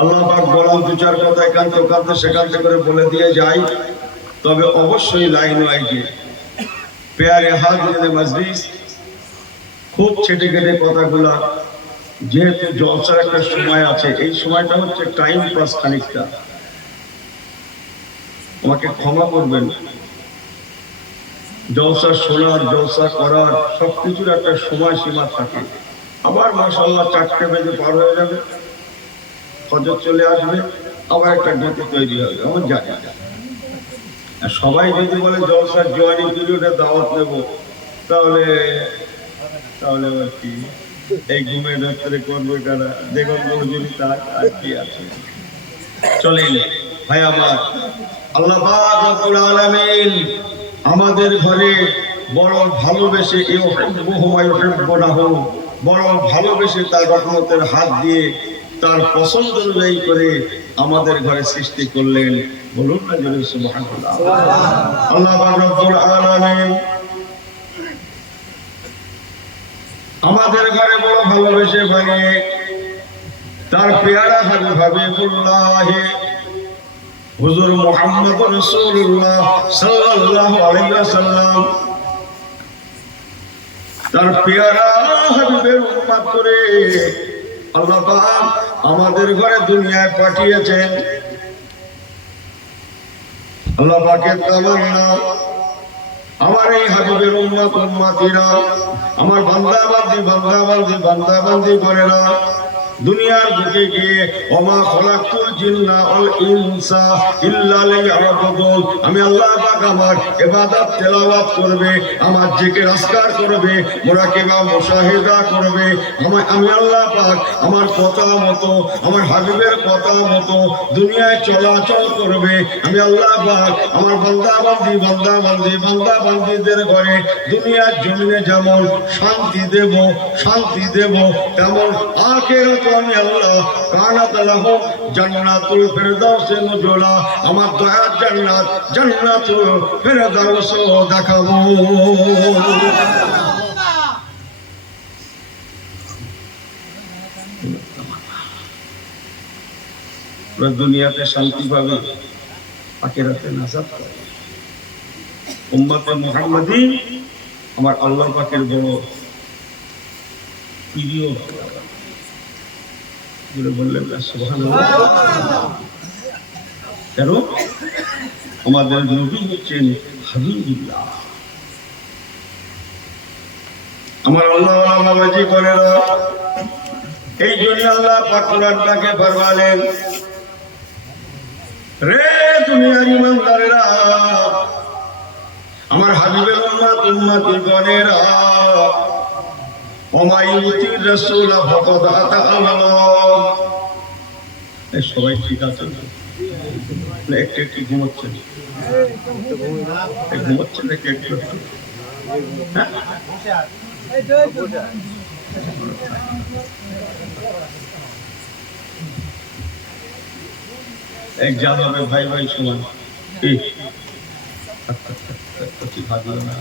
আল্লাহ পাক বলার দু চার কথা একান্ত কান্তে সেকান্তে করে বলে দিয়ে যাই, তবে অবশ্যই লাইন ওয়াইজে পেয়ারে হাজির মজলিস খুব ছেটে কেটে কথাগুলা, যেহেতু জলসার একটা সময় আছে, এই সময়টা হচ্ছে টাইম পাস খানিকটা, আমাকে ক্ষমা করবেন। জলসা শোনার, জলসা করার সবকিছুর একটা সময় সীমা থাকে। আবার মাশাআল্লাহ 4টে বেজে পার হয়ে যাবে, ফজর চলে আসবে, আবার একটা গতি তৈরি হবে, আমার জানি। আর সবাই যদি বলে জলসার জোয়ানি পিরিয়ডে দাওয়াত নেব, তাহলে তাহলে কি এই ঘুমের রাত্রে করবে কারা? দেখুন যদি তার আর কি আছে। চলে ভাই আমার, আল্লাহ পাক রব্বুল আলামিন আমাদের ঘরে বড় ভালোবেসে বড় ভালোবেসে তার রহমতের হাত দিয়ে তার পছন্দ অনুযায়ী করে আমাদের ঘরে সৃষ্টি করলেন। বলুন না জোরে সুবহানাল্লাহ। আল্লাহ পাক রব্বুল আলামিন আমাদের ঘরে বড় ভালোবেসে বানিয়ে তার পেয়ারা হাবিবুল্লাহ হুজুর মুহাম্মদ রাসূলুল্লাহ সাল্লাল্লাহু আলাইহি ওয়াসাল্লাম তার পেয়ারা হাবিবের উম্মত করে আল্লাহ পাক আমাদের ঘরে দুনিয়ায় পাঠিয়েছেন। আল্লাহ পাকের তামান্না আমার এই হাবিবের উম্মত উম্মতিরা, আমার বান্দাবান্দি করেরা দুনিয়ার বুকে গিয়ে ওমা খলাকতুল জিন্না ওয়াল ইনসা ইল্লা লিয়াবুদুন, আমি আল্লাহ পাক আমার ইবাদত তেলাওয়াত করবে, আমার জিকির আজকার করবে, মুরাকাবা মুশাহিদা করবে, আমি আল্লাহ পাক আমার কথা মতো, আমার হাবিবের কথা মতো দুনিয়ায় চলাচল করবে। আমি আল্লাহ পাক আমার বান্দাবান্দিদের ঘরে দুনিয়ার জমিনে যেমন শান্তি দেব তেমন আখিরাতে আমি আল্লাহ কানাত লাহু জান্নাতুল ফিরদাউসে নুজুলা, আমার দয়ার জান্নাতুল ফিরদাউস দেখাবো। দুনিয়াতে শান্তি পাবে, আখিরাতে নাজাত পাবে। উম্মতে মুহাম্মাদি আমার আল্লাহ পাকের বড় প্রিয়, বললেন সুবহানাল্লাহ। কেন? আমাদের নবী হচ্ছেন হাবিবুল্লাহ। আমার আল্লাহ বাবাজি করেন, এই জন্য আল্লাহ পাক কোরআনটাকে ফরমালেন, রে দুনিয়ার ইমানদারেরা, আমার হাবিবের উম্মতি গণেরা, ওমাইয়ুতির রাসূলা ফাকাদ আতা আল্লাহ। এই সবাই ঠিক আছে না? একটু ঘুমাচ্ছেন, ঘুমাচ্ছেন নাকি একটু? এক জানাবে ভাই ভাই সমান ভাবলো না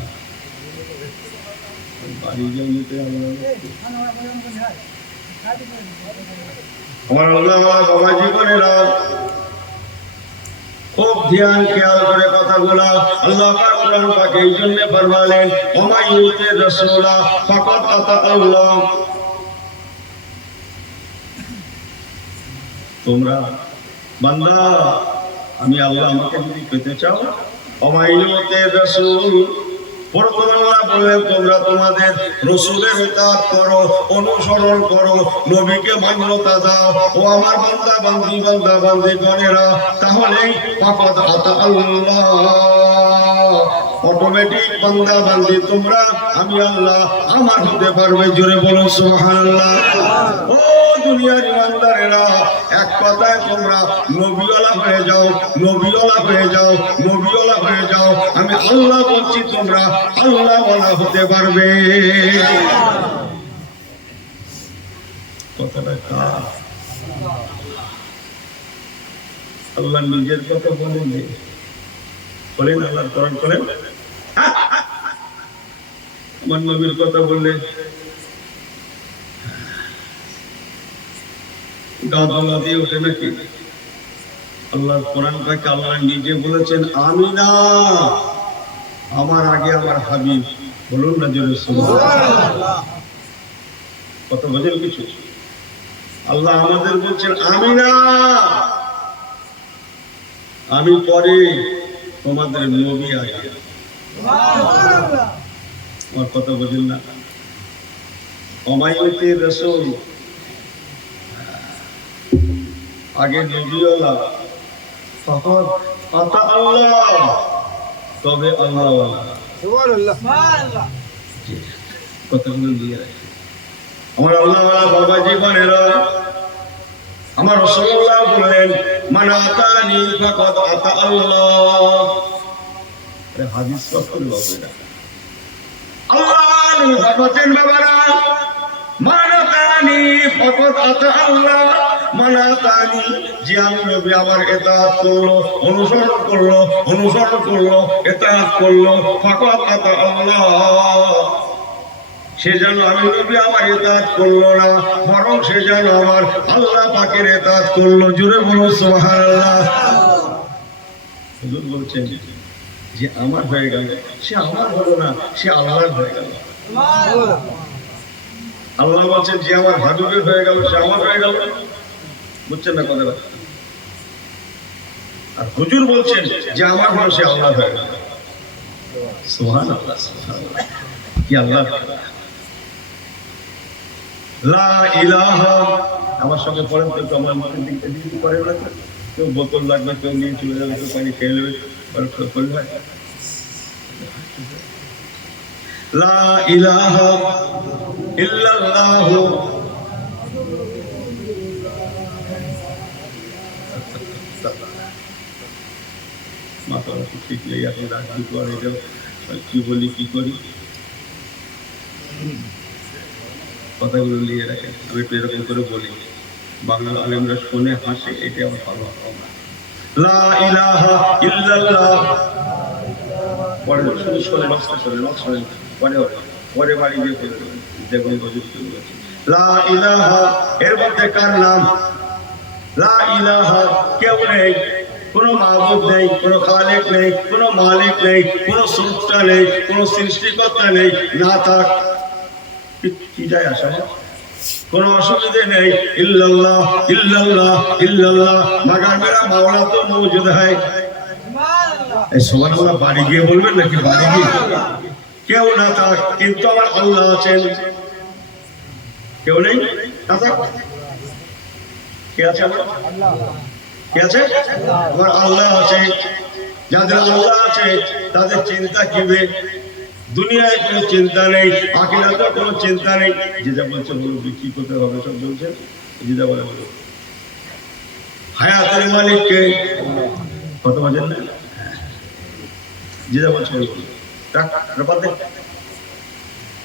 বাড়ি যেতে আমার আল্লাহ বাবা জীবনেরা খুব ধ্যান খেয়াল করে কথাগুলা আল্লাহ পাক কোরআন পাকে এই জন্য ফরমালেন, ওমাইয়ুতির রাসূলা ফাকাদ আতা আল্লাহ। তোমরা বান্দা, আমি আল্লাহ আমাকে যদি পেতে চাও, ওমাইয়ুতির রাসূল, তোমরা তোমাদের রাসূলের ইতাআত করো, অনুসরণ করো, নবীকে মান্যতা দাও, ও আমার বান্দা গণেরা, তাহলেই ফাকাদ আতা আল্লাহ, অটোমেটিক বান্দা তোমরা আমি আল্লাহ আমার হতে পারবে। জোরে বলো সুবহানাল্লাহ। ও দুনিয়ার ইমানদারেরা, এক কথায় তোমরা নবীওয়ালা হয়ে যাও, আমি আল্লাহ বলছি তোমরা আল্লাহওয়ালা হতে পারবে। কথাটা কার? আল্লাহ নিজের কথা বলেন, আল্লাহর কোরআন বলেন, আমার নবীর কথা বললে গা দোলা দিয়ে ওঠে নাকি? আল্লাহর কোরআন পাকে আল্লাহ নিজে বলেছেন আমি না, আমার আগে আমার হাবিব। বলুন না জোরে সুবহানাল্লাহ। কত বোঝেন কিছু? আল্লাহ আমাদের বলছেন আমি না, আমি পরে, তোমাদের নবী আগে। আমার কথা বোঝেন না? অমায়ুতি রাসূল আগে নবীওয়ালা, ফকত আতা আল্লাহ, তবে আল্লাহওয়ালা। সুবহানাল্লাহ। কথাগুলো দিয়ে রাখি। আমার আল্লাহওয়ালা বাবা জীবনেরা, আমার রাসূলুল্লাহ বললেন মান আতানি ফাকাদ আতা আল্লাহ। আরে হাদিস সত্য হবে না। আল্লাহ নবী বলেন বাবারা, মান আতানি ফাকাদ আতা আল্লাহ, মান আতানি, যে আমি নবী আমার ইতাআত করলো, অনুসরণ করলো, ইতাআত করলো, ফাকাদ আতা আল্লাহ, সে যেন আমি নবী আমার ইতাআত করলো না, বরং সে যেন আমার আল্লাহ পাকের ইতাআত করলো। জোরে বলো সুবহানাল্লাহ। হুজুর বলছেন যে আমার হয়ে গেল, সে আমার হলো না, সে আল্লাহর হয়ে গেল। আল্লাহ বলছেন যে আমার হাবিবের হয়ে গেল, সে আমার হয়ে গেল। বুঝছেন না কথাটা? আর হুজুর বলছেন যে আমার হলো, সে আল্লাহ হয়ে গেল। সুবহানাল্লাহ, সুবহানাল্লাহ। কি আল্লাহ! লা ইলাহা, আমার সঙ্গে পড়েন তো, আমার মুখের দিকে দিতে পারে না। কেউ বোতল লাগবে, কেউ নিয়ে চলে যাবে, কেউ পানি খেয়ে নেবে, লা ইলাহা ইল্লাল্লাহ। মাথা ঠিক নেই, এখন রাখি করে কি বলি, কি করি, কথাগুলো নিয়ে রাখেন। আমি একটু এরকম করে বলি, বাংলা আলেমরা শুনে হাসে, এটা আমার ভালো হবে। লা ইলাহা ইল্লাল্লাহ, পরে শুধু শুনে নষ্ট করে, পরে বাড়ি গিয়ে দেখুন লা ইলাহা, এর মধ্যে কার নাম? লা ইলাহা, কেউ নেই, কোন মাবুদ নেই, কোন খালেক নেই, কোন মালিক নেই, কোন স্রষ্টা নেই, কোন সৃষ্টিকর্তা নেই, না থাক কি যায় আসা, কোন অসুবিধে নেই। ইল্লাল্লাহ ইল্লাল্লাহ ইল্লাল্লাহ, মাগার মেরা মাওলা তো মौजूद है। এই সুবহানাল্লাহ বাড়ি গিয়ে বলবেন নাকি? বাড়ি গিয়ে কেউ না থাক, কিন্তু আমার আল্লাহ আছেন। কেউ নেই, না থাক, কে আছে? আমার আল্লাহ। কে আছে? আমার আল্লাহ আছে। যাদের আল্লাহ আছে তাদের চিন্তা কিবে? দুনিয়ায় কোনো চিন্তা নেই, আখিরাতে কোনো চিন্তা নেই। যে যা বলছে বলো, কি করতে হবে সব বলছে। যে যা বলে বলো। হায়াতের মালিককে কত বাজেন না? যে যা বলছে বলো।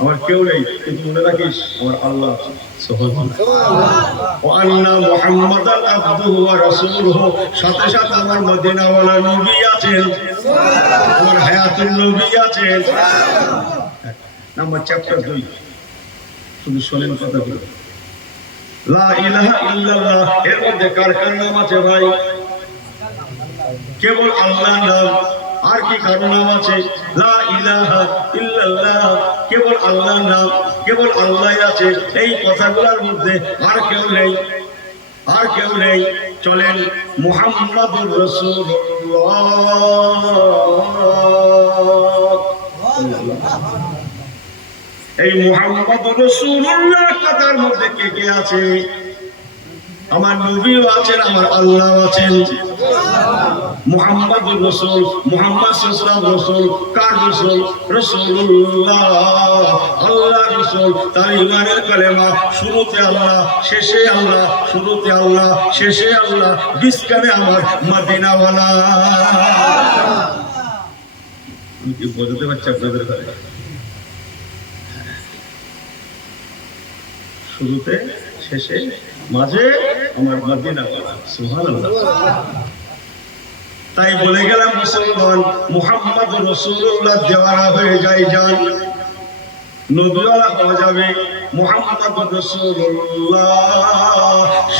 আমার কেউ নেই, কিন্তু মনে রাখিস আমার আল্লাহ আছে। মুহাম্মাদান আবদুহু ওয়া রাসূলুহু, সাথে সাথে আমার মদিনাওয়ালা নবী আছেন, আমার হায়াতুল নবী আছেন। নাম্বার চ্যাপ্টার 2, শুধু শোনেন কথাগুলো। লা ইলাহা ইল্লাল্লাহ, এর মধ্যে কার কার নাম আছে ভাই? কেবল আল্লাহর নাম। আর কি কারো নাম আছে? লা ইলাহা ইল্লাল্লাহ, কেবল আল্লাহর নাম, কেবল আল্লাহই আছে। এই কথাগুলোর মধ্যে আর কেউ নেই, আর কেউ নেই। চলেন মুহাম্মাদুর রাসূলুল্লাহ, এই মুহাম্মাদুর রাসূলুল্লাহ কথার মধ্যে কে কে আছে? আমার নবীও আছেন, আমার আল্লাহ আছেন। মুহাম্মাদুর রাসূল, মুহাম্মদ সাল্লাল্লাহু আলাইহি রাসূল, কার রাসূল? রাসূলুল্লাহ, আল্লাহর রাসূল। তার ঈমানের কালেমা শুরুতে আল্লাহ, শেষে আল্লাহ, শুরুতে আল্লাহ, শেষে আল্লাহ, বিস্কারে আমার মদিনাওয়ালা। আমি কি বোঝাতে পারছি আপনাদের কাছে? শুরুতে, শেষে, মাঝে আমার মদিনাওয়ালা। সুবহানাল্লাহ। তাই বলে গেলাম মুসলমান, মুহাম্মাদুর রাসূলুল্লাহ দেওয়ারা হয়ে যায় জান, নবীওয়ালা হয়ে যাবে মুহাম্মাদুর রাসূলুল্লাহ।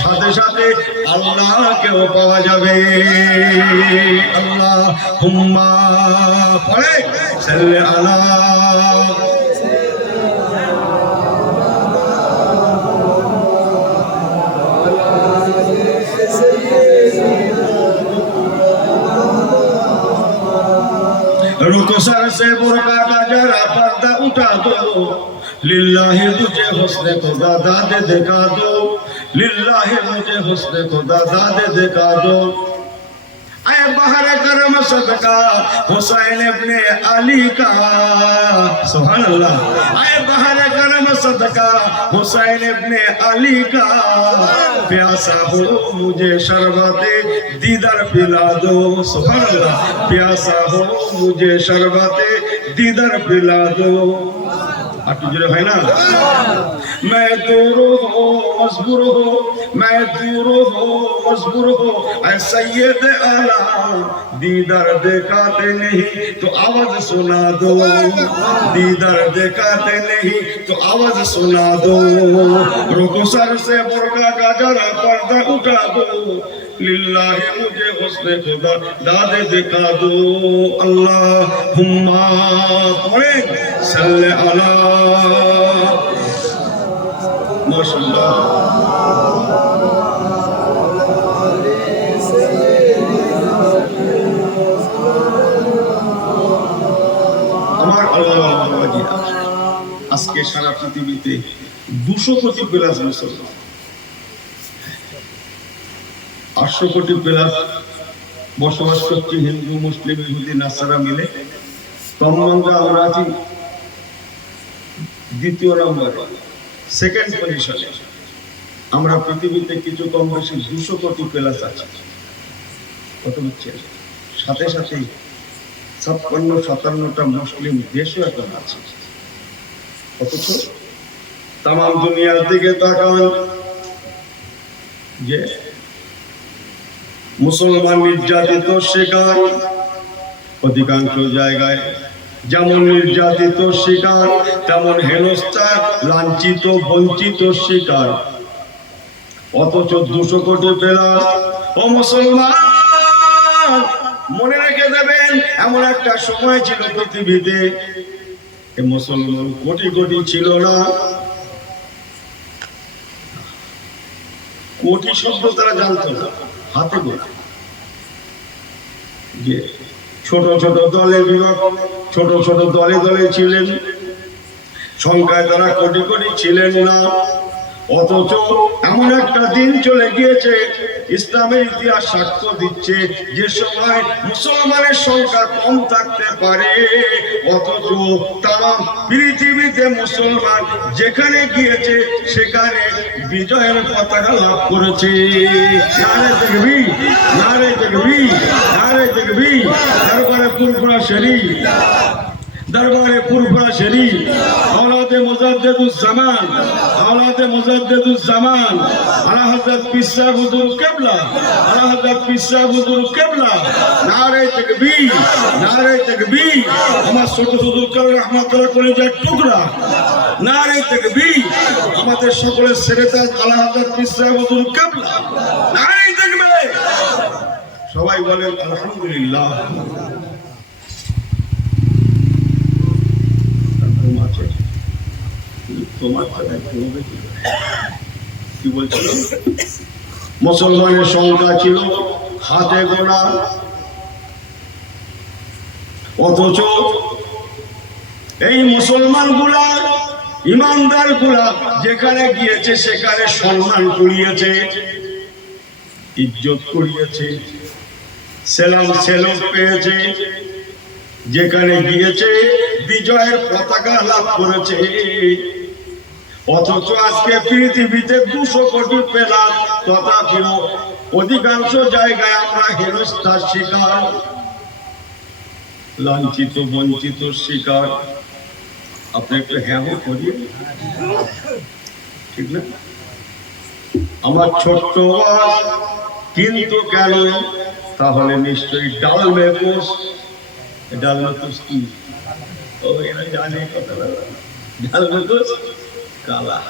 সাথে সাথে সাথে আল্লাহকেও পাওয়া যাবে। আল্লাহুম্মা পড়ে সাল্লি আলা रुको सर से बुर्का का जरा पर्दा उठा दो, लिल्लाहि मुझे हुस्न खुदा दादे दिखा दो, लिल्लाहि मुझे हुस्न खुदा दादे दिखा दो। आए बहर करम सदका हुसैन इब्ने अली का, सुभान अल्लाह। आए बहर करम सदका हुसैन इब्ने अली का, प्यासा हो मुझे शरबते दीदार पिला दो, सुभान अल्लाह। प्यासा हो मुझे शरबते दीदार पिला दो। जुड़े भाई ना, मैं दूर हो मजबूर हो, मैं दूर हो मजबूर हो, ऐ सैयद आला दीदार दिखाते नहीं तो आवाज सुना दो, दीदार दिखाते नहीं तो आवाज सुना दो। रुको सर से बुर्का का जरा पर्दा उठा दो, लिल्लाहि मुझे हुस्न खुदा दादे दिखा दो। अल्लाहुम्मा सल्ली अला माशाअल्लाह। আমার আল্লাহ আজকে সারা পৃথিবীতে 200 কোটি প্লাস মুসলমান, 800 কোটি প্লাস বসবাস করছে হিন্দু মুসলিম ইহুদি নাসারা মিলে। তন্মধ্যে আমরা আছি দ্বিতীয় নম্বরে, সেকেন্ড পজিশনে। আমরা পৃথিবীতে কিছু কম বেশি 200 কোটি প্লাস আছে। কত হচ্ছে? সাথে সাথে 56-57টা মুসলিম দেশও এখন আছে। অথচ তাম দুনিয়ার দিকে তাকান যে মুসলমান নির্যাতিত শিকার অধিকাংশ জায়গায়, যেমন নির্যাতিত শিকার তেমন হেনস্থা লাঞ্ছিত বঞ্চিত শিকার। অথচ 200 কোটি প্লাস। ও মুসলমান, মনে রেখে দেবেন, এমন একটা সময় ছিল পৃথিবীতে মুসলমান কোটি কোটি ছিল না। কোটি শব্দ তারা জানতো না, হাতে গোনা। যে ছোট ছোট দলে বিভক্ত, ছোট ছোট দলে দলে ছিলেন, সংখ্যায় তারা কোটি কোটি ছিলেন না। অথচ এমন একটা দিন চলে গিয়েছে, ইসলামের ইতিহাস সাক্ষ্য দিচ্ছে, যে সময় মুসলমানের সংখ্যা কম থাকতে পারে, অথচ তাম পৃথিবীতে মুসলমান যেখানে গিয়েছে সেখানে বিজয়ের পতাকা লাভ করেছে। নারে তাকবীর, নারে তাকবীর, নারে তাকবীর। দরবারে ফুরফুরা শরীফ, দরবারে ফুরফুরা শরীফ, আওলাদে মুজাদ্দিদুজ্জামান, আওলাদে মুজাদ্দিদুজ্জামান, আলা হযরত পীর সাহেব হুজুর কিবলা, আলা হযরত পীর সাহেব হুজুর কিবলা। নারে তাকবীর, নারে তাকবীর। আমার ছোট হুজুর কাল রহমাতুল্লাহ কলিজার টুকরা, নারে তাকবীর। আমাদের সকলের সেরেতাজ আলা হযরত পীর সাহেব হুজুর কিবলা, নারে তাকবীর। সবাই বলেন আলহামদুলিল্লাহ। কি বলছিল? মুসলমানের সংখ্যা ছিল হাতে গোনা, অথচ এই মুসলমান গুলা, ইমানদার গুলা যেখানে গিয়েছে সেখানে সম্মান কুড়িয়েছে, ইজ্জত কুড়িয়েছে, সেলাম সেলুট পেয়েছে। যেখানে গিয়েছে বিজয়ের পতাকা লাভ করেছে। অথচ আজকে পৃথিবীতে 200 কোটি পেলাম, তথাপিও অধিকাংশ জায়গায় আমরা হেনস্থার শিকার, লাঞ্ছিত বঞ্চিত শিকার। আপনি একটু হ্যাঁ করি, ঠিক না? আমার ছোট্ট আওয়াজ কিন্তু কেন? তাহলে নিশ্চয়ই ডাল মেকুস। ডাল মেকুস কি? ও এরা জানে কথা। ডাল মেকুস কালা।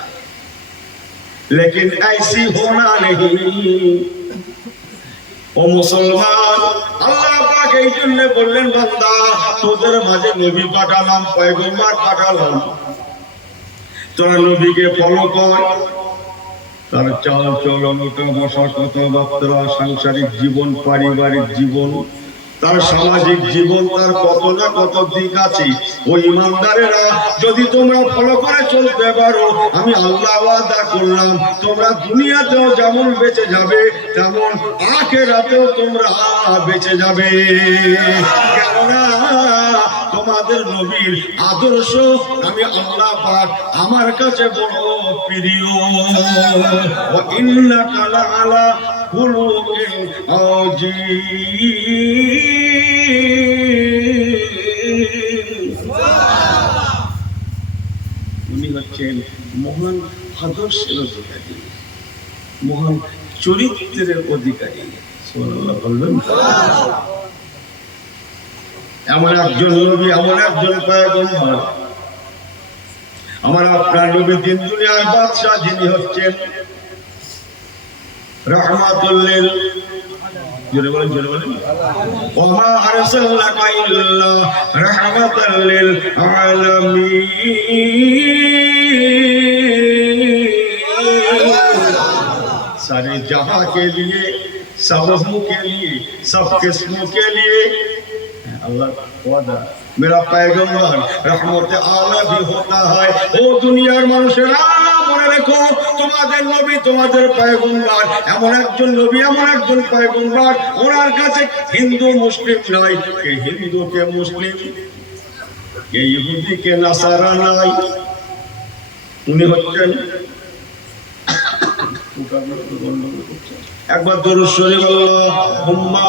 लेकिन ऐसी होना नहीं। ও মুসলমান, আল্লাহ পাক এই জন্য বললেন, বান্দা তোদের মাঝে নবী পাঠালাম, পয়গম্বর পাঠালাম, তোরা নবীকে ফলো কর। তার চাল চলন, ওঠা বসা, কথাবার্তা, সাংসারিক জীবন, পারিবারিক জীবন, তার সামাজিক জীবন, তার কত না কত দিক আছে। ওই ইমানদারেরা যদি তোমরা ফলো করে চলতে পারো, আমি আল্লাহ ওয়াদা করলাম তোমরা দুনিয়াতেও যেমন বেঁচে যাবে, তেমন আখিরাতেও তোমরা বেঁচে যাবে। কেননা তোমাদের নবীর আদর্শ আমি আল্লাহ পাক আমার কাছে বড় প্রিয়। ওয়া ইন্নাকা লাআলা খুলুকিন আযীম। উনি হচ্ছেন মহান আদর্শের অধিকারী, মহান চরিত্রের অধিকারী। সুবহানাল্লাহ বলবেন। এমন একজন নবী, এমন একজন পয়গম্বর, আমার আপনার নবী দিন দুনিয়ার বাদশাহ, যিনি হচ্ছেন রাহমাতুল লিল, জোরে বলেন, জোরে বলেন, ওয়া মা আরসালনাকা ইল্লা রাহমাতাল লিল আলামিন। सारे जहां के लिए, सब रूहों के लिए, सब किस्मों के लिए अल्लाह वादा मेरा पैगंबर रहमत आला भी होता है। ओ दुनियार মানুষেরা মনে রেখো, তোমাদের নবী, তোমাদের পয়গম্বর এমন একজন নবী, এমন একজন পয়গম্বর, ওনার কাছে হিন্দু মুসলিম নাই, কে হিন্দু কে মুসলিম, কে ইহুদি কে নাসারা নাই। উনি হচ্ছেন, একবার দরুদ শরীফ আল্লাহুম্মা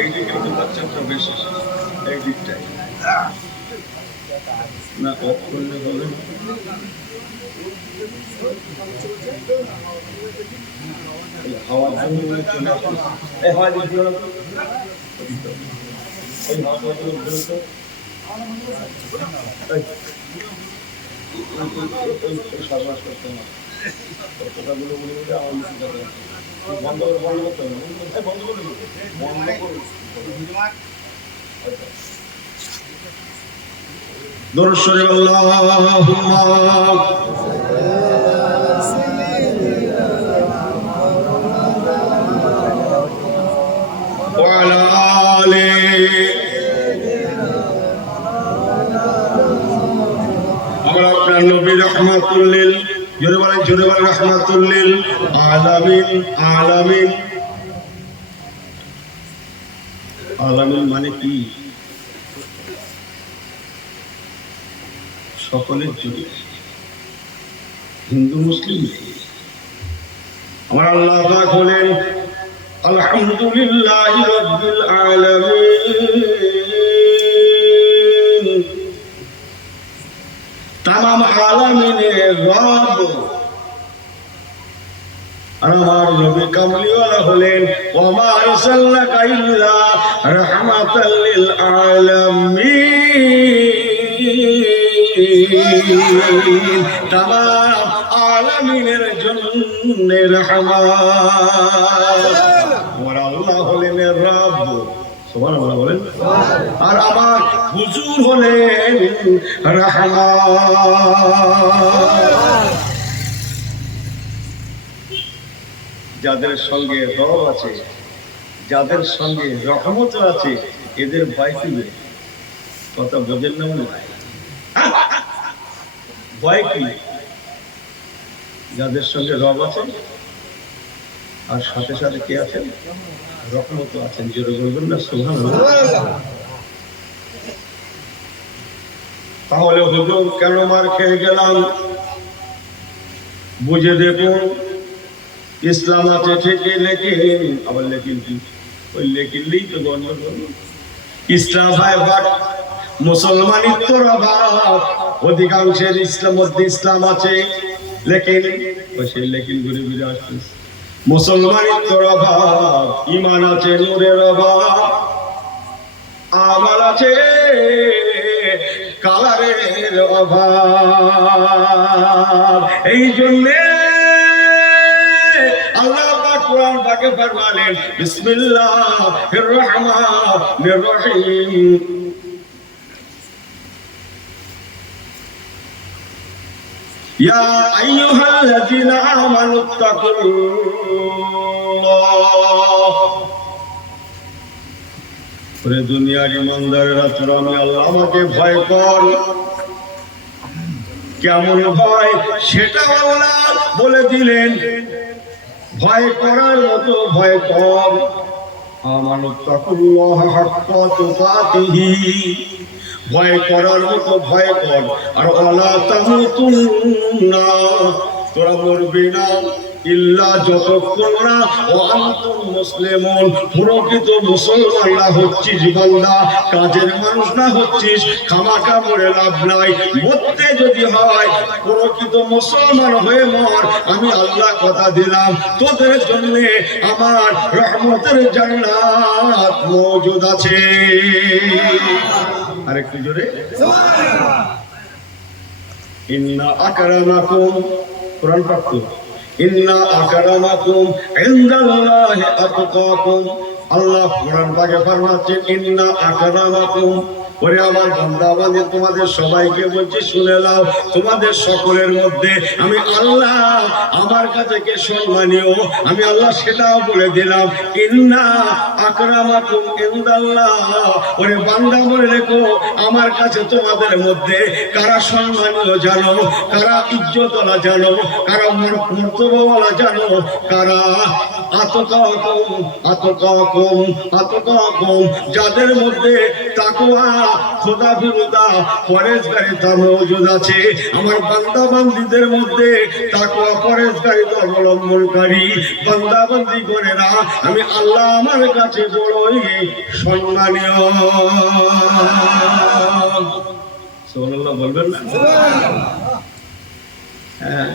এই দিকে বাচ্চা তো বেশি, এই দিকটাই না অফ করলে হবে। খাওয়ার জন্য চলে আসবে, এই হয় দিদি ওরা তো এই সর্বাস করতে না, কথাগুলো বলে বলে আমার মুখে কথা বন্ধ করে, বন্ধ করতে হবে, বন্ধ করে বন্ধ করে দরুদ শরীফ আল্লাহুম্মা ওয়া আলা আলি আমরা আপনার নবী রাহমাতুল লিল, জোরে বলেন, জোরে বলেন, রাহমাতুল লিল আলামিন। আলামিন, আলামিন মানে কি? সকলের জন্য, হিন্দু মুসলিম। আমার আল্লাহ পাক বলেন আলহামদুলিল্লাহি রাব্বিল আলামিন, তামাম আলামিনের রব। আর আমার নবী কামলিওয়ালা হলেন ওয়া মা আরসালনাকা ইল্লা রাহমাতাল লিল আলামিন, তামাম আলামিনের জন্য রহমত। আমার আল্লাহ হলেন রব, সুবহানাল্লাহ বলেন। আর আমার হুজুর হলেন রহমত। যাদের সঙ্গে রব আছে, যাদের সঙ্গে রহমত আছে, এদের ভয় কি? কথা বোঝেন না মনে হয়? ভয় কি? যাদের সঙ্গে রব আছে আর সাথে সাথে কে আছেন? রহমত আছেন। জোরে বলবেন না সুবহানাল্লাহ। তাহলে হুজুর কেন মার খেয়ে গেলাম? বুঝে দেখুন, ইসলাম আছে ঠিকই, লেকিন আবার লেকিন কি? ওই লেকিনলেই তো গন্ডগোল। ইসলাম হয় বাট মুসলমানিত্বর অভাব। অধিকাংশের ইসলাম মধ্যে ইসলাম আছে, লেকিন ওই সেই লেকিন ঘুরে ঘুরে আসতেছে। মুসলমানিত্বর অভাব, ইমান আছে নূরের অভাব, আমল আছে কালারের অভাব। এই জন্যে আল্লাহ পাক কোরআন পাকে ফরমালেন বিসমিল্লাহির রহমানির রহিম। ইয়া আইয়ুহাল্লাযীনা আমানুত্তাকুল্লাহ। ওরে দুনিয়ার ইমানদারেরা, তোরা আমি আল্লাহ আমাকে ভয় কর। কেমন ভয় সেটা আল্লাহ বলে দিলেন। ভয় করার মতো ভয় কর। আমানুত্তাকুল্লাহ হাক্কা তুকাতিহি, ভয় করার মতো ভয় কর। আর ওয়ালা তামুতুন্না, তোরা মরবি না ইল্লা যতক্ষণ না ও আনতুম মুসলিমুন, প্রকৃত মুসলমান না হচ্ছিস বান্দা, কাজের মানুষ না হচ্ছিস, খামাখা মরে লাভ নাই। মরতে যদি হয় প্রকৃত মুসলমান হয়ে মর। আমি আল্লাহ কথা দিলাম তোদের জন্য আমার রহমতের জান্নাত মওজুদ আছে। আরেকটু জোরে সুবহানাল্লাহ। ইন্না আকরামাকুম, কোরআন পাঠ করুন। ইন্না আকরামাকুম ইনদাল্লাহি আতকাকুম। আল্লাহ কোরআন পাকে ফরমাচ্ছেন ইন্না আকরামাকুম। ওরে আমার বান্দা বান্দী, তোমাদের সবাইকে বলছি শুনে নাও, তোমাদের সকলের মধ্যে আমি আল্লাহ আমার কাছে কে সম্মানীয় আমি আল্লাহ সেটাও বলে দিলাম। ইন্না আকরামাকুম ইনদাল্লাহ। ওরে বান্দা মনে রেখো, আমার কাছে তোমাদের মধ্যে কারা সম্মানীয় জানো, কারা ইজ্জতওয়ালা জানো, কারা মর্তবাওয়ালা জানো, কারা আতকাকুম আতকাকুম আতকাকুম, যাদের মধ্যে তাকওয়া, খোদাফিরুদা, পরেজগারিতা মওজুদ আছে। আমার বান্দা বান্দীদের মধ্যে তাকওয়া, পরেজগারিতা অবলম্বনকারী বান্দা বান্দী করেরা আমি আল্লাহ আমার কাছে বড়ই সম্মানীয়। সুবহানাল্লাহ বলবেন না? হ্যাঁ,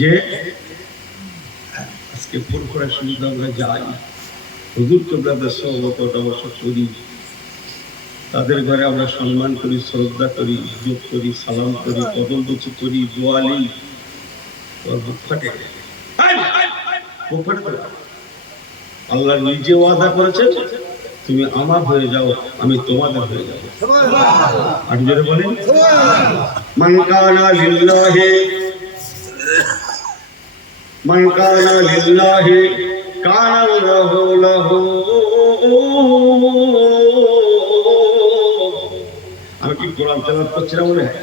যে আজকে পুরপুরা শুনতে আমরা যাই, হুজুর কেবলাদের সহবতটা অবশ্য করি, তাদের ঘরে আমরা সম্মান করি, শ্রদ্ধা করি, ইজ্জত করি, সালাম করি, কদম বুঝি করি, দোয়ালি। আল্লাহ নিজে ওয়াদা করেছেন তুমি আমার হয়ে যাও, আমি তোমাদের হয়ে যাবো। আর জোরে বলেন মান কানা লিল্লাহি, মান কানা লিল্লাহি কানা আল্লাহু লাহু। আমি কি কোরআন তেলাওয়াত করছি না মনে হয়?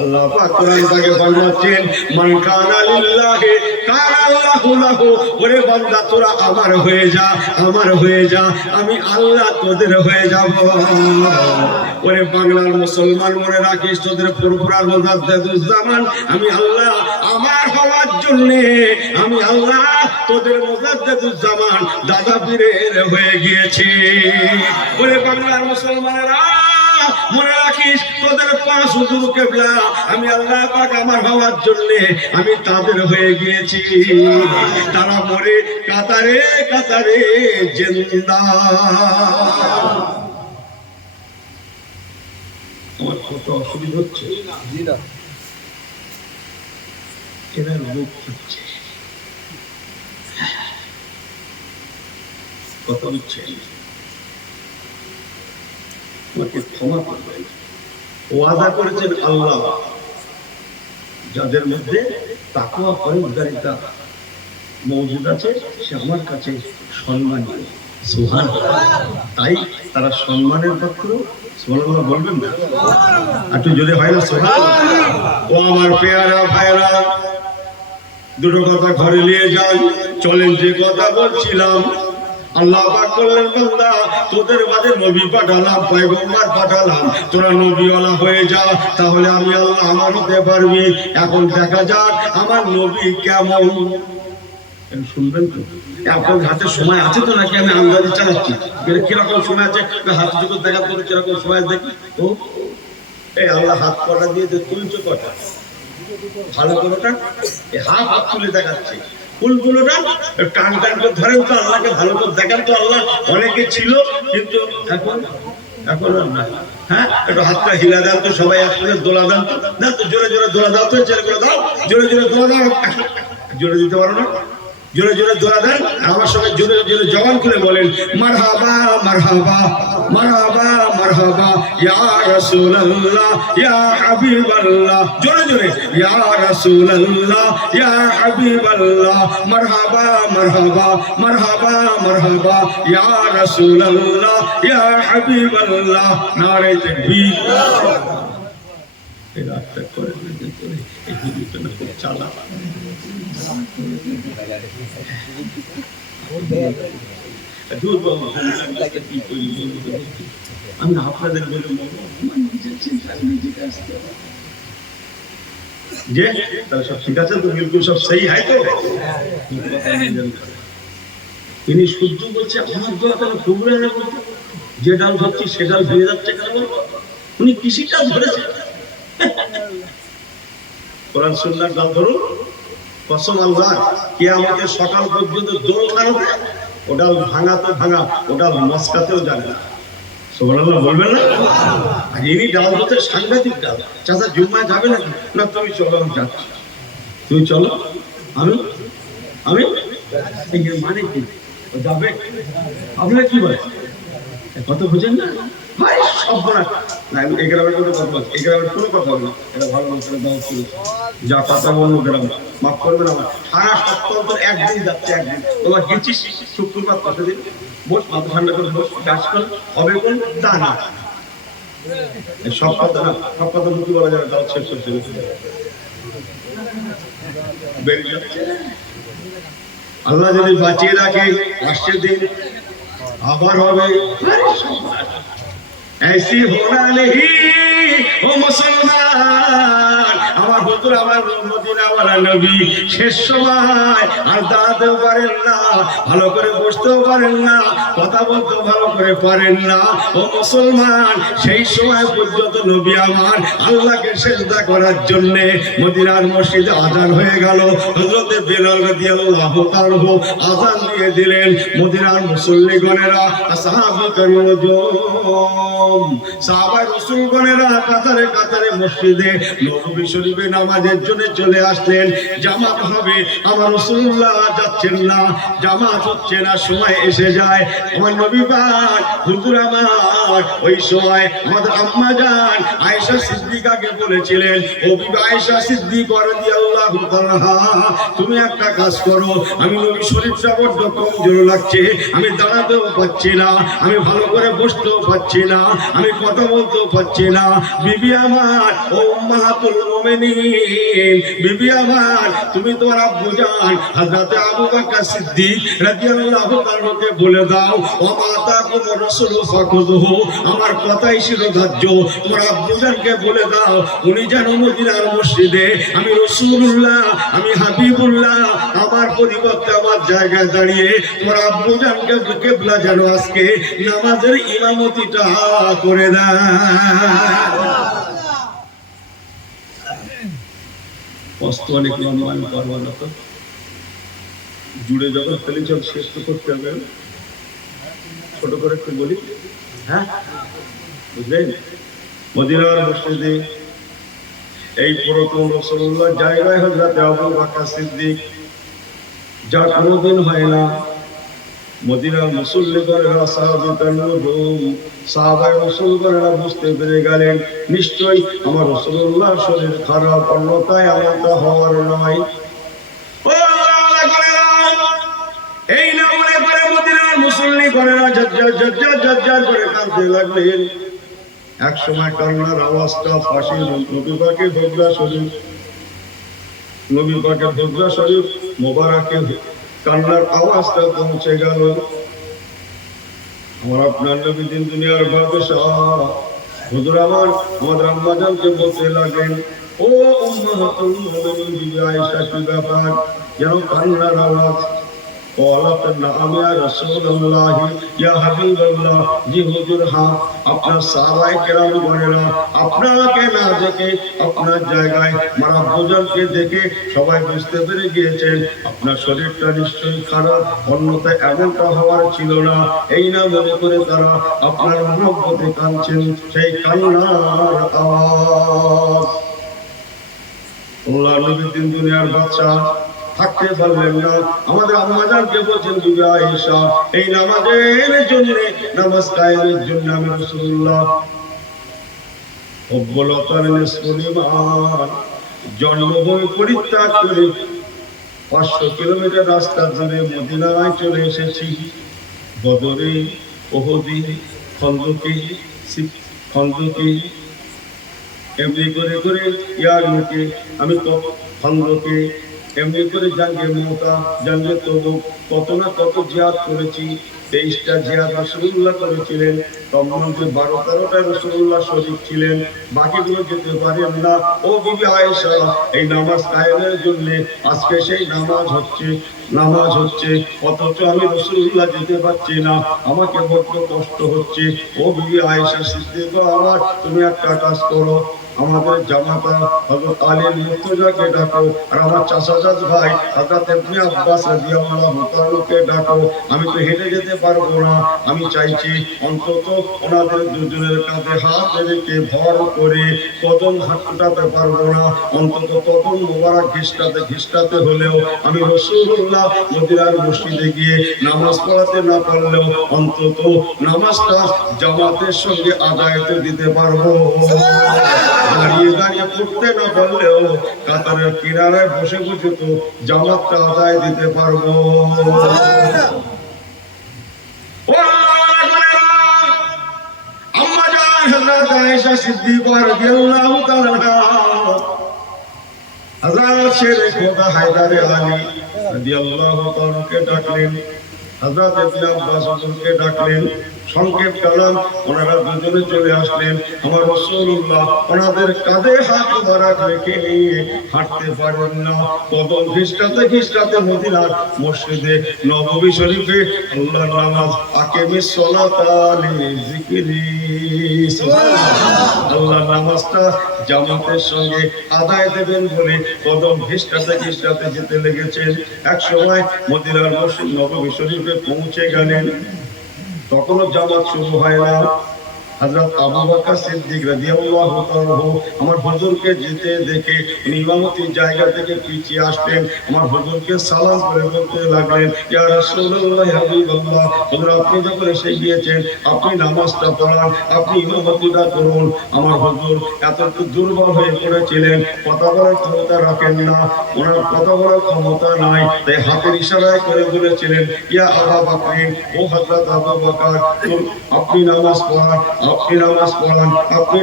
আল্লাহ পাক কোরআন পাকে ফরমাচ্ছেন মান কানা লিল্লাহি কানা আল্লাহু লাহু। ওরে বান্দা তোরা আমার হয়ে যা, আমার হয়ে যা, আমি আল্লাহ তোদের হয়ে যাব। ওরে বাংলার মুসলমান মনে রাখিস, তোদের ফুরফুরার মুজাদ্দিদুজ্জামান আমি আল্লাহ আমার হওয়ার জন্য আমি আল্লাহ তোদের মুজাদ্দিদুজ্জামান দাদা পীরের হয়ে গিয়েছি। ওরে বাংলার মুসলমানেরা মনে রাখিস, তোদের পাঁচ হুজুর কেবলা আমি আল্লাহ পাক আমার হওয়ার জন্য আমি তাদের হয়ে গিয়েছি। তারা মরে কাতারে কাতারে জিন্দা। আমার কত অসুবিধা হচ্ছে, এরা লোক হচ্ছে কথা হচ্ছে, তোমাকে ক্ষমা করবেন। ওয়াদা করেছেন আল্লাহ যাদের মধ্যে তাকওয়া পরেজগারিতা মওজুদ আছে সে আমার কাছে সম্মানীয়। সুবহানাল্লাহ। তাই তারা সম্মানের পাত্র। সুবহানাল্লাহ বলবেন না? একটু যদি হয় না সুবহানাল্লাহ। ও আমার পেয়ারা ভাইরা, দুটো কথা ঘরে নিয়ে যান। চলেন যে কথা বলছিলাম, আল্লাহ পাক বললেন বান্দা তোদের মাঝে নবী পাঠালাম, পয়গম্বর পাঠালাম, তোরা নবীওয়ালা হয়ে যা, তাহলে আমি আল্লাহ আমার হতে পারবি। এখন দেখা যাক আমার নবী কেমন। শুনবেন তো? এখন হাতে সময় আছে তো নাকি আমি আন্দাজি চালাচ্ছি? কিরকম সময় আছে হাতে যুগ দেখার জন্য, কিরকম সময় দেখি তো এই আল্লাহ হাত কটা দিয়ে তুলছো কটা ভালো করে টান, হাত তুলে দেখাচ্ছে ফুলগুলো টান টান করে ধরেন তো আল্লাহকে ভালো করে দেখান তো। আল্লাহ অনেকে ছিল কিন্তু এখন এখন আর না। হ্যাঁ, একটু হাতটা হিলা দেন তো, সবাই একসাথে দোলা দেন তো, দেন তো, জোরে জোরে দোলা দাও তো, ছেলেগুলো দাও, জোরে জোরে দোলা দাও। জোরে দিতে পারো না? জোরে জোরে দোলা দেন, আমার সঙ্গে জোরে জোরে জবান করে বলেন মারহাবা মারহাবা মারহাবা মারহাবা ইয়া রাসূলুল্লাহ ইয়া হাবিবাল্লাহ। জোরে জোরে ইয়া রাসূলুল্লাহ ইয়া হাবিবাল্লাহ মারহাবা মারহাবা মারহাবা মারহাবা ইয়া রাসূলুল্লাহ ইয়া হাবিবাল্লাহ। নারে তাকবীর। এই রাতটা করে এই ভিডিওটা না খুব চালা। আমি আপনাদের বলে যে তাহলে সব ঠিক আছে তো, বিলকুল সব সেই হয় তো। তিনি শুদ্ধ বলছে আমার দোয়া কেন কুবরে না বলতে, যে ডাল ধরছি সে ডাল ভেঙে যাচ্ছে কেন বলবো? উনি কৃষি ডাল ধরেছে, কোরআন সুন্নাহর ডাল ধরুন। কসম আল্লাহ, কিয়ামতের সকাল পর্যন্ত দোল খাবে, ওটা ভাঙা তো ভাঙা, ওটা মস্কাতেও যাবে না। সুবহানাল্লাহ বলবেন না? আর ইনি ডাল ধরতে সাংঘাতিক ডাল। চাচা জুম্মায় যাবে নাকি? না তুমি চলো, আমি যাচ্ছি। তুমি চলো, আমি আমি মানে কি যাবে? আপনারা কি বলে কত বুঝেন না? ভাই সব না, এই গ্রামের কোনো কথা বলছে, এই গ্রামের কোনো কথা বলবে, এটা ভালো মানুষের দাওয়াত করেছে, যা কথা বলবো গ্রামে মাফ করবেন আমার। সারা সপ্তাহ তো একদিন যাচ্ছে, একদিন তোমার গেছিস শুক্রবার কথা দিন, বস মাথা ঠান্ডা করে বস, কাজ কর, হবে কোন তা না। সব কথা না, সব কথা মুখে বলা যাবে, দাওয়াত শেষ করতে বেরিয়ে যাচ্ছে। আল্লাহ যদি বাঁচিয়ে রাখে আসছে দিন আবার হবে। ऐसी होना नहीं ओ मुसलमान। আমার হুজুর আমার মদিনাওয়ালা নবী শেষ সময় আর দাঁড়াতেও পারেন না, ভালো করে বসতেও পারেন না, কথা বলতেও ভালো করে পারেন না। ও মুসলমান, সেই সময় পর্যন্ত নবী আমার আল্লাহকে সিজদা করার জন্য মদিনার মসজিদে আযান হয়ে গেল। হযরত বেলাল রাদিয়াল্লাহু তাআলা আযান দিয়ে দিলেন। মদিনার মুসল্লিগণেরা, সাহাবা কারীম, সাহাবা রাসূলগণেরা কাতারে কাতারে মসজিদে নববী শরীফে নামাজের জন্য চলে আসলেন। জামাত হবে, আমার রাসূলুল্লাহ যাচ্ছেন না, জামাত হচ্ছে না, সময় এসে যায়। আমার নবী পাক হুজুর আমার ওই সময় আমাদের আম্মা জান আয়েশা সিদ্দিকাকে বলেছিলেন, ও বিবি আয়েশা সিদ্দিকা রাদিয়াল্লাহু তাআলা, তুমি একটা কাজ করো, আমি নবী শরীফটা বড্ড কমজোর লাগছে, আমি দাঁড়াতেও পাচ্ছি না, আমি ভালো করে বসতেও পাচ্ছি না, আমি কথা বলতেও পাচ্ছি না। বিবি আমার, ও উম্মাহাতুল মুমিনিন, বিবি আমার, তুমি তোমার আব্বু জান হযরত আবু বকর সিদ্দিক রাদিয়াল্লাহু তাআলাকে বলে দাও, ও মাতাকুম রাসূল ফাকুযুহু, আমার কথাই শিরোধার্য, তোমার আব্বু জানকে বলে দাও উনি যেন মদিনার মসজিদে আমি রাসূলুল্লাহ, আমি হাবিবুল্লাহ, আমার পরিবর্তে আমার জায়গায় দাঁড়িয়ে তোমার আব্বু জানকে কিবলা যেন আজকে নামাজের ইমামতিটা করে দেয়। কষ্ট অনেক লম্বা, আমি পারবো না তো, জুড়ে যখন ফেলে চল শেষ তো করতে হবে। ছোট করে একটু বলি, হ্যাঁ বুঝলেন? মদিনার মসজিদে এই প্রথম রাসূলুল্লাহ জায়গায় হযরত আবু বকর সিদ্দিক, যা কোনোদিন হয় না। মদিনার মুসল্লিগণেরা, সাহাবায়ে রাসূলগণেরা বুঝতে পেরে গেলেন নিশ্চয়ই আমার রাসূলুল্লাহর শরীর খারাপ, অন্যথায় এমনটা হওয়ার নয়। এই না মনে করে মদিনার মুসল্লিগণেরা ঝরঝর করে কাঁদতে লাগলেন। এক সময় কান্নার আওয়াজটা ফাঁসি নবী পাকের হুজরা শরীফ, নবী পাকের হুজরা শরীফ মোবারকে কান্নার আওয়াজটা পৌঁছে গেল। আমার আপনার নবী দিন দুনিয়ার বাদশাহ হুজুর আমার আমাদের আম্মা জানকে বলতে লাগেন, ও উম্মাহাতুল মুমিনিন বিবি আয়েশা, কি ব্যাপার যেন কান্নার আওয়াজ? قالت نعم يا رسول الله يا حبيب الله জি হুজুর হ্যাঁ আপনার সাহাবায়ে কেরাম বলেনা আপনাকে না দেখে আপনার জায়গায় মারা বুজুর্গকে দেখে সবাই বুঝতে পেরে গিয়েছেন আপনার শরীরটা নিশ্চয়ই খারাপ অন্যথা এমনটা হওয়ার ছিল না এই না মনে করে তারা আপনার মহব্বতে কাঁদছেন সেই কান্নার আওয়াজ আল্লাহ নবী দিন দুনিয়ার বাদশা থাকতে পারলেন না আমাদের আম্মাজানকে বলছেন বিবি আয়েশা এই নামাজের জন্য নামাজ কায়েমের জন্য আমি রাসূলুল্লাহ অব্বলতার নিসফুলিমান জন্মভূমি পরিত্যাগ করে 500 কিলোমিটার রাস্তা ধরে মদিনায় চলে এসেছি বদরে ওহদে খন্দকে এমনি করে করে ইয়ার মুখে আমি তো খন্দকে এমনি করে জাঙ্গে মোতা জাঙ্গে তবুক কত না কত জিহাদ করেছি 23টা জিহাদ রাসূলুল্লাহ করেছিলেন তার মধ্যে 12-13টা রাসূলুল্লাহ শরীক ছিলেন বাকিগুলো যেতে পারেন না ও বিবি আয়েশা এই নামাজ কায়েমের জন্য আজকে সেই নামাজ হচ্ছে অথচ আমি রাসূলুল্লাহ যেতে পারছি না আমাকে বড্ড কষ্ট হচ্ছে ও বিবি আয়েশা সিদ্দিকা আমার তুমি একটা কাজ করো আমাদের জামাতা হযরত আলী মুর্তজাকে ডাকো আর আমার চাচাজাদ ভাই হযরত ইবনে আব্বাস রাদিয়াল্লাহু তাআলাকে ডাকো আমি তো হেঁটে যেতে পারবো না আমি চাইছি অন্তত ওনাদের দুজনের কাঁধে হাত রেখে ভর করে কদম হাঁটাতে পারবো না অন্তত কদম মোবারক ঘিসটাতে হলেও আমি রাসূলুল্লাহ মদিনার মসজিদে গিয়ে নামাজ পড়াতে না পারলেও অন্তত নামাজটা জামাতের সঙ্গে আদায় দিতে পারবো দাঁড়িয়ে দাঁড়িয়ে পড়তে না পারলেও কাতারের কিনারায় বসে বসে তো জামাতটা আদায় দিতে পারবো আম্মাজান হযরত আয়েশা সিদ্দিকা রাদিয়াল্লাহু তাআলা হযরত শেরে খোদা হায়দার আলী রাদিয়াল্লাহু তাআলা কে ডাকলেন হযরত ইবনে আব্বাস হুজুরকে ডাকলেন সংক্ষেপ কালাম ওনারা দুজনে চলে আসলেন আমার রাসূলুল্লাহ ওনাদের কাঁধে হাত মোবারক রেখে হাঁটতে পারেন না কদম ঘিসটাতে মদিনার মসজিদে নববী শরীফে আল্লাহর নামাজ আকিমিস সালাতা লিযিকরি সুবহানাল্লাহ আল্লাহর নামাজটা জামাতের সঙ্গে আদায় দেবেন বলে কদম ঘিসটাতে যেতে লেগেছেন এক সময় মদিনার মসজিদ নববী শরীফে পৌঁছে গেলেন তখনও জামাত শুরু হয় না হযরত আবু বকর সিদ্দিক রাদিয়াল্লাহু তাআলা আমার হুজুরকে যেতে দেখে ইমামতির জায়গা থেকে পিছিয়ে আসলেন আমার হুজুরকে সালাম করে বলতে লাগলেন ইয়া রাসূলুল্লাহ ইয়া হাবিবাল্লাহ হুজুর আপনি যখন এসে গিয়েছেন আপনি নামাজটা পড়ান আপনি ইমামতিটা করুন আমার হুজুর এতটুকু দুর্বল হয়ে পড়েছিলেন কথা বলার ক্ষমতা রাখেন না ওনার কথা বলার ক্ষমতা নাই তাই হাতের ইশারায় করে বলেছিলেন ইয়া আবু বকর ও হযরত আবু বকর আপনি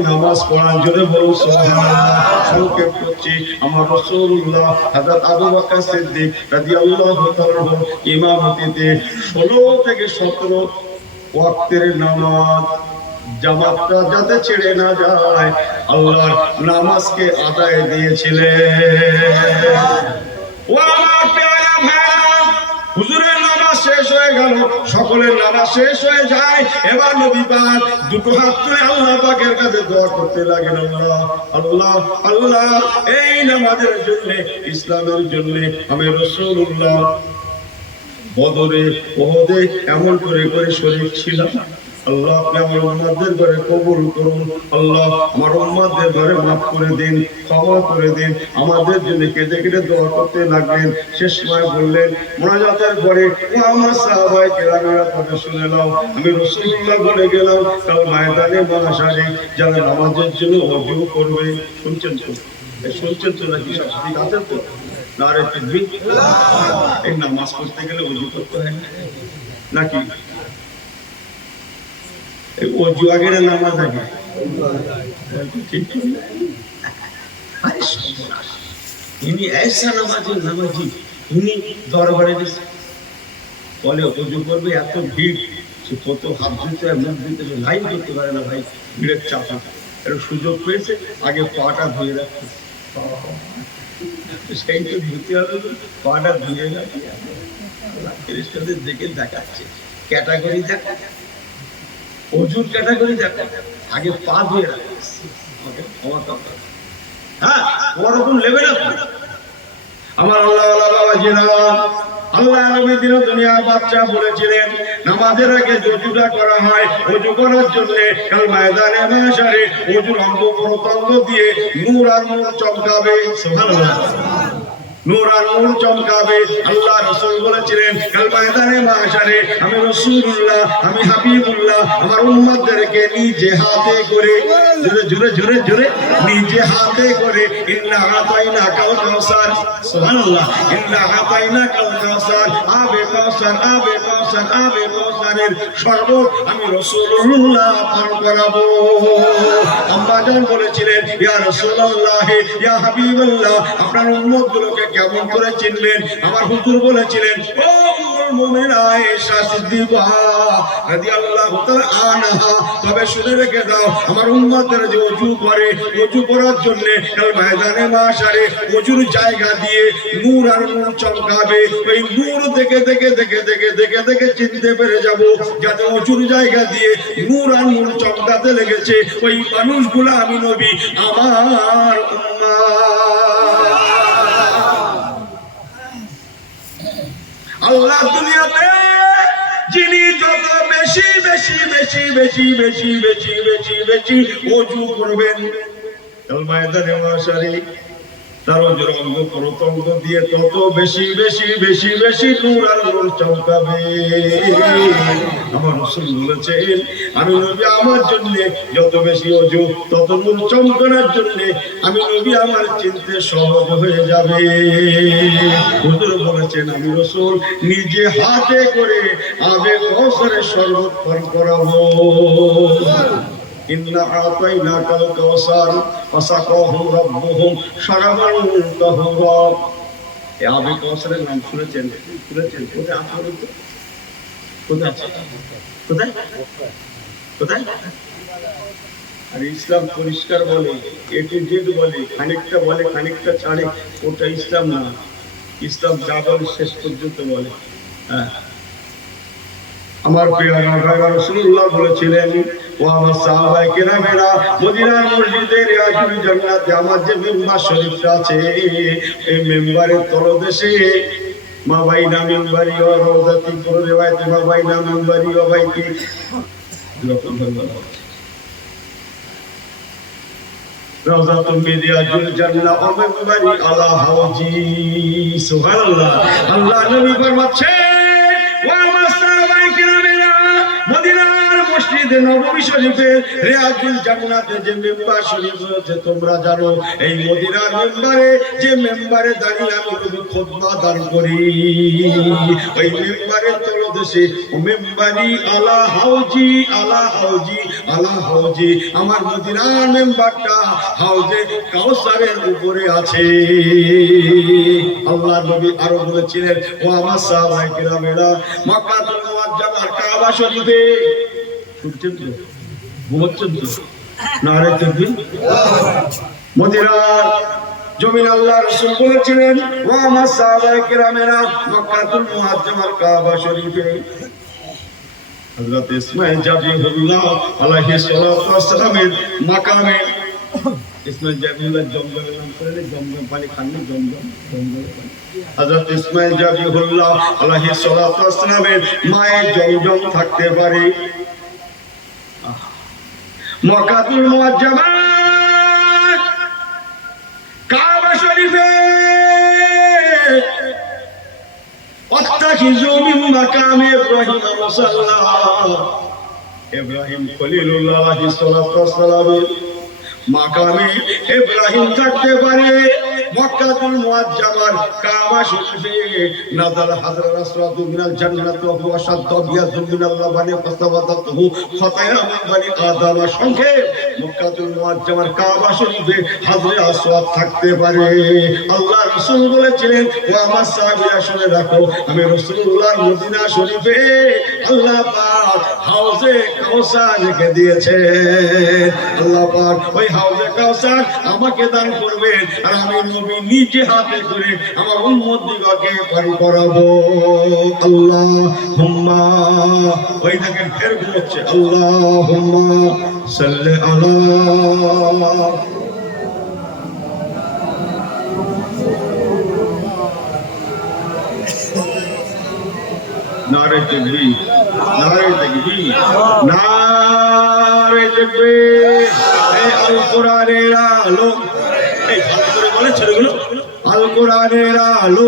নামাজ পড়ান জোরে বলুন সুবহানাল্লাহ সংক্ষেপ করছি আমার রাসূলুল্লাহ হযরত আবু বকর সিদ্দিক রাদিয়াল্লাহু তাআলা ইমামতিতে 16 থেকে 17 ওয়াক্তের নামাজ জামাতটা যাতে ছেড়ে না যায় আল্লাহর নামাজকে আদায় দিয়েছিলেন ও আমার প্রিয় ভাই হুজুরের নামাজ শেষ হয়ে গেল সকলের নামাজ শেষ হয়ে যায় এবার নবী পাক দুটো হাত তুলে আল্লাহ পাকের কাছে দোয়া করতে লাগেন আল্লাহ এই নামাজের জন্য ইসলামের জন্য আমি রাসূলুল্লাহ বদরে ওহদে এমন করে শরীক ছিলাম আল্লাহ আপনি আমার উম্মতদের ঘরে কবুল করুন আল্লাহ আমার উম্মতদের ঘরে মাফ করে দিন ক্ষমা করে দিন আমাদের জন্য কেঁদে কেটে দোয়া করতে লাগলেন শেষ সময় বললেন মুনাজাতের পরে ও আমার সাহাবায়ে কেরামেরা কথা শুনে নাও আমি রাসূলুল্লাহ বলে গেলাম কাল ময়দানে মাশারে যারা নামাজের জন্য ওযু করবে শুনছেন তো নাকি সব ঠিক আছে তো নারে তাকবীর এই নামাজ পড়তে গেলে ওযু করতে হয় নাকি ওযু আগে না নামাজ আগে ঠিক আরে সর্বনাশ ইনি ऐसा নামাজি ইনি দরবারে বলে ওযু করবে এত ভিড় সে কত হাত ধুতে আর মুখ ধুতে লাইন করতে পারে না ভাই ভিড়ের চাপা এর সুযোগ পেয়েছে আগে পাটা ধুয়ে রাখতে সেই তো ধুতে হবে পাটা ধুয়ে রাখি ফেরেশতাদের দেখে দেখাচ্ছে ক্যাটাগরি দেখা, ওজুর ক্যাটাগরি দেখা, আগে পা দিয়ে রাখছে আমাকে ক্ষমা করতে। হ্যাঁ, ওরকম লেভেল আছে আমার আল্লাহ বাবাজিরা। আল্লাহ নবী দিন দুনিয়ার বাচ্চা বলেছিলেন নামাজের আগে ওযুটা করা হয়, ওযু করার জন্য কাল ময়দানে মাশারে ওযুর অঙ্গ প্রত্যঙ্গ দিয়ে নূর আর নূর চমকাবে। সুবহানাল্লাহ, নূর আর নূর চমকাবে। আল্লাহ রাসূল বলেছিলেন কাল ময়দানে মাশারে আমি রাসূলুল্লাহ, আমি হাবিবুল্লাহ আমার উম্মতদেরকে নিজে হাতে করে, জোরে জোরে জোরে জোরে, নিজে হাতে করে ইন্না আতাইনা কাল কাউসার, সুবহানাল্লাহ, ইন্না আতাইনা কাল কাউসার, আবে কাউসার আবে কাউসার আবে কাউসারের শরবত আমি রাসূলুল্লাহ পান করাবো। আম্মা জান বলেছিলেন ইয়া রাসূলুল্লাহ ইয়া হাবিবাল্লাহ আপনার উম্মতগুলোকে কেমন করে চিনলেন? আমার হুজুর বলেছিলেন ও উম্মুল মুমিনিন আয়েশা সিদ্দিকা রাদিয়াল্লাহু তাআলা আনহা, তবে শুনে রেখে দাও আমার উম্মতের যে ওযু করে, ওযু করার জন্য কাল ময়দানে মাশারে ওযুর জায়গা দিয়ে নূর আর নূর চমকাবে। ওই নূর দেখে দেখে দেখে দেখে দেখে দেখে চিনতে পেরে যাব যাতে ওযুর জায়গা দিয়ে নূর আর নূর চমকাতে লেগেছে ওই মানুষগুলো আমি নবী আমার উম্মাহ। আল্লাহ দুনিয়াতে যিনি যত বেশি বেশি বেশি বেশি বেশি বেশি বেশি বেশি ওযু করবেন কাল ময়দানে মাশারে তার ওযুর অঙ্গ প্রত্যঙ্গ দিয়ে তত বেশি বেশি বেশি বেশি নূর আর নূর চমকাবে। আমার রাসূল বলেছেন আমি নবী আমার জন্য যত বেশি ওযু তত নূর চমকানোর জন্য আমি নবী আমার চিনতে সহজ হয়ে যাবে। হুজুর বলেছেন আমি রাসূল নিজে হাতে করে আবে কাউসারের শরবত পান করাবো। ইন্না আতাইনাকাল কাউসার ফাসাকাহুম রাব্বুহুম শারাবান তাহুরা। এই আবে কাউসারের নাম শুনেছেন? শুনেছেন? কোথায় আছে বলুন তো? কোথায় আছে? কোথায় কোথায়? আর ইসলাম পরিষ্কার বলে, এ টু জেড বলে, খানিকটা বলে খানিকটা ছাড়ে, ওটা ইসলাম না। ইসলাম যা বলে শেষ পর্যন্ত বলে। হ্যাঁ, আমার পেয়ারা ভাইরা রাসূলুল্লাহ বলেছিলেন ও আমার সাহাবায়ে কেরামেরা মদিনার মসজিদে রিয়াজুল জান্নাতে আমার যে মিম্বার শরীফটা আছে এই মিম্বারের তলদেশে মা বাইনা মিম্বারি ও রওজাতি পুরো রিওয়ায়াতে মা বাইনা মিম্বারি ও বাইতি যখন রওজাতুল মিরিয়াজুল জান্নাহ ও মিম্বারি আলা হাওজি। সুবহানাল্লাহ, আল্লাহ নবী ফরমাচ্ছেন ও আমার সাহাবায়ে কেরামেরা মদিনার মসজিদে নববী শরীফে রিয়াজুল জান্নাতে যে মিম্বার শরীফ রয়েছে তোমরা জানো এই মদিনার মিম্বারে যে মিম্বারে দাঁড়িয়ে আমি নবী খুতবা দান করি ওই মিম্বারের তলদেশে ও মিম্বারি আলা হাওজি আলা হাওজি আলা হাওজি আমার মদিনার মিম্বারটা হাউজে কাউসারের উপরে আছে। আল্লাহ নবী আরো বলেছিলেন ও আমার সাহাবায়ে কেরামেরা মক্কাতুল মুআজ্জামার কাবা শরীফে শুনছেন তো? ঘুমাচ্ছেন তো? নারে তাকবীর। মদিনার জমিন আল্লাহ রাসূল বলেছিলেন ও আমার সাহাবায়ে কেরামেরা মক্কাতুল মুআজ্জামার কাবা শরীফে হযরত ইসমাঈল জাবিহুল্লাহ আলাইহিস সালাতু ওয়াস সালামের মাকামে ইসমাঈল জাবিহুল্লাহ জমজমের নাম করে জমজম পানি খাননি জমজম পানি হযরত ইসমাঈল জাবিহুল্লাহ আলাইহিস সালাতু ওয়াস সালামের মায়ের জমজম থাকতে পারে মক্কাতুল মুআজ্জামা কাবা শরীফে অত্তাখিযু মিন মাকামে ইব্রাহিম মুসাল্লা ইব্রাহিম খলিলুল্লাহ আলাইহিস সালাতু ওয়াস সালামের মাকামে ইব্রাহিম থাকতে পারে মক্কাতুল মুআজ্জামার কাবা শরীফে নাযাল হাজরা রাসূলু মিনাল জান্নাতি ওয়া হুয়া শাদ্দু বিয়াযু মিনাল লাবানি ফাসাওয়াদাতহু খাতায়া মিন বানি আদম। সংক্ষেপ মক্কাতুল মুআজ্জামার কাবা শরীফে হাজরে আসওয়াদ থাকতে পারে। আল্লাহ রাসূল বলেছিলেন, ও আমার সাহাবীরা শুনে রাখো, আমি রাসূলুল্লাহ মদিনা শরীফে আল্লাহ পাক হাউজে কাউসার রেখে দিয়েছেন। আল্লাহ পাক ওই হাউজে কাউসার আমাকে দান করবেন, আর আমি নবী নিজে হাতে করে আমার উম্মতদিগকে পানি করাবো। আল্লাহুম্মা, ওই দেখেন ফের বলছে আল্লাহুম্মা সাল্লি আলা নারে তাকবীর, নারে তাকবীর, নারে তাকবীর। এই আল কোরআনের আলো, এই ভালো করে বলে ছেলেগুলো, আল কোরআনের আলো।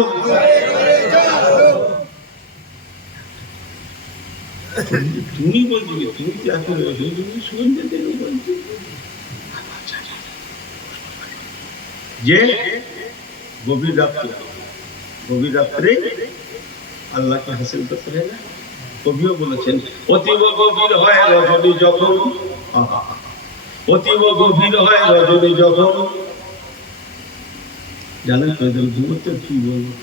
তুমি বলছি, তুমি কি এখন শুনতে দেবে বলছি যে গভীর রাত্রে আল্লাহকে হাসিল করতে হয় না? কবিও বলেছেন, অতীব গভীর হয় রজনী যখন, অতীব গভীর হয় রজনী যখন। জানেন তো এদের ঘুমোতে কি বলবো,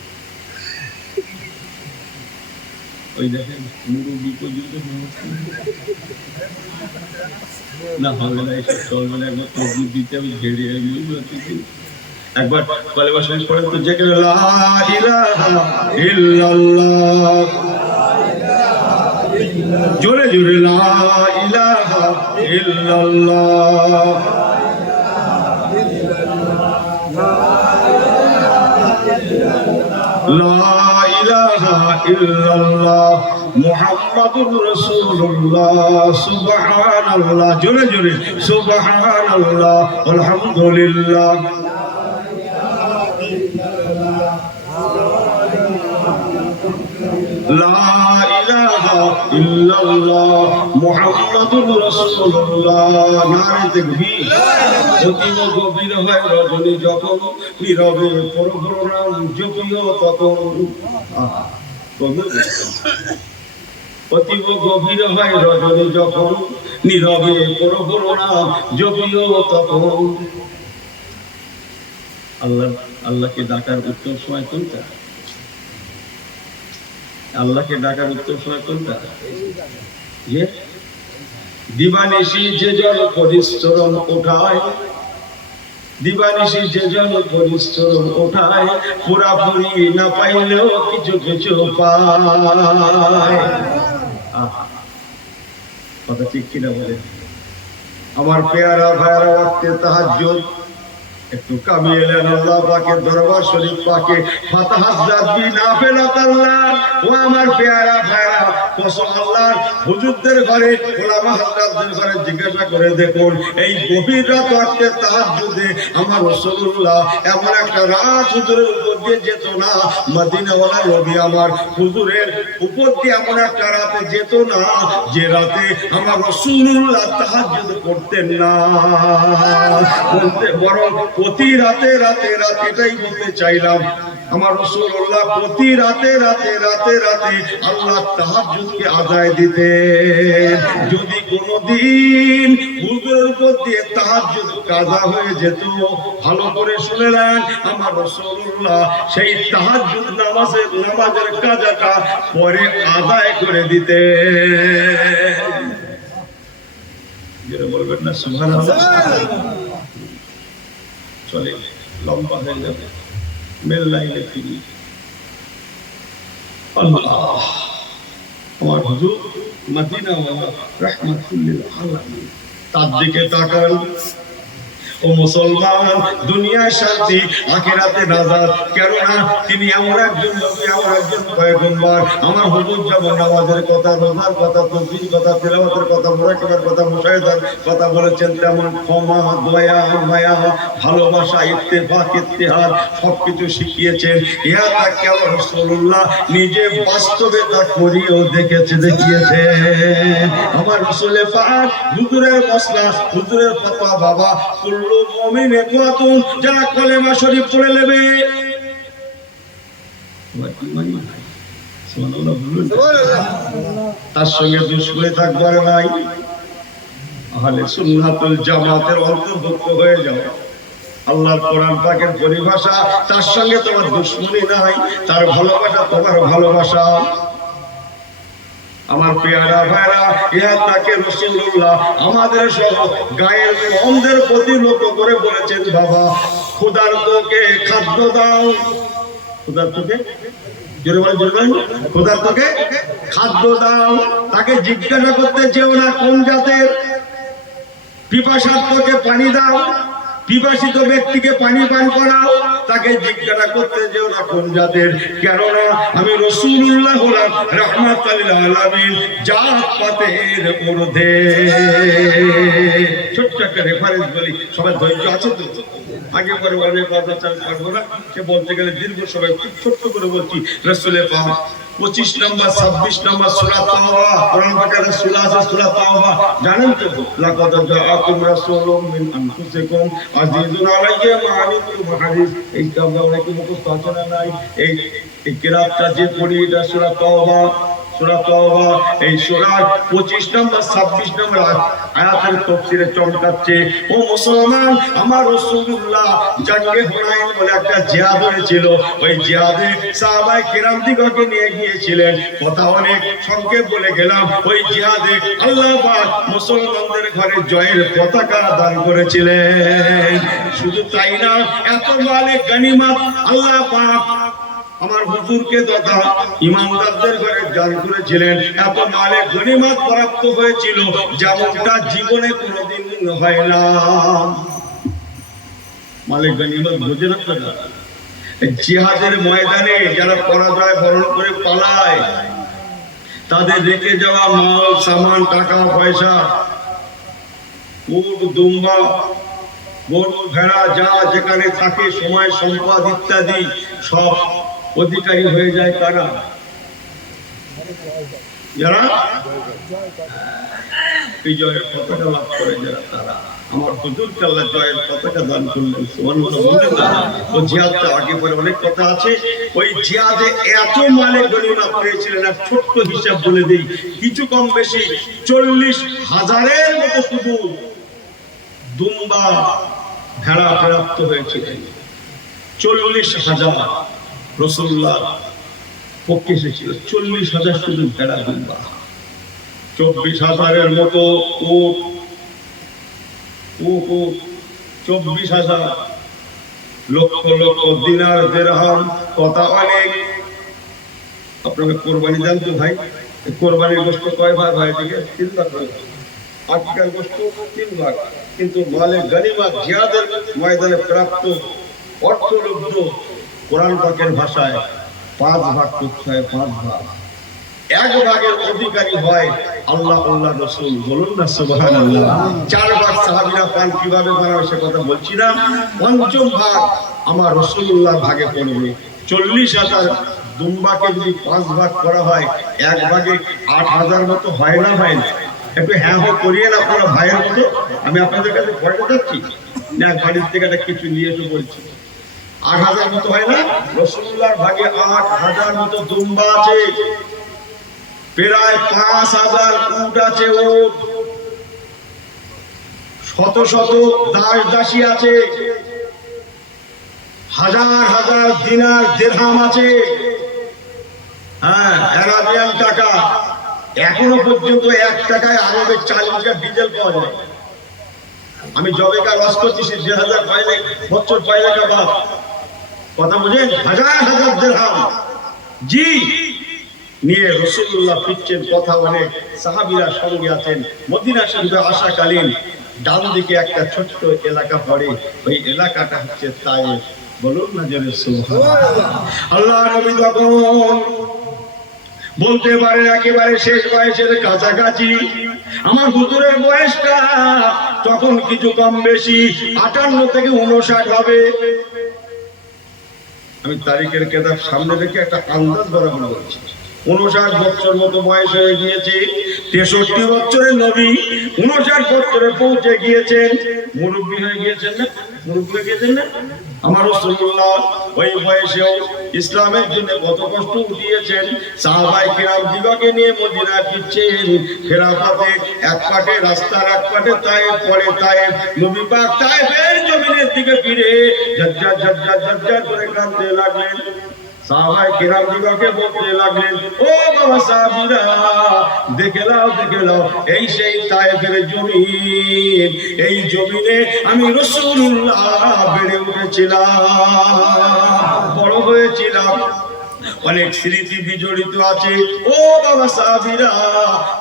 ওই দেখেন মুরব্বী পর্যন্ত না হবে না, এসব চলবে না। একবার তকবীর দিতে আমি ঝেড়ে একবার কালেমা শরীফ পড়েন তো, যেখানে লা ইলাহা ইল্লাল্লাহ, জোরে জোরে লা ইলাহা ইল্লাল্লাহ, লা ইলাহা ইল্লাল্লাহ মুহাম্মাদুর রাসূলুল্লাহ, সুবহানাল্লাহ, জোরে জোরে সুবহানাল্লাহ, আলহামদুলিল্লাহ, লা ইলাহা ইল্লাল্লাহ মুহাম্মাদুর রাসূলুল্লাহ, নারে তাকবীর। অতীব গভীর হয় রজনী যখন, নীরবে প্রভুর নাম জপিও তখন। অতীব গভীর হয় রজনী যখন, নীরবে প্রভুর নাম জপিও তখন। আল্লাহকে ডাকার উত্তম সময় কোনটা? আল্লাহকে ডাকার উত্তম সময় কোনটা? যে দিবানিশি যে জন পরিশ্রম ওঠায়, দিবানিশি যে জন পরিশ্রম ওঠায়, পুরাপুরি না পাইলেও কিছু কিছু পায়। কথা ঠিক কিনা বলে? আমার পেয়ারা ভাইরা ওয়াক্তে তাহাজ্জুদ একটু কামিয়ে এলেন আল্লাহ পাকের দরবার শরীফ পাকে, ফাতাহাজ্জাত বিনাফিলাতাল্লাহ। ও আমার পেয়ারা ভাইরা, কসম আল্লাহর, হুজুরদের ঘরে, ওলামা হযরতদের ঘরে জিজ্ঞাসা করে দেখুন, এই গভীর রাত ওয়াক্তে তাহাজ্জুদে আমার রাসূলুল্লাহ এমন একটা রাত হুজুরের উপর দিয়ে যেত না, মদিনাওয়ালা নবী আমার হুজুরের উপর দিয়ে এমন একটা রাতে যেত না যে রাতে আমার রাসূলুল্লাহ তাহাজ্জুদ করতেন না। বলতে বরং প্রতি রাতে রাতে রাতে, এটাই বলতে চাইলাম, আমার রাসূলুল্লাহ প্রতি রাতে রাতে রাতে রাতে আল্লাহ তাহাজ্জুদকে আদায় দিতেন। যদি কোনদিন হুজুরের উপর দিয়ে তাহাজ্জুদ কাজা হয়ে যেত, ভালো করে শুনে নেন, আমার রাসূলুল্লাহ সেই তাহাজ্জুদ নামাজের কাজাটা পরে আদায় করে দিতেন। যেটা বলবেন না সুবহানাল্লাহ। চলে লম্বা হয়ে যাবে, মেল লাইনে ফিরি। আল্লাহ, আমার হুজুর মদিনাওয়ালা রাহমাতুল লিল আলামিন, তার দিকে তাকান। ও মুসলমান, দুনিয়ার শান্তি, আখিরাতে নাজাত। কেননা তিনি এমন একজন নবী, এমন একজন পয়গম্বর। আমার হুজুর যেমন নামাজের কথা, রোজার কথা, তাসবিহের কথা, তিলাওয়াতের কথা, মুরাকাবার কথা, মুশাহিদার কথা বলেছেন, তেমন ক্ষমা, দয়া, মায়া, ভালোবাসা, ইত্তেফাক, ইত্তেহাদ সবকিছু শিখিয়েছেন। ইহা তাকে আমার রাসূলুল্লাহ নিজে বাস্তবে তা করিয়েও দেখিয়েছেন। আমার রাসূলে পাক হুজুরের মসলা, হুজুরের ফতোয়া, বাবা যারা কলেমা শরীফ পড়ে নেবে, তার সঙ্গে দুশ্মনী থাকবার নাই। আহলে সুন্নাতুল জামাতের অন্তর্ভুক্ত হয়ে যাও। আল্লাহর কোরআন পাকের পরিভাষা, তার সঙ্গে তোমার দুশ্মনী নাই, তার ভালোবাসা তোমার ভালোবাসা। আমার পেয়ারা ভাইরা, ইহা তাকে রাসূলুল্লাহ আমাদের সহ গায়ের কমদের প্রতি লক্ষ্য করে বলেছেন, বাবা ক্ষুধার্তকে খাদ্য দাও। ক্ষুধার্তকে জোরে বলে, জোরে বলেন, ক্ষুধার্তকে খাদ্য দাও। তাকে জিজ্ঞাসা করতে যেও না কোন জাতের। পিপাসার্তকে পানি দাও, পিপাসিত ব্যক্তিকে পানি পান করাও। তাকে জিজ্ঞাসা করতে যেও না কোন জাতের, কেননা আমি রাসূলুল্লাহ হলাম রাহমাতুল লিল আলামিন, জাত পাতের ঊর্ধ্বে। ছোট্ট একটা রেফারেন্স বলি, সবাই ধৈর্য আছে তো? আগে পরে অনেক কথা চাল করবো না, সে বলতে গেলে দীর্ঘ সময়, খুব ছোট্ট করে বলছি। রাসূলের পাক 25 নম্বর 26 নম্বর সূরা তাওবা, কোরআন পাকের সূরা আছে সূরা তাওবা, জানেন তো? লাকাদ জাআকুম রাসূলুম মিন আনফুসিকুম আজিজুন আলাইহি মা আনিতুম হারিস। এই কামটা অনেকে মুখস্থ আছে না নাই? এই কিরাতটা যে পড়ি, এটা সূরা তাওবা, সূরা তাওবা। এই সূরার 25 নম্বর 26 নম্বর আয়াতের তাফসীরে চমকাচ্ছে, ও মুসলমান, আমার রাসূলুল্লাহ জাঙ্গে হুনাইন বলে একটা জিহাদ হয়েছিল। ওই জিহাদে সাহাবায়ে কিরাম দিগকে নিয়ে গিয়েছিলেন। কথা অনেক সংক্ষেপ বলে গেলাম। ওই জিহাদে আল্লাহ পাক মুসলমানদের ঘরে জয়ের পতাকা দান করেছিলেন। শুধু তাই না, এত মালে গনিমত আল্লাহ পাক আমার হুজুরকে তথা ইমানদারদের ঘরে দান করেছিলেন। এত মালে গনিমত প্রাপ্ত হয়েছিল, যেমনটা জীবনে কোনোদিন হয় না। মালে গনিমত বুঝে না আপনারা? জিহাদের ময়দানে যারা পরাজয় বরণ করে পালায়, তাদের রেখে যাওয়া মাল সামান, টাকা পয়সা, উট দুম্বা, গরু ভেড়া যা যেখানে থাকে, সময় সম্পদ ইত্যাদি সব অধিকারী হয়ে যায় কারা? যারা বিজয়ের পতাকা লাভ করে, যারা তারা। আমার হুজুরকে আল্লাহ জয়ের পতাকা দান করলেন, সুবহানাল্লাহ বললেন না? তো জিহাদটা আগে পরে অনেক কথা আছে। ওই জিহাদে এত মালে গনিমত পেয়েছিলেন, আর ছোট্ট হিসাব বলে দিই, কিছু কম বেশি 40,000-এর মতো শুধু দুম্বা ভেড়া প্রাপ্ত হয়েছিলেন। 40,000 রাসূলুল্লাহ পক্ষে এসেছিল, 40,000 শুধু ভেড়া দুম্বা। 24,000-এর মতো উট, 24,000 লক্ষ লক্ষ দিনার দিরহাম, কথা অনেক। আপনাকে কোরবানি দেন তো ভাই? কোরবানির গোশত কয় ভাগ হয়? দিকে 3 ভাগ হয়। আকিকার গোশত 3 ভাগ। কিন্তু মালে গনিমত জিহাদের ময়দানে প্রাপ্ত অর্থলব্ধ কোরআন পাকের ভাষায় 5 ভাগ করতে হয়, 5 ভাগ। 1 ভাগের অধিকারী হয় আল্লাহ, আল্লাহ রাসূল। বলুন না সুবহানাল্লাহ। 4 ভাগ সাহাবীরা পান, কিভাবে বানাবে সে কথা বলছি না। 5ম ভাগ আমার রাসূলুল্লাহ ভাগে পড়বে। 40,000 দুম্বাকে যদি 5 ভাগ করা হয়, 1 ভাগে 8,000 মতো হয় না? হয় না? একটু হ্যাঁ হো করিয়েন আপনারা ভাইয়ের মতো। আমি আপনাদের কাছে ভয় যাচ্ছি না, বাড়ির থেকে কিছু নিয়ে এসে বলছি। 8,000 মতো হয় না? রাসূলুল্লাহর ভাগে 8,000 মতো দুম্বা আছে, প্রায় 5,000 উট আছে, উট, শত শত দাস দাসী আছে, হাজার হাজার দিনার দিরহাম আছে। হ্যাঁ, আরাবিয়ান টাকা। এখনো পর্যন্ত 1 টাকায় আরবের 4 লিটার ডিজেল পাওয়া যায়। আমি জবেকার ওয়াজ করছি, 2000 বছর পয়লা বাদ কথা বুঝেন, হাজার হাজার দিরহাম জি নিয়ে রাসূলুল্লাহ ফিরছেন। কথা অনেক, সাহাবীরা সঙ্গে আছেন। মদিনা শরীফে আসাকালীন ডান দিকে একটা ছোট্ট এলাকা পড়ে, ওই এলাকাটা হচ্ছে তায়েফ। বলুন না জোরে সুবহানাল্লাহ। আল্লাহ নবী তখন বলতে পারে একেবারে শেষ বয়সের কাছাকাছি। আমার হুজুরের বয়সটা তখন কিছু কম বেশি 58 থেকে 59 হবে। আমি তারিখের কিতাব সামনে রেখে একটা আন্দাজ বরাবর বলছি। 59 বছর মতো বয়স হয়ে গিয়েছে। 63 বছরের নবী 59 বছরে পৌঁছে গিয়েছেন। মুরব্বী হয়ে গিয়েছেন না? মুরব্বী হয়ে গিয়েছেন না? আমার রাসূলুল্লাহ ওই বয়সেও ইসলামের জন্য কত কষ্ট উঠিয়েছেন। সাহাবায়ে কিরাম দিগকে নিয়ে মদিনায় ফিরছেন। খেলাফতে এক পাটে রাস্তার এক পাটে তায়েফ, পরে তায়েফ। নবী পাক তায়েফের জমিনের দিকে ফিরে ঝরঝর ঝরঝর ঝরঝর করে কাঁদতে লাগলেন। সাহাবায়ে কিরাম দিগকে বলতে লাগলেন, ও বাবা সাহাবীরা, দেখে নাও এই সেই তায়েফের জমিন। এই জমিনে আমি রাসূলুল্লাহ বেড়ে উঠেছিলাম, বড় হয়েছিলাম, অনেক স্মৃতি বিজড়িত আছে। ও বাবা সাহাবীরা,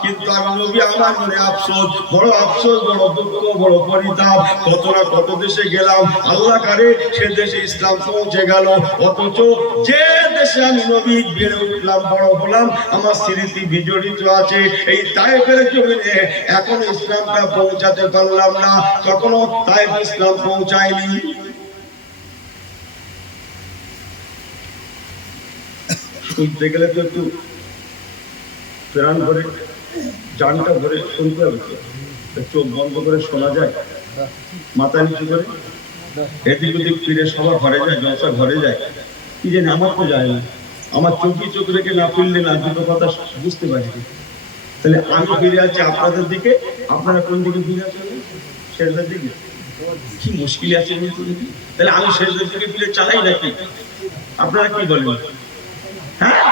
কিন্তু আমি নবী, আমার মনে আফসোস, বড় আফসোস, বড় দুঃখ, বড় পরিতাপ। কত না কত দেশে গেলাম, আল্লাহ কারে সে দেশে ইসলাম পৌঁছে গেল, অথচ যে দেশে আমি নবী বেড়ে উঠলাম, বড় হলাম, আমার স্মৃতি বিজড়িত আছে। এই তায়েফের জমিনে এখনো ইসলামটা পৌঁছাতে পারলাম না, তখনও তায়েফ ইসলাম পৌঁছায়নি। শুনতে গেলে তো একটু প্রাণ ভরে, জানটা ভরে শুনতে হবে। চোখ বন্ধ করে শোনা যায়, মাথা নিচু করে এদিক ওদিক ফিরে সবার ঘরে যায়, জলসা ঘরে যায়, কি জানি, আমার তো যায় না। আমার চোখ রেখে না ফিরলে না দুটো কথা বুঝতে পারি। তাহলে আমি ফিরে আছি আপনাদের দিকে, আপনারা কোন দিকে ফিরে আছেন? শেষদের দিকে। কি মুশকিল আছে বলতে দেখি। তাহলে আমি শেষদের দিকে ফিরে চালাই নাকি? আপনারা কি বলেন? হ্যাঁ,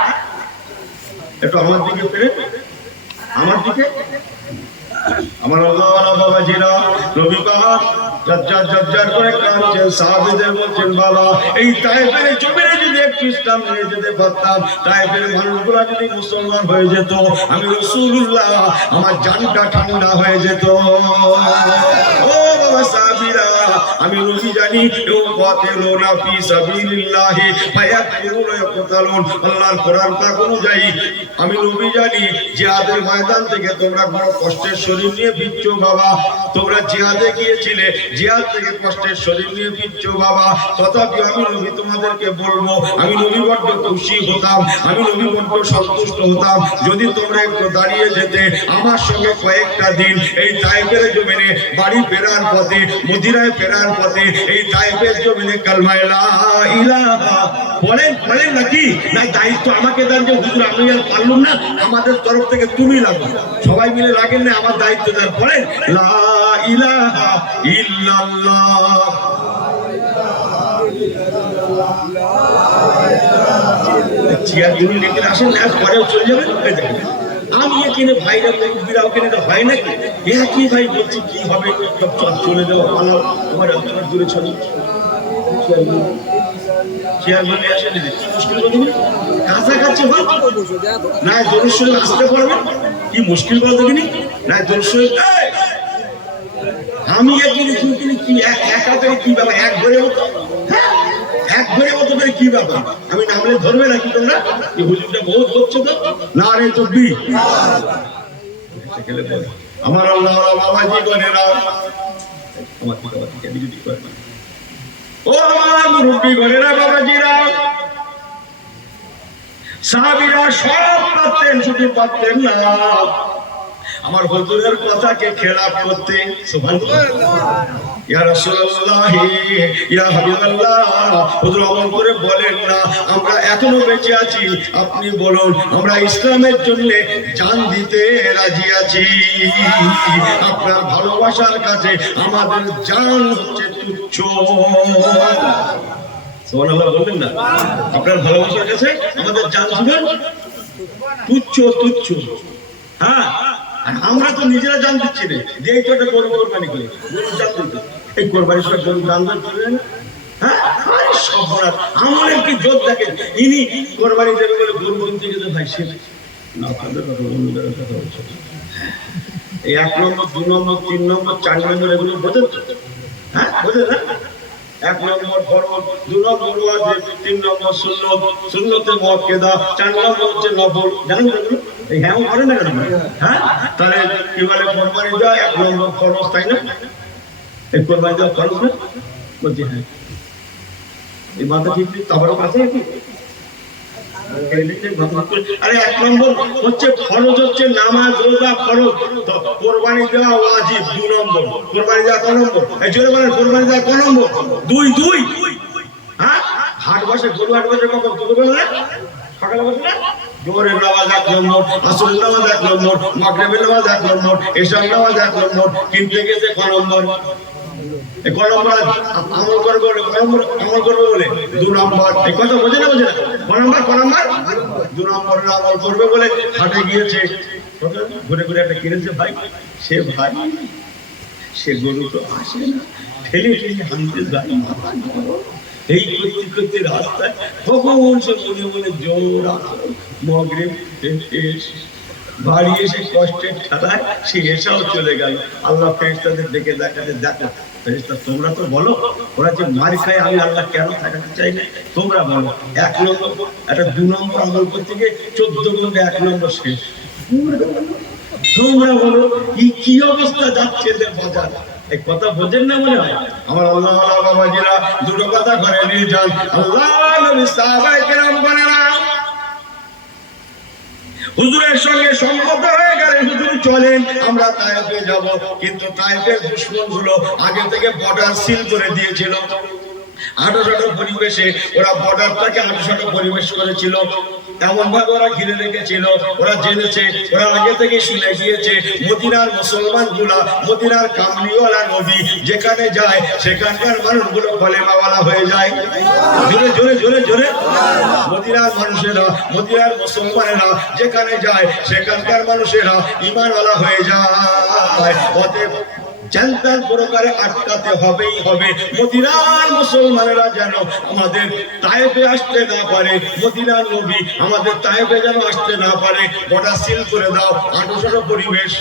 একটু আমার দিকে ফিরে, আমার দিকে। আমার বাবাজিরা, নবী পাক ঝরঝর ঝরঝর করে কাঁদছেন। সাহাবীদের বলছেন, বাবা, এই তায়েফের জমিনে যদি একটু ইসলাম নিয়ে যেতে পারতাম, তায়েফের মানুষগুলা যদি মুসলমান হয়ে যেত, আমি রাসূলুল্লাহ, আমার জানটা ঠান্ডা হয়ে যেত। ও বাবা সাহাবীরা, আমি নবী জানি, ও কাতিলুনা ফি সাবিলিল্লাহি ফায়াকতুলুনা ইয়াকতালুন, আল্লাহর কোরআন পাক অনুযায়ী আমি নবী জানি, জিহাদের ময়দান থেকে তোমরা বড় কষ্টের শরীর নিয়ে ফিরছো বাবা। তোমরা জিহাদে গিয়েছিলে, জিহাদ থেকে কষ্টের শরীর নিয়ে ফিরছো বাবা। তথাপি আমি নবী তোমাদেরকে বলবো, আমি নবী বড্ড খুশি হতাম, আমি নবী বড্ড সন্তুষ্ট হতাম যদি তোমরা একটু দাঁড়িয়ে যেতে আমার সঙ্গে কয়েকটা দিন। এই তায়েফের জমিনে বাড়ি ফেরার পথে, মদিনায় ফেরার পথে, এই তায়েফের জমিনে কালমা লা ইলাহা বলেন নাকি? না, দায়িত্ব আমাকে দেন যে হুজুর আমি আর পারলাম না, আমাদের তরফ থেকে তুমি লাগো, সবাই মিলে লাগেন না, আমার দায়িত্ব দেন। বলেন লা ইলাহা ইল্লাল্লাহ। চেয়ারগুলো লেগে আসেন না, পরেও চলে যাবেন। আমি এখানে ভাইরা মুরব্বীরা ওখানে হয় নাকি? একই ভাই বলছি কি হবে, চলে যাওয়া ভালো, আমার আপনার দূরে চলে চেয়ারগুলো আসেন, কি মুশকিল বলবেন? কাছাকাছি হয় না, জোরের সঙ্গে আসতে পারবেন, কি মুশকিল বল দেখিনি না, জোরের সঙ্গে। আমি এখানে কি একা থেকে কি ব্যাপার, এক ঘরে মতো, এক ঘরে মতো করে কি ব্যাপার? আমি নামলে ধরবে নাকি তোমরা? কি হুজুরটা বহুত হচ্ছে তো না রে চব্বি। আমার আল্লাহ বাবাজি গনেরা, আমার কি বাবা কি যদি করে, ও আমার মুরব্বি গনেরা, বাবাজিরা, সাহাবীরা সব পারতেন, শুধু পারতেন না আমার হুজুরের কথাকে খেলাফ করতে। সুবহানাল্লাহ, ইয়া রাসূলুল্লাহ, ইয়া হাবিবাল্লাহ, হুজুর অমন করে বলেন না, আমরা এখনো বেঁচে আছি, আপনি বলুন আমরা ইসলামের জন্য জান দিতে রাজি আছি। আপনার ভালোবাসার কাছে আমাদের জান হচ্ছে তুচ্ছ। সুবহানাল্লাহ বলবেন না? আপনার ভালোবাসার কাছে আমাদের জান জীবন তুচ্ছ, তুচ্ছ। হ্যাঁ, আর আমরা তো নিজেরা জান দিচ্ছি না, যে এই তো একটা গরু কোরবানি করি, জান দিতে এই কোরবানির সব গরু জান দিচ্ছে না। হ্যাঁ, সব আমলের কি জোর দেখেন, ইনি কোরবানি দেবে বলে গরু কিনতে গেলে ভাই সে না, আপনাদের কথা বন্ধুদের কথা বলছে। এই 1 নম্বর, 2 নম্বর, 3 নম্বর, 4 নম্বর এগুলো বোঝেন? হ্যাঁ, বোঝেন না? 1 নম্বর ফরজ, 2 নম্বর ওয়াজিব, 3 নম্বর সুন্নাত, সুন্নাতে মুআক্কাদা, 4 নম্বর হচ্ছে নফল। জানেন না? এই হ্যাঁ করে না কেন? হ্যাঁ, তাহলে কি বলে কোরবানি দেওয়া 1 নম্বর ফরজ, তাই না? এই কোরবানি দেওয়া ফরজ না? বলছি হ্যাঁ। এই মাথা ঠিক তারপরে কাছে কি আরে এক নম্বর হচ্ছে ফরজ, হচ্ছে নামাজ রোজা ফরজ, তো কোরবানি দেওয়া ওয়াজিব 2 নম্বর। কোরবানি দেওয়া ক নম্বর? এই জোরে বলেন, কোরবানি দেওয়া ক নম্বর? 2। হ্যাঁ, হাট বসে, গরু হাট বসে কখন? তোকে বলে না সকালে বসে না? জোহরের নামাজ 1 নম্বর, আসরের নামাজ 1 নম্বর, মাগরিবের নামাজ 1 নম্বর, এশার নামাজ 1 নম্বর, কিনতে গেছে ক নম্বর? ক নম্বর আমল করবে বলে, ক নম্বর আমল করবে বলে 2 নম্বর। এই কথা বোঝে না? বোঝে না? ক নম্বর? 2 নম্বরের আমল করবে বলে হাটে গিয়েছে, ঘুরে ঘুরে একটা কিনেছে ভাই। সে গরু তো আসে না, ঠেলে হানতে যায়, এই করতে করতে রাস্তায় কখন সে মনে মনে জোর মগরে বাড়ি এসে কষ্টের ঠেলায় সে এসাও চলে গেল। আল্লাহ ফেরেশতাদের ডেকে দেখাতে, দেখো ফেরেশতা তোমরা তো বলো ওরা যে মার খায় আমি আল্লাহ কেন থাকাতে চাই না, তোমরা বলো। 1 নম্বর একটা 2 নম্বর আমল করতে গিয়ে 14 ঘন্টা 1 নম্বর শেষ। তোমরা বলো কি অবস্থা যাচ্ছে এদের বাজার। এক কথা বোঝেন না মনে হয়? আমার আল্লাহ বাবাজিরা দুটো কথা করে নিয়ে যান। আল্লাহ নবী সাহাবায়ে কেরাম বলেন হুজুরের সঙ্গে সম্মত হয়ে গেলে হুজুর চলেন আমরা তায়েফে যাব, কিন্তু তায়েফের দুশমনগুলো আগে থেকে বর্ডার সিল করে দিয়েছিল। আঠাশাটো পরিবেশে ওরা বর্ডারটাকে আঠাশাটো পরিবেশ করেছিল, এমন ভাবে ওরা ঘিরে রেখেছিল। ওরা জেনেছে, ওরা আগে থেকে শুনে গিয়েছে মদিনার মুসলমান গুলা, মদিনার কামলিওয়ালা নবী যেখানে যায় সেখানকার মানুষগুলো কলেমাওয়ালা হয়ে যায়। জোরে জোরে জোরে জোরে। মদিনার মানুষেরা, মদিনার মুসলমানেরা যেখানে যায় সেখানকার মানুষেরা ঈমানওয়ালা হয়ে যায়। অতএব জানতার প্রকারে আটকাতে হবেই হবে। মদিনার মুসলমানেরা যেন আমাদের তায়েফে আসতে না পারে, মদিনার নবী আমাদের তায়েফে যেন আসতে না পারে, বর্ডার সিল করে দাও। 800 পরিবেশ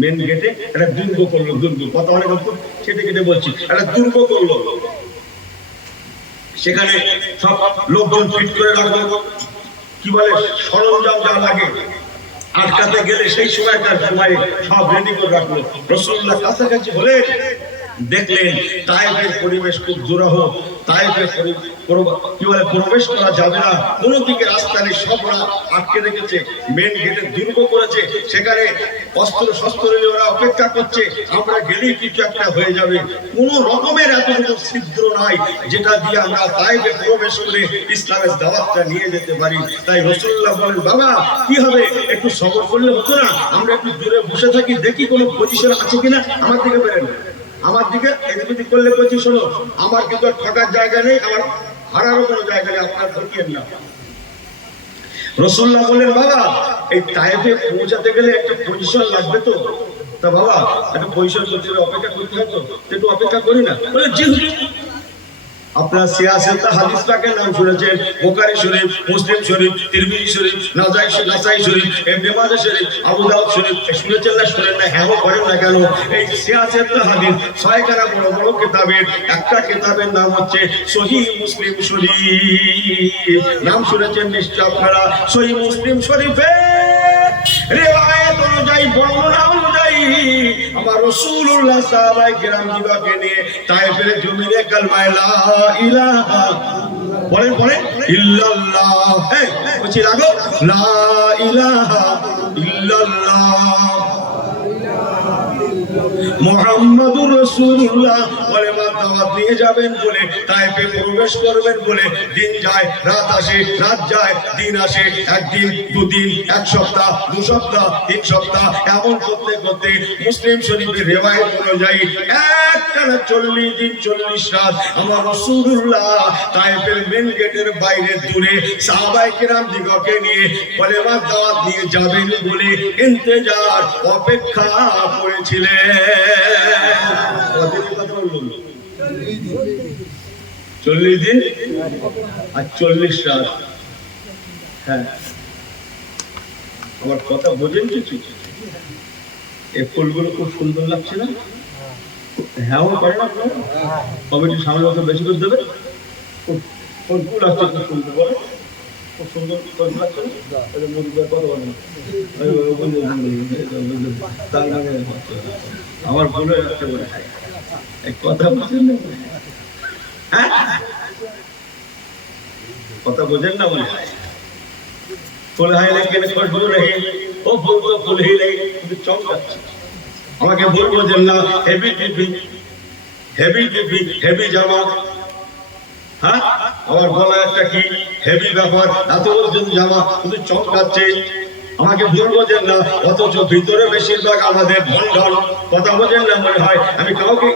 মেন গেটে একটা দুর্গ করলো। দুর্গ কথা অনেক কেটে কেটে বলছি, একটা দুর্গ করলো। সেখানে সব লোকজন ফিট করে রাখলো, কি বলে সরঞ্জাম যা লাগে আটকাতে গেলে সেই সময়টার সময় সব রেডি করে রাখলো। রাসূলুল্লাহ কাছাকাছি হলেন, দেখলেন তায়েফের পরিবেশ খুব দুরূহ। তায়েফে কি বলে প্রবেশ করা যাবে না, কোনো দিকে রাস্তা নেই, সবরা আটকে রেখেছে, মেন গেটে দুর্গ করেছে। সেখানে অস্ত্র শস্ত্র নিয়ে ওরা অপেক্ষা করছে, আমরা গেলেই কিছু একটা হয়ে যাবে। কোনো রকমের এতটুকু ছিদ্র নাই যেটা দিয়ে আমরা তায়েফে প্রবেশ করে ইসলামের দাওয়াতটা নিয়ে যেতে পারি। তাই রাসূলুল্লাহ বলেন, বাবা কি হবে, একটু সবর করলে হতো না? আমরা একটু দূরে বসে থাকি, দেখি কোনো পজিশন আছে কিনা। আমার দিকে বেরেন, আমার দিকে এদিকে করলে পজিশন, আমার কিন্তু থাকার জায়গা নেই, আমার হারারও কোনো জায়গা নেই, আপনার ঢুকিয়েন না। রাসূলুল্লাহ বলেন, বাবা এই তায়েফে পৌঁছাতে গেলে একটা পজিশন লাগবে তো, তা বাবা একটা পজিশন করতে অপেক্ষা করতে হয় তো, একটু অপেক্ষা করি না। বলে জি হুজুর। আপনার সিয়াসেত হাদিসটাকে নাম শুনেছেন, বুখারী শরীফ, মুসলিম শরীফ, তিরমিজি শরীফ, নাসাই শরীফ, ইবনে মাজাহ শরীফ, আবু দাউদ শরীফ। শুনেছেন না শুনেন না, হ্যাঁ করেন না কেন? এই সিয়াসেত হাদিস 6 খানা বড় বড় কিতাবের একটা কিতাবের নাম হচ্ছে সহিহ মুসলিম শরীফ। নাম শুনেছেন নিশ্চয় আপনারা। সহিহ মুসলিম শরীফে রিওয়ায়াত অনুযায়ী, বর্ণনা অনুযায়ী আমার রাসূলুল্লাহ সাহাবায়ে কেরাম দিগকে নিয়ে তায়েফের জমিনে কালেমা লা ইলাহা বলেন বলেন ইল্লাল্লাহ, এই বলছি লাগো লা ইলাহা ইল্লাল্লাহ মুহাম্মাদুর রাসূলুল্লাহ বলে দাওয়াত নিয়ে যাবেন বলে, তায়েফে প্রবেশ করবেন বলে দিন যায় রাত আসে, রাত যায় দিন আসে, একদিন দুদিন, এক সপ্তাহ, 2 সপ্তাহ, 3 সপ্তাহ, এমন করতে করতে মুসলিম শরীফের রিওয়ায়াত অনুযায়ী একটানা 40 দিন 40 রাত আমার রাসূলুল্লাহ তায়েফের মেন গেটের বাইরে দূরে সাহাবায়ে কেরাম দিগকে নিয়ে কলেমার দাওয়াত নিয়ে যাবেন বলে ইন্তজার অপেক্ষা করেছিলেন। 40 দিন আর 40 রাত। হ্যাঁ, আমার কথা বোঝেন কিছু? এই ফুলগুলো খুব সুন্দর লাগছে না? হ্যাঁ করে না কমিটির সামনে মতো বেশি করে দেবে। ফুল লাগছে খুব সুন্দর, বলে খুব সুন্দর লাগছে না? আমার বলে রাখতে বলে কথা বলছেন না? হ্যাঁ কথা বোঝেন না বলে ফুল হাই লেকিন খুশবু রহি, ও ফুল তো ফুল হি নেই, কিন্তু চমকাচ্ছে। আমাকে ভুল বোঝেন না, heavy TV, heavy TV, heavy জামা, হ্যাঁ আমার বলা একটা কি হেভি ব্যাপার, এত ওজন জামা, কিন্তু চমকাচ্ছে। আমাকে ভুল বোঝেন না, অথচ ভিতরে বেশিরভাগ আমাদের ভণ্ডন। কথা বোঝেন না মনে হয় আমি কাউকে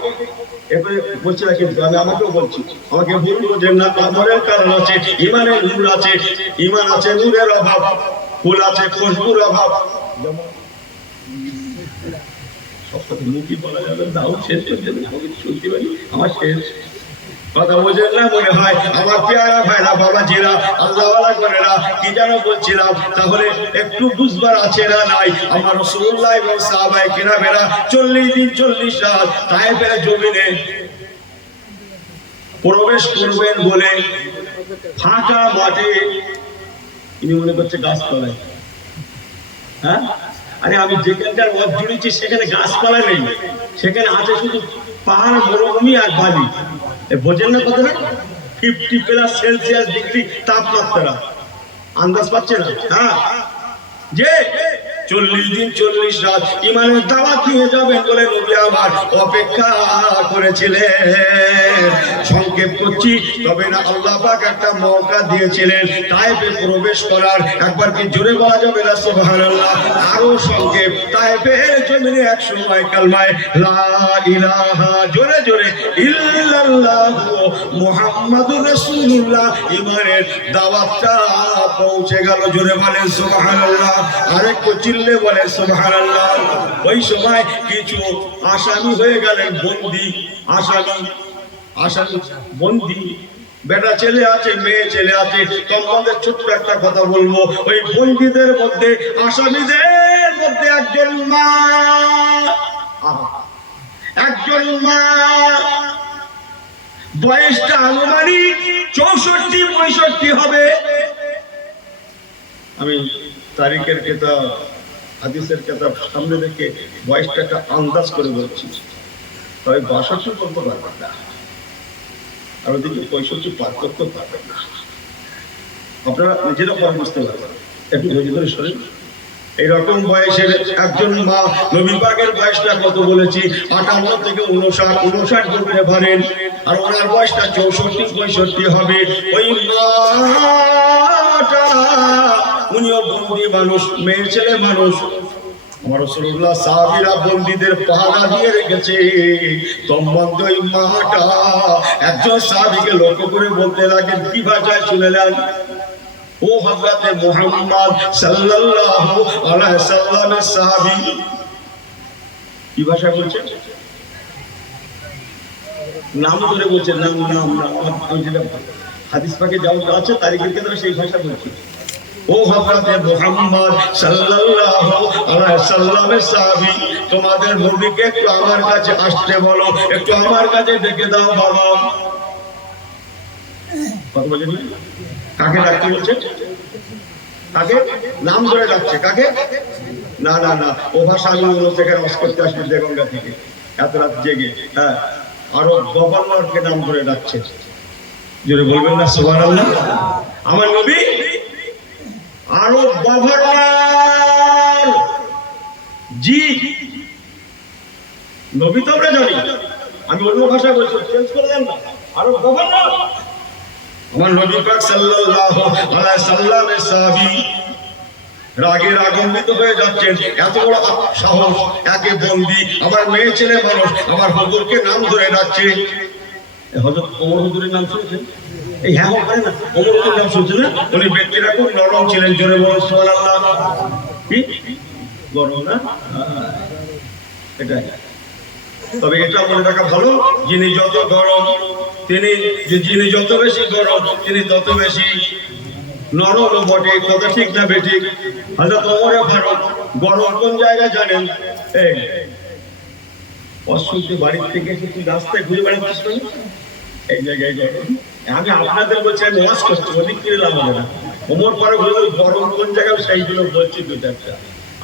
এবারে বলছি না, কিন্তু আমি আমাকেও বলছি, আমাকে ভুল বোঝেন না। আমলের কারণ আছে, ইমানের নূর আছে, ইমান আছে, নূরের অভাব, ফুল আছে, খুশবুর অভাব। সব কথা মুখে বলা যাবে, দাও শেষ শুনতে পারি আমার শেষ। কথা বোঝেন না মনে হয় আমার পেয়ারা ভাইরা, বাবাজিরা, আল্লাহওয়ালা করেরা, কি যেন বলছিলাম, তাহলে একটু বুঝবার আছে না নাই? আমার রাসূলুল্লাহ এবং সাহাবায়ে কেরামেরা 40 দিন 40 রাত তায়েফের জমিনে প্রবেশ করবেন বলে ফাঁকা মাঠে, ইনি মনে করছে গাছতলায়, হ্যাঁ আরে আমি যেখানকার ওয়াজ জুড়েছি সেখানে গাছপালা নেই, সেখানে আছে শুধু পাহাড়, মরুভূমি আর বালি। বোঝেন না কথা, 50+ ডিগ্রি তাপমাত্রা, আন্দাজ পাচ্ছে না? হ্যাঁ, যে 40 দিন 40 রাত ইমানের দাওয়াত নিয়ে যাবেন বলে নবী আমার অপেক্ষা করেছিলেন। সংক্ষেপ করছি, তবে না আল্লাহ পাক একটা মওকা দিয়েছিলেন তায়েফে প্রবেশ করার। একবার কি জোরে বলা যাবে না সুবহানাল্লাহ? আরো সংক্ষেপ, তায়েফের জমিনে এক সময় কালমায়ে লা ইলাহা জোরে জোরে ইল্লাল্লাহু মুহাম্মাদুর রাসূলুল্লাহ ইমানের দাওয়াতটা পৌঁছে গেল। জোরে বলেন সুবহানাল্লাহ, আরেকটু চিল্লে বলে সুবহানাল্লাহ। ওই সময় কিছু আসামি হয়ে গেলেন, বন্দী, আসামি বন্দী, বেটা ছেলে আছে, মেয়ে ছেলে আছে। তোমাদের ছোট্ট একটা কথা বলবো, ওই বন্দীদের মধ্যে, আসামিদের মধ্যে একজন মা, বয়সটা আনুমানিক 64-65 হবে। আমি তারিখের কিতাব, হাদিসের কিতাব সামনে রেখে বয়সটাকে আন্দাজ করে বলছি, তবে 62 বলতে পারবেন না, আর ওদিকে 65 পার করতে পারবেন না। আপনারা নিজেরা পরে বুঝতে পারবেন, একটু ধৈর্য ধরে শোনেন। এইরকম বয়সের একজন মা, নবী পাকের বয়সটা কত বলেছি? 58 থেকে 59 করতে পারেন, আর ওনার বয়সটা 64-65 হবে। ওই মাটা, উনিও বন্দী মানুষ, মেয়ে ছেলে মানুষ। আমার রাসূলুল্লাহ সাহাবীরা বন্দীদের পাহারা দিয়ে রেখেছে। তন্মধ্যে ওই মাটা একজন সাহাবীকে লক্ষ্য করে বলতে লাগেন, কি ভাষায় শুনলেন? ও হযরতে মুহাম্মদ সাল্লাল্লাহু আলাইহি সাল্লামের সাহাবী। কি ভাষা বলছেন? নাম ধরে বলছেন, নাম হাদিস পাকে যাও আছে, তারিখের ক্ষেত্রে সেই ভাষা বলছে। ও হযরতে মুহাম্মদ সাল্লাল্লাহু আলাইহি সাল্লামের সাহাবী, তোমাদের নবীকে একটু আমার কাছে আসতে বলো, একটু আমার কাছে ডেকে দাও বাবা। কত বলেন? কাকে ডাকতে বলছে? কাকে নাম ধরে ডাকছে? কাকে? না না না, ও ভাষা আমি অন্য জায়গায় ওয়াজ করতে আসবি দেগঙ্গা থেকে, এত রাত জেগে। হ্যাঁ, আরো গভর্নরকে নাম ধরে ডাকছে। জোরে বলবেন না সুবহানাল্লাহ? আমার নবী আরো গভর্নর, জি নবী তো আমরা জানি, আমি অন্য ভাষায় বলছি, চেঞ্জ করে দেন না, আরো গভর্নর। আমার নবী পাক সাল্লাল্লাহু আলাইহি সাল্লামের সাহাবী রাগে রাগান্বিত হয়ে যাচ্ছেন, এত বড় সাহস, একে বন্দী, আমার মেয়ে ছেলে মানুষ, আমার হুজুরকে নাম ধরে ডাকছে। হযরত ওমর হুজুরের নাম শুনেছেন? এই হ্যাঁ বলেন না, ওমর হুজুরের নাম শুনছেন না? উনি ব্যক্তিরা খুব নরম ছিলেন। জোরে বলুন সুবহানাল্লাহ। কি গরম না? এটাই। তবে এটা মনে রাখা ভালো, যিনি যত গরম, যিনি যত বেশি গরম, তিনি তত বেশি নরম বটে। কথা ঠিক না বেঠিক? হযরত ওমর ফারুক গরম কোন জায়গায় জানেন? এই অসুখে বাড়ি থেকে এসে রাস্তায় ঘুরে বেড়াচ্ছিস, এই জায়গায় গরম। আমি আপনাদের বলছি, আমি ওয়াজ করছি, ওদিক ফিরে লাভ হবে না। ওমর ফারুক গরম কোন জায়গায় সেইগুলো বলছি দু চারটা।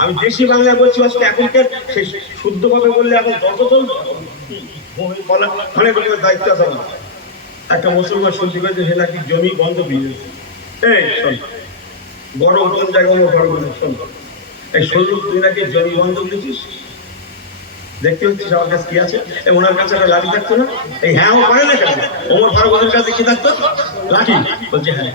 আমি দেশি বাংলায় বলছি, আজকে এখনকার সেই শুদ্ধভাবে বললে এখন তর্ক চলবে, অনেক দায়িত্ব আছে। একটা মুসলমান শুনতে পেয়েছে সে নাকি জমি বন্ধ দিয়েছে, এই শোন, বড় কোন জায়গায় বড় বড় শোন, এই শোন, তুই নাকি জমি বন্ধক দিচ্ছিস, দেখতে হচ্ছে আমার কাছে কি আছে? ওনার কাছে একটা লাঠি থাকতো না? এই হ্যাঁ ও পারে না কেন? ওমর ফারুকের কাছে কি থাকতো? লাঠি। বলছে হ্যাঁ,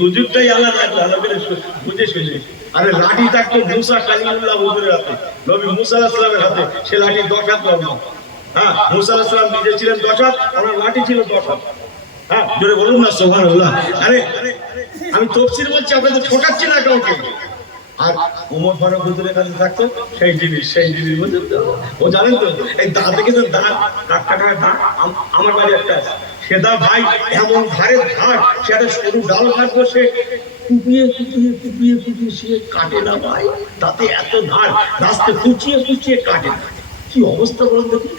হুজুরটাই আলাদা, আলাদা করে বুঝে শুনে। আরে লাঠি থাকতো মুসা কালিমুল্লাহ হুজুরের হাতে, নবী মুসা আলাইহিস সালামের হাতে। সে লাঠি 10 হাত লম্বা। হ্যাঁ, মুসা আলাইহিস সালাম নিজে ছিলেন 10 হাত, ওনার লাঠি ছিল 10 হাত। হ্যাঁ, জোরে বলুন না সুবহানাল্লাহ। আরে আমি তাফসীর বলছি, আপনাদের ঠকাচ্ছি না কাউকে। আর ওমর ফারুক হুজুরের কাছে থাকতো সেই জিনিস বুঝলেন তো? ও জানেন তো, এই দাঁতে কিন্তু দাঁত কাটা দাঁত, আমার বাড়ি একটা আছে, সেটা ভাই এমন ধারের ধার, সে একটা সরু ডাল কাটবো, সে কুপিয়ে সে কাটে না ভাই, তাতে এত ধার, রাস্তে কুচিয়ে কাটে না। কি অবস্থা বলুন দেখুন।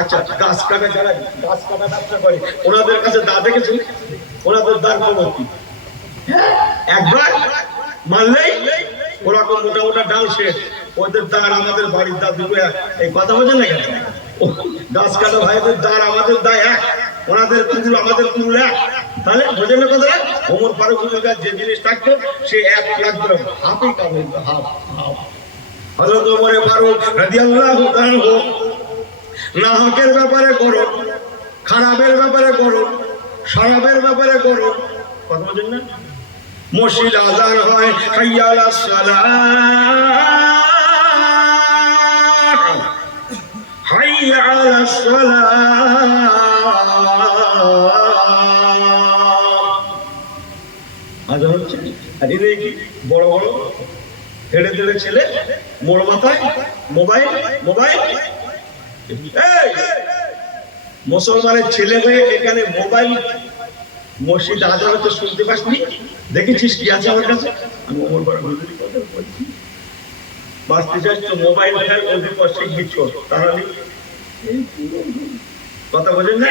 আচ্ছা, গাছ কাটা যারা গাছ কাটা ব্যবসা করে, ওনাদের কাছে দা দেখেছেন? ওনাদের দাঁড় খবর কি? একবার মারলেই ওরকম মোটা মোটা ডাল শেষ, ওদের দাঁড় আমাদের বাড়ির দা দুটো এক। এই কথা বোঝেন না কেন? গাছ কাটা ভাইদের দাঁড় আমাদের দা এক, ওনাদের কুকুর আমাদের কুকুর এক। তাহলে বোঝেন না কথা? ওমর ফারুক হুজুরের যে জিনিস থাকতো সে 1 লাখ করে হাফই কামে, হাফ। হযরত ওমর ফারুক রাদিয়াল্লাহু তাআলা নাহকের ব্যাপারে গরম, খারাপের ব্যাপারে গরম, শরাবের ব্যাপারে গরম। কথা বোঝেন না? মসজিদ আযান হয়, হাইয়া আলাস সালাহ, হাইয়া আলাস সালাহ, আযান হচ্ছে। আর এই কি বড় বড় হেড়ে দেড়ে ছেলে, মোড় মাথায় মোবাইল। এই মুসলমানের ছেলে হয়ে এখানে মোবাইল, মসজিদ আযান তো শুনতে পাসনি? দেখেছিস কি আছে আমার কাছে? আমি ওমর ফারুক হুজুরের কথা বলছি। বাঁচতে চাস তো মোবাইল ফেল, ওদের পাশে কিছু তাহলে কথা বোঝেন না?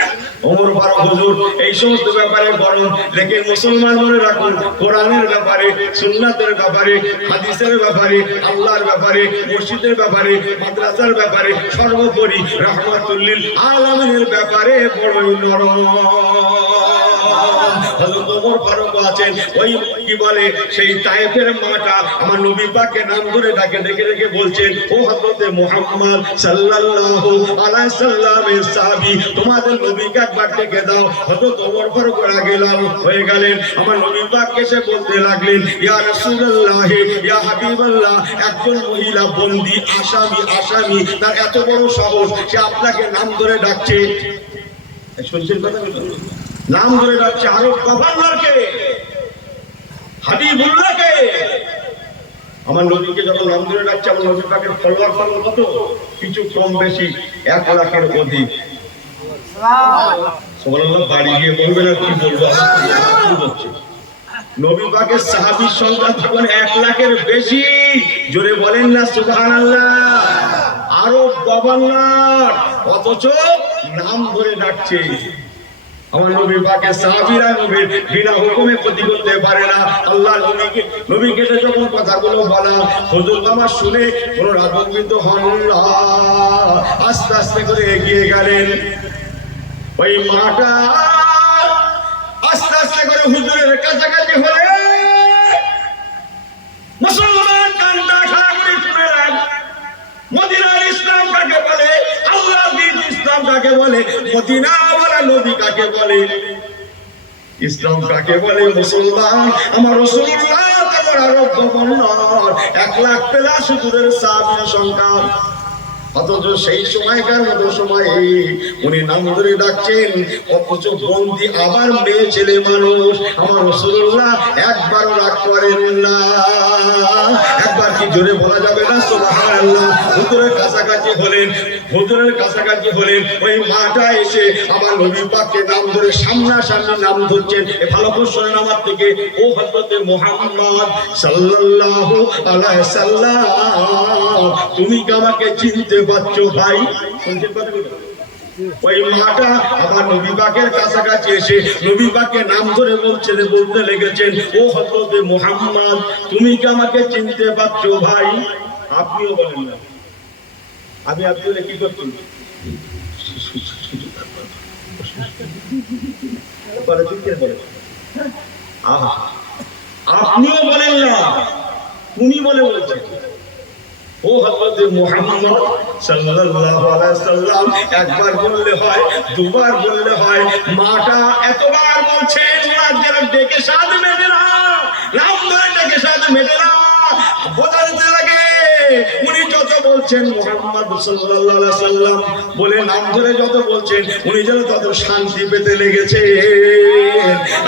ওমর ফারুক হুজুর এই সমস্ত ব্যাপারে গরম। লেকিন মুসলমান মনে রাখুন, কোরআনের ব্যাপারে, সুন্নাতের ব্যাপারে, হাদিসের ব্যাপারে, আল্লাহর ব্যাপারে, মসজিদের ব্যাপারে, মাদ্রাসার ব্যাপারে, সর্বোপরি রাহমাতুল লিল আলামিনের ব্যাপারে বড়ই নরম। হযরত ওমর ফারুক আছেন, ওই কি বলে সেই তায়েফের মাটা আমার নবী পাককে নাম ধরে ডাকে, ডেকে বলছেন, ও হযরত মুহাম্মদ সাল্লাল্লাহু আলাইহি সাল্লামের সাহাবী, তোমাদের নবীকে একবার ডেকে দাও। হযরত ওমর ফারুক হয়ে গেলেন, আমার নবী পাককে এসে বলতে লাগলেন, ইয়া রাসূলুল্লাহ, ইয়া হাবিবাল্লাহ, একজন মহিলা বন্দী, আসামি, তার এত বড় সাহস, সে আপনাকে নাম ধরে ডাকছে। শুনছেন কথা? নাম ধরে ডাকছে আরব গভর্নরকে, হাবিবুল্লাহকে। আমার নবীকে যখন নাম ধরে ডাকছে, আমার নবী পাকের ফলোয়ার কত? কিছু কম বেশি 1 লাখের অধিক। সুবহানাল্লাহ। বাড়ি গিয়ে বলবেন আর কি বলবো, কি হচ্ছে? নবী পাকের সাহাবীর সংখ্যা তখন 1 লাখের বেশি। জোরে বলেন না সুবহানাল্লাহ। আরব গভর্নর, অথচ নাম ধরে ডাকছে। আমার নবী পাকের সাহাবীরা নবীর বিনা হুকুমে ক্ষতি করতে পারে না। আল্লাহ নবীকে যখন কথাগুলো বলা, হুজুর আমার শুনে কোন রাগান্বিত হন না, আস্তে আস্তে করে এগিয়ে গেলেন। ওই মাটা আস্তে আস্তে করে হুজুরের কাছাকাছি হলে মুসলমান কান্দা খাড়া করে শুনে রাখ, মদিনার ইসলাম কাকে বলে, আল্লাহ দ্বীন ইসলাম কাকে বলে, মদিনা ওয়ালা নবী কাকে বলে, ইসলাম কাকে বলে, মুসলমান আমার রাসূলুল্লাহ তোমার আরব গভর্নর 1 লাখ প্লাস হুজুরের সাহাবীর সংখ্যা। অথচ সেই সময়কার মতো সময়ে উনি নাম ধরে ডাকছেন, অথচ বন্দী আবার মেয়ে ছেলে মানুষ। আমার রাসূলুল্লাহ একবারও রাগ করেন না। একবার কি জোরে বলা যাবে না সুবহানাল্লাহ? হুজুরের কাছাকাছি হলেন, ওই মাটা এসে আমার নবী পাককে নাম ধরে সামনাসামনি নাম ধরছেন। ভালো করে শোনেন আমার থেকে, ও হযরত মুহাম্মদ সাল্লাল্লাহু আলাইহি সাল্লাম, তুমি কি আমাকে চিনতে পারছো ভাই? শুনছেন কথাগুলো? ওই মাটা আমার নবী পাকের কাছাকাছি এসে নবী পাককে নাম ধরে বলতে লেগেছেন, ও হযরত মুহাম্মদ, তুমি কি আমাকে চিনতে পারছো ভাই? আপনিও বলেন না, আমি আপনাদের কি করছি? করে তুই কে বলে? আহা, আপনিও বলেন না, তুমি বলে বলছেন। ও হযরত মুহাম্মদ সাল্লাল্লাহু আলাইহি সাল্লাম একবার বললে হয়, দুবার বললে হয়, মাটা এতবার বলছেন ওনাদের ডেকে সাদ মেটে না, নাম ধরে ডেকে সাদ মেটে না, বোঝাতে লাগে উনি যত বলছেন মুহাম্মদ সাল্লাল্লাহু আলাইহি সাল্লাম বলে নাম ধরে যত বলছেন উনি যেন তত শান্তি পেতে লেগেছে।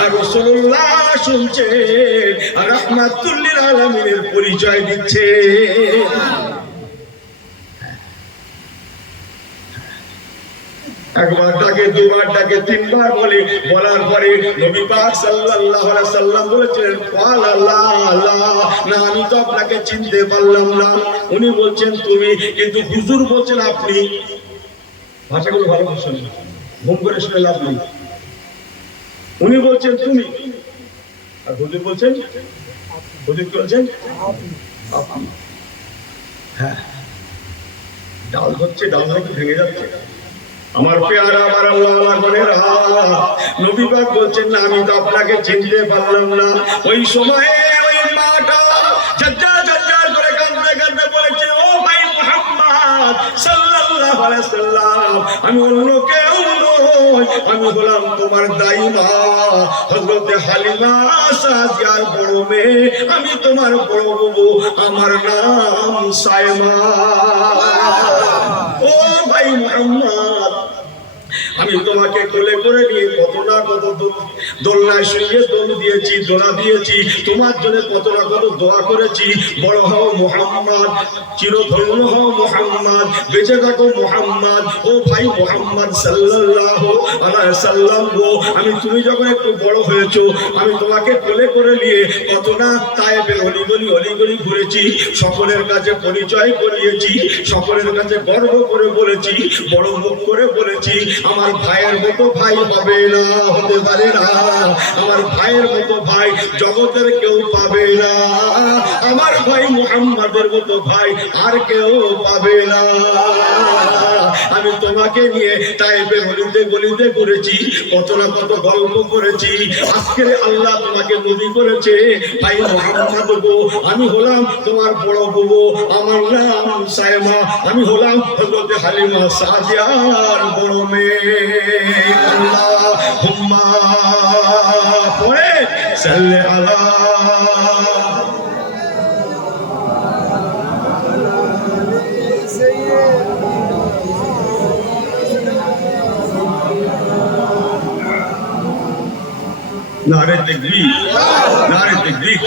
আর রাসূলুল্লাহ শুনছেন আর রাহমাতুল লিল আলামিনের পরিচয় দিচ্ছে। একবার ডাকে, দুবার ডাকে, তিনবার বলে, বলার পরে নবী পাক সাল্লাল্লাহু আলাইহি সাল্লাম বলেছিলেন ক্বালা লা লা, না আমি তো আপনাকে চিনতে পারলাম না। উনি বলছেন তুমি, কিন্তু হুজুর বলছেন আপনি। ভাষাগুলো ভালো বুঝছেন, ঘুম করে শুনে লাভ নেই। উনি বলছেন তুমি, আর হুজুর বলছেন, হুজুর কি বলছেন? আপনি। হ্যাঁ, ডাল হচ্ছে, ডাল নাকি ভেঙে যাচ্ছে। আমার পেয়ারা, আমার আল্লাহর বোনেরা, নবী পাক বলছেন না আমি তো আপনাকে চিনতে পারলাম না। ওই সময়ে ওই মাটা ঝরঝর ঝরঝর করে কাঁদতে কাঁদতে বলেছে, ও ভাই মুহাম্মদ সাল্লাল্লাহু আলাইহি সাল্লাম, আমি অন্য কেউ নই, আমি হলাম তোমার দাইমা হযরত হালিমা সাদিয়ার বড় মেয়ে, আমি তোমার বড় বউ, আমার নাম সায়মা। ও ভাই মুহাম্মদ, আমি তোমাকে কোলে করে নিয়ে কত না কত দোলনায় শুয়ে দোল দিয়েছি, দোলা দিয়েছি, তোমার জন্য কত না কত দোয়া করেছি। বড় হও মুহাম্মদ, চিরধন্য হও মুহাম্মদ, বেঁচে থাকো মুহাম্মদ। ও ভাই মুহাম্মদ সাল্লাল্লাহু আলাইহি সাল্লাম গো, আমি তুমি যখন একটু বড় হয়েছো আমি তোমাকে কোলে করে নিয়ে কত না তায়েফের অলিগলি অলিগলি ঘুরেছি, সকলের কাছে পরিচয় করিয়েছি, সকলের কাছে গর্ব করে বলেছি, বড় মুখ করে বলেছি আমার ভাইয়ের মতো ভাই হবে না, হতে পারে না, আমার ভাইয়ের মতো ভাই জগতের কেউ পাবে না, আমার ভাই মুহাম্মাদের মতো ভাই আর কেউ পাবে না। আমি তোমাকে নিয়ে তায়েফের অলিতে গলিতে ঘুরেছি, কত না কত গল্প করেছি, আজকে আল্লাহ তোমাকে নবী করেছে। ভাই মুহাম্মদ গো, আমি হলাম তোমার বড় বউ, আমার নাম সায়মা, আমি হলাম হযরত হালিমা সাদিয়ার বড় মেয়ে। আল্লাহুম্মা পড়ে সাল্লি আলা নারে তাকবীর, নারে তাকবীর।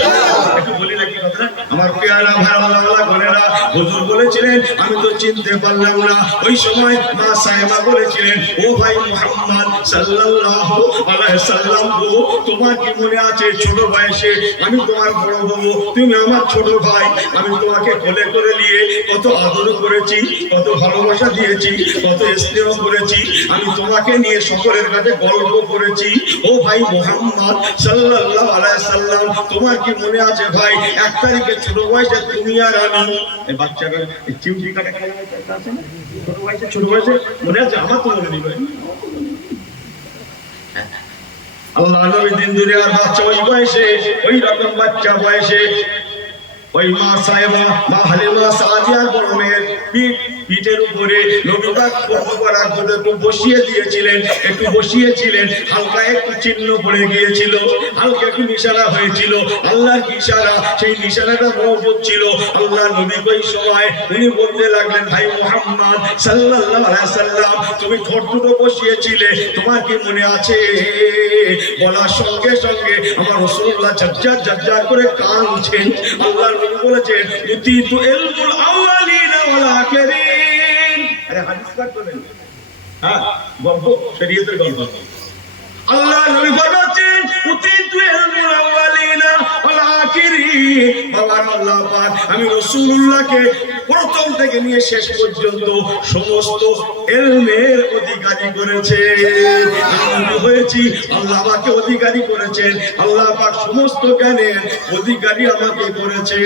একটু বলি নাকি কথা? আমার পেয়ারা ভাই আল্লাহ বোনেরা, হুজুর বলেছিলেন আমি তো চিনতে পারলাম না। ওই সময় মা সায়মা বলেছিলেন, ও ভাই মুহাম্মদ সাল্লাল্লাহু আলাইহি সাল্লাম গো, তোমার কি মনে আছে ছোট বয়সে আমি তোমার বড় বউ, তুমি আমার ছোট ভাই, আমি তোমাকে কোলে করে নিয়ে কত আদর করেছি, কত ভালোবাসা দিয়েছি, কত স্নেহ করেছি, আমি তোমাকে নিয়ে সকলের কাছে গল্প করেছি। ও ভাই মুহাম্মদ সাল্লাল্লাহু আলাইহি সাল্লাম, তোমার কি মনে আছে ভাই 1 তারিখে ছোট বয়সে তুমি আর আমি, এই বাচ্চারা চিমটি কাটা খেলা আছে না, ছোট বয়সে মনে আছে? আমার তো মনে নেই ভাই। আল্লাহ নবী দিন দুনিয়ার বাচ্চা ওই বয়সে, ওই রকম বাচ্চা বয়সে ওই মা সায়মা, মা হালিমা সাদিয়ার বড় মেয়ের পিঠের উপরে নবী পাক একটু বসিয়ে দিয়েছিলেন, একটু বসিয়েছিলেন, হালকা একটু চিহ্ন পড়ে গিয়েছিল, হালকা একটু নিশানা হয়েছিল, আল্লাহর ইশারা, সেই নিশানাটা মজবুত ছিল। আল্লাহ নবী ওই সময় উনি বলতে লাগলেন, ভাই মুহাম্মদ সাল্লাল্লাহু আলাইহি সাল্লাম, তুমি ঠোঁট দুটো বসিয়েছিলে, তোমার কি মনে আছে? বলার সঙ্গে সঙ্গে আমার রাসূলুল্লাহ ঝরঝর ঝরঝর করে কাঁদছেন। আল্লাহ নবী বলেছেন, উতিতু ইলমুল আউয়ালিনা ওয়াল আখিরিন। আরে হাদিস পাঠ করেন, হ্যাঁ গল্প, শরীয়তের গল্প। আল্লাহ নবী বলেছেন, উতিতু ইলমুল আউয়ালিনা ওয়াল আখিরিন। বাবা আল্লাহ পাক আমি রাসূলুল্লাহকে প্রথম থেকে নিয়ে শেষ পর্যন্ত সমস্ত ইলমের অধিকারী করেছে। আমি হয়েছি, আল্লাহ আমাকে অধিকারী করেছেন, আল্লাহ পাক সমস্ত জ্ঞানের অধিকারী আমাকে করেছে।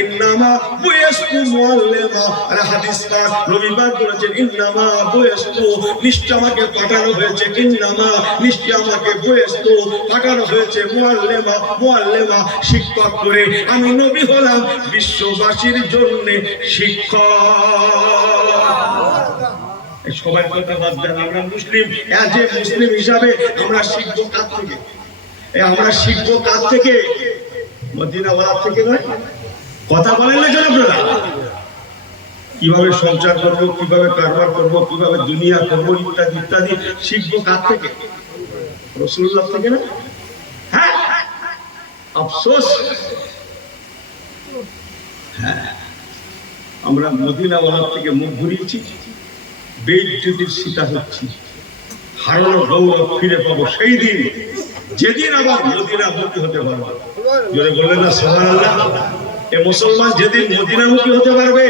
ইন্নামা বুইস্তু মুআল্লিমা, আর হাদিস পাক নবী পাক বলেছেন ইন্নামা বুইস্তু, নিশ্চয় আমাকে পাঠানো হয়েছে, ইন্নামা নিশ্চয় আমাকে বুইস্তু পাঠানো হয়েছে মুআল্লিমা, মুআল্লিমা শিক্ষক করে। আমি নবী হলাম বিশ্ববাসীর জন্য শিক্ষক। সবার কথা বাদ দেন, আমরা মুসলিম, এজ এ মুসলিম হিসাবে আমরা শিখবো কার থেকে? আমরা শিখবো কার থেকে? মদিনাওয়ালা থেকে নয়। কথা বলেন না কেন আপনারা? কিভাবে সংসার করবো, কিভাবে কারবার করবো, কিভাবে দুনিয়া করবো, ইত্যাদি ইত্যাদি শিখবো কার থেকে? রাসূলুল্লাহ থেকে না? হ্যাঁ, আফসোস। হ্যাঁ, আমরা মদিনাওয়ালা থেকে মুখ ঘুরিয়েছি, বেইজ্জতির শিকার হচ্ছি। হারানো গৌরব ফিরে পাবো সেই দিন, যেদিন আবার মদিনামুখী হতে পারবো। জোরে বললেন না সুবহানাল্লাহ। এ মুসলমান যেদিন মদিনামুখী হতে পারবে,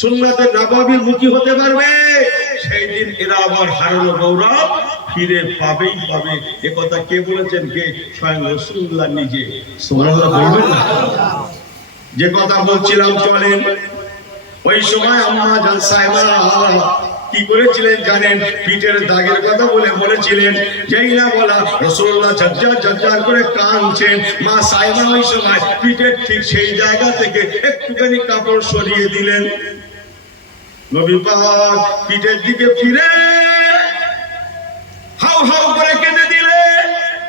সুন্নাতে নববী মুখী হতে পারবে, সেই দিন এরা আবার হারানো গৌরব ফিরে পাবেই পাবে। এ কথা কে বলেছেন? কে? স্বয়ং রাসূলুল্লাহ নিজে। সুবহানাল্লাহ বলবেন না? যে কথা বলছিলাম চলেন। ওই সময় আম্মা জান সাহেবা কি করেছিলেন জানেন? পিঠের দাগের কথা বলেছিলেন। যেই না বলা রাসূলুল্লাহ ঝরঝর করে কাঁদছেন। মা সাহেবা ওই সময় পিঠের ঠিক সেই জায়গা থেকে একটুখানি কাপড় সরিয়ে দিলেন। নবী পাক পিঠের দিকে ফিরে হাউ হাউ করে কেঁদে দিলেন।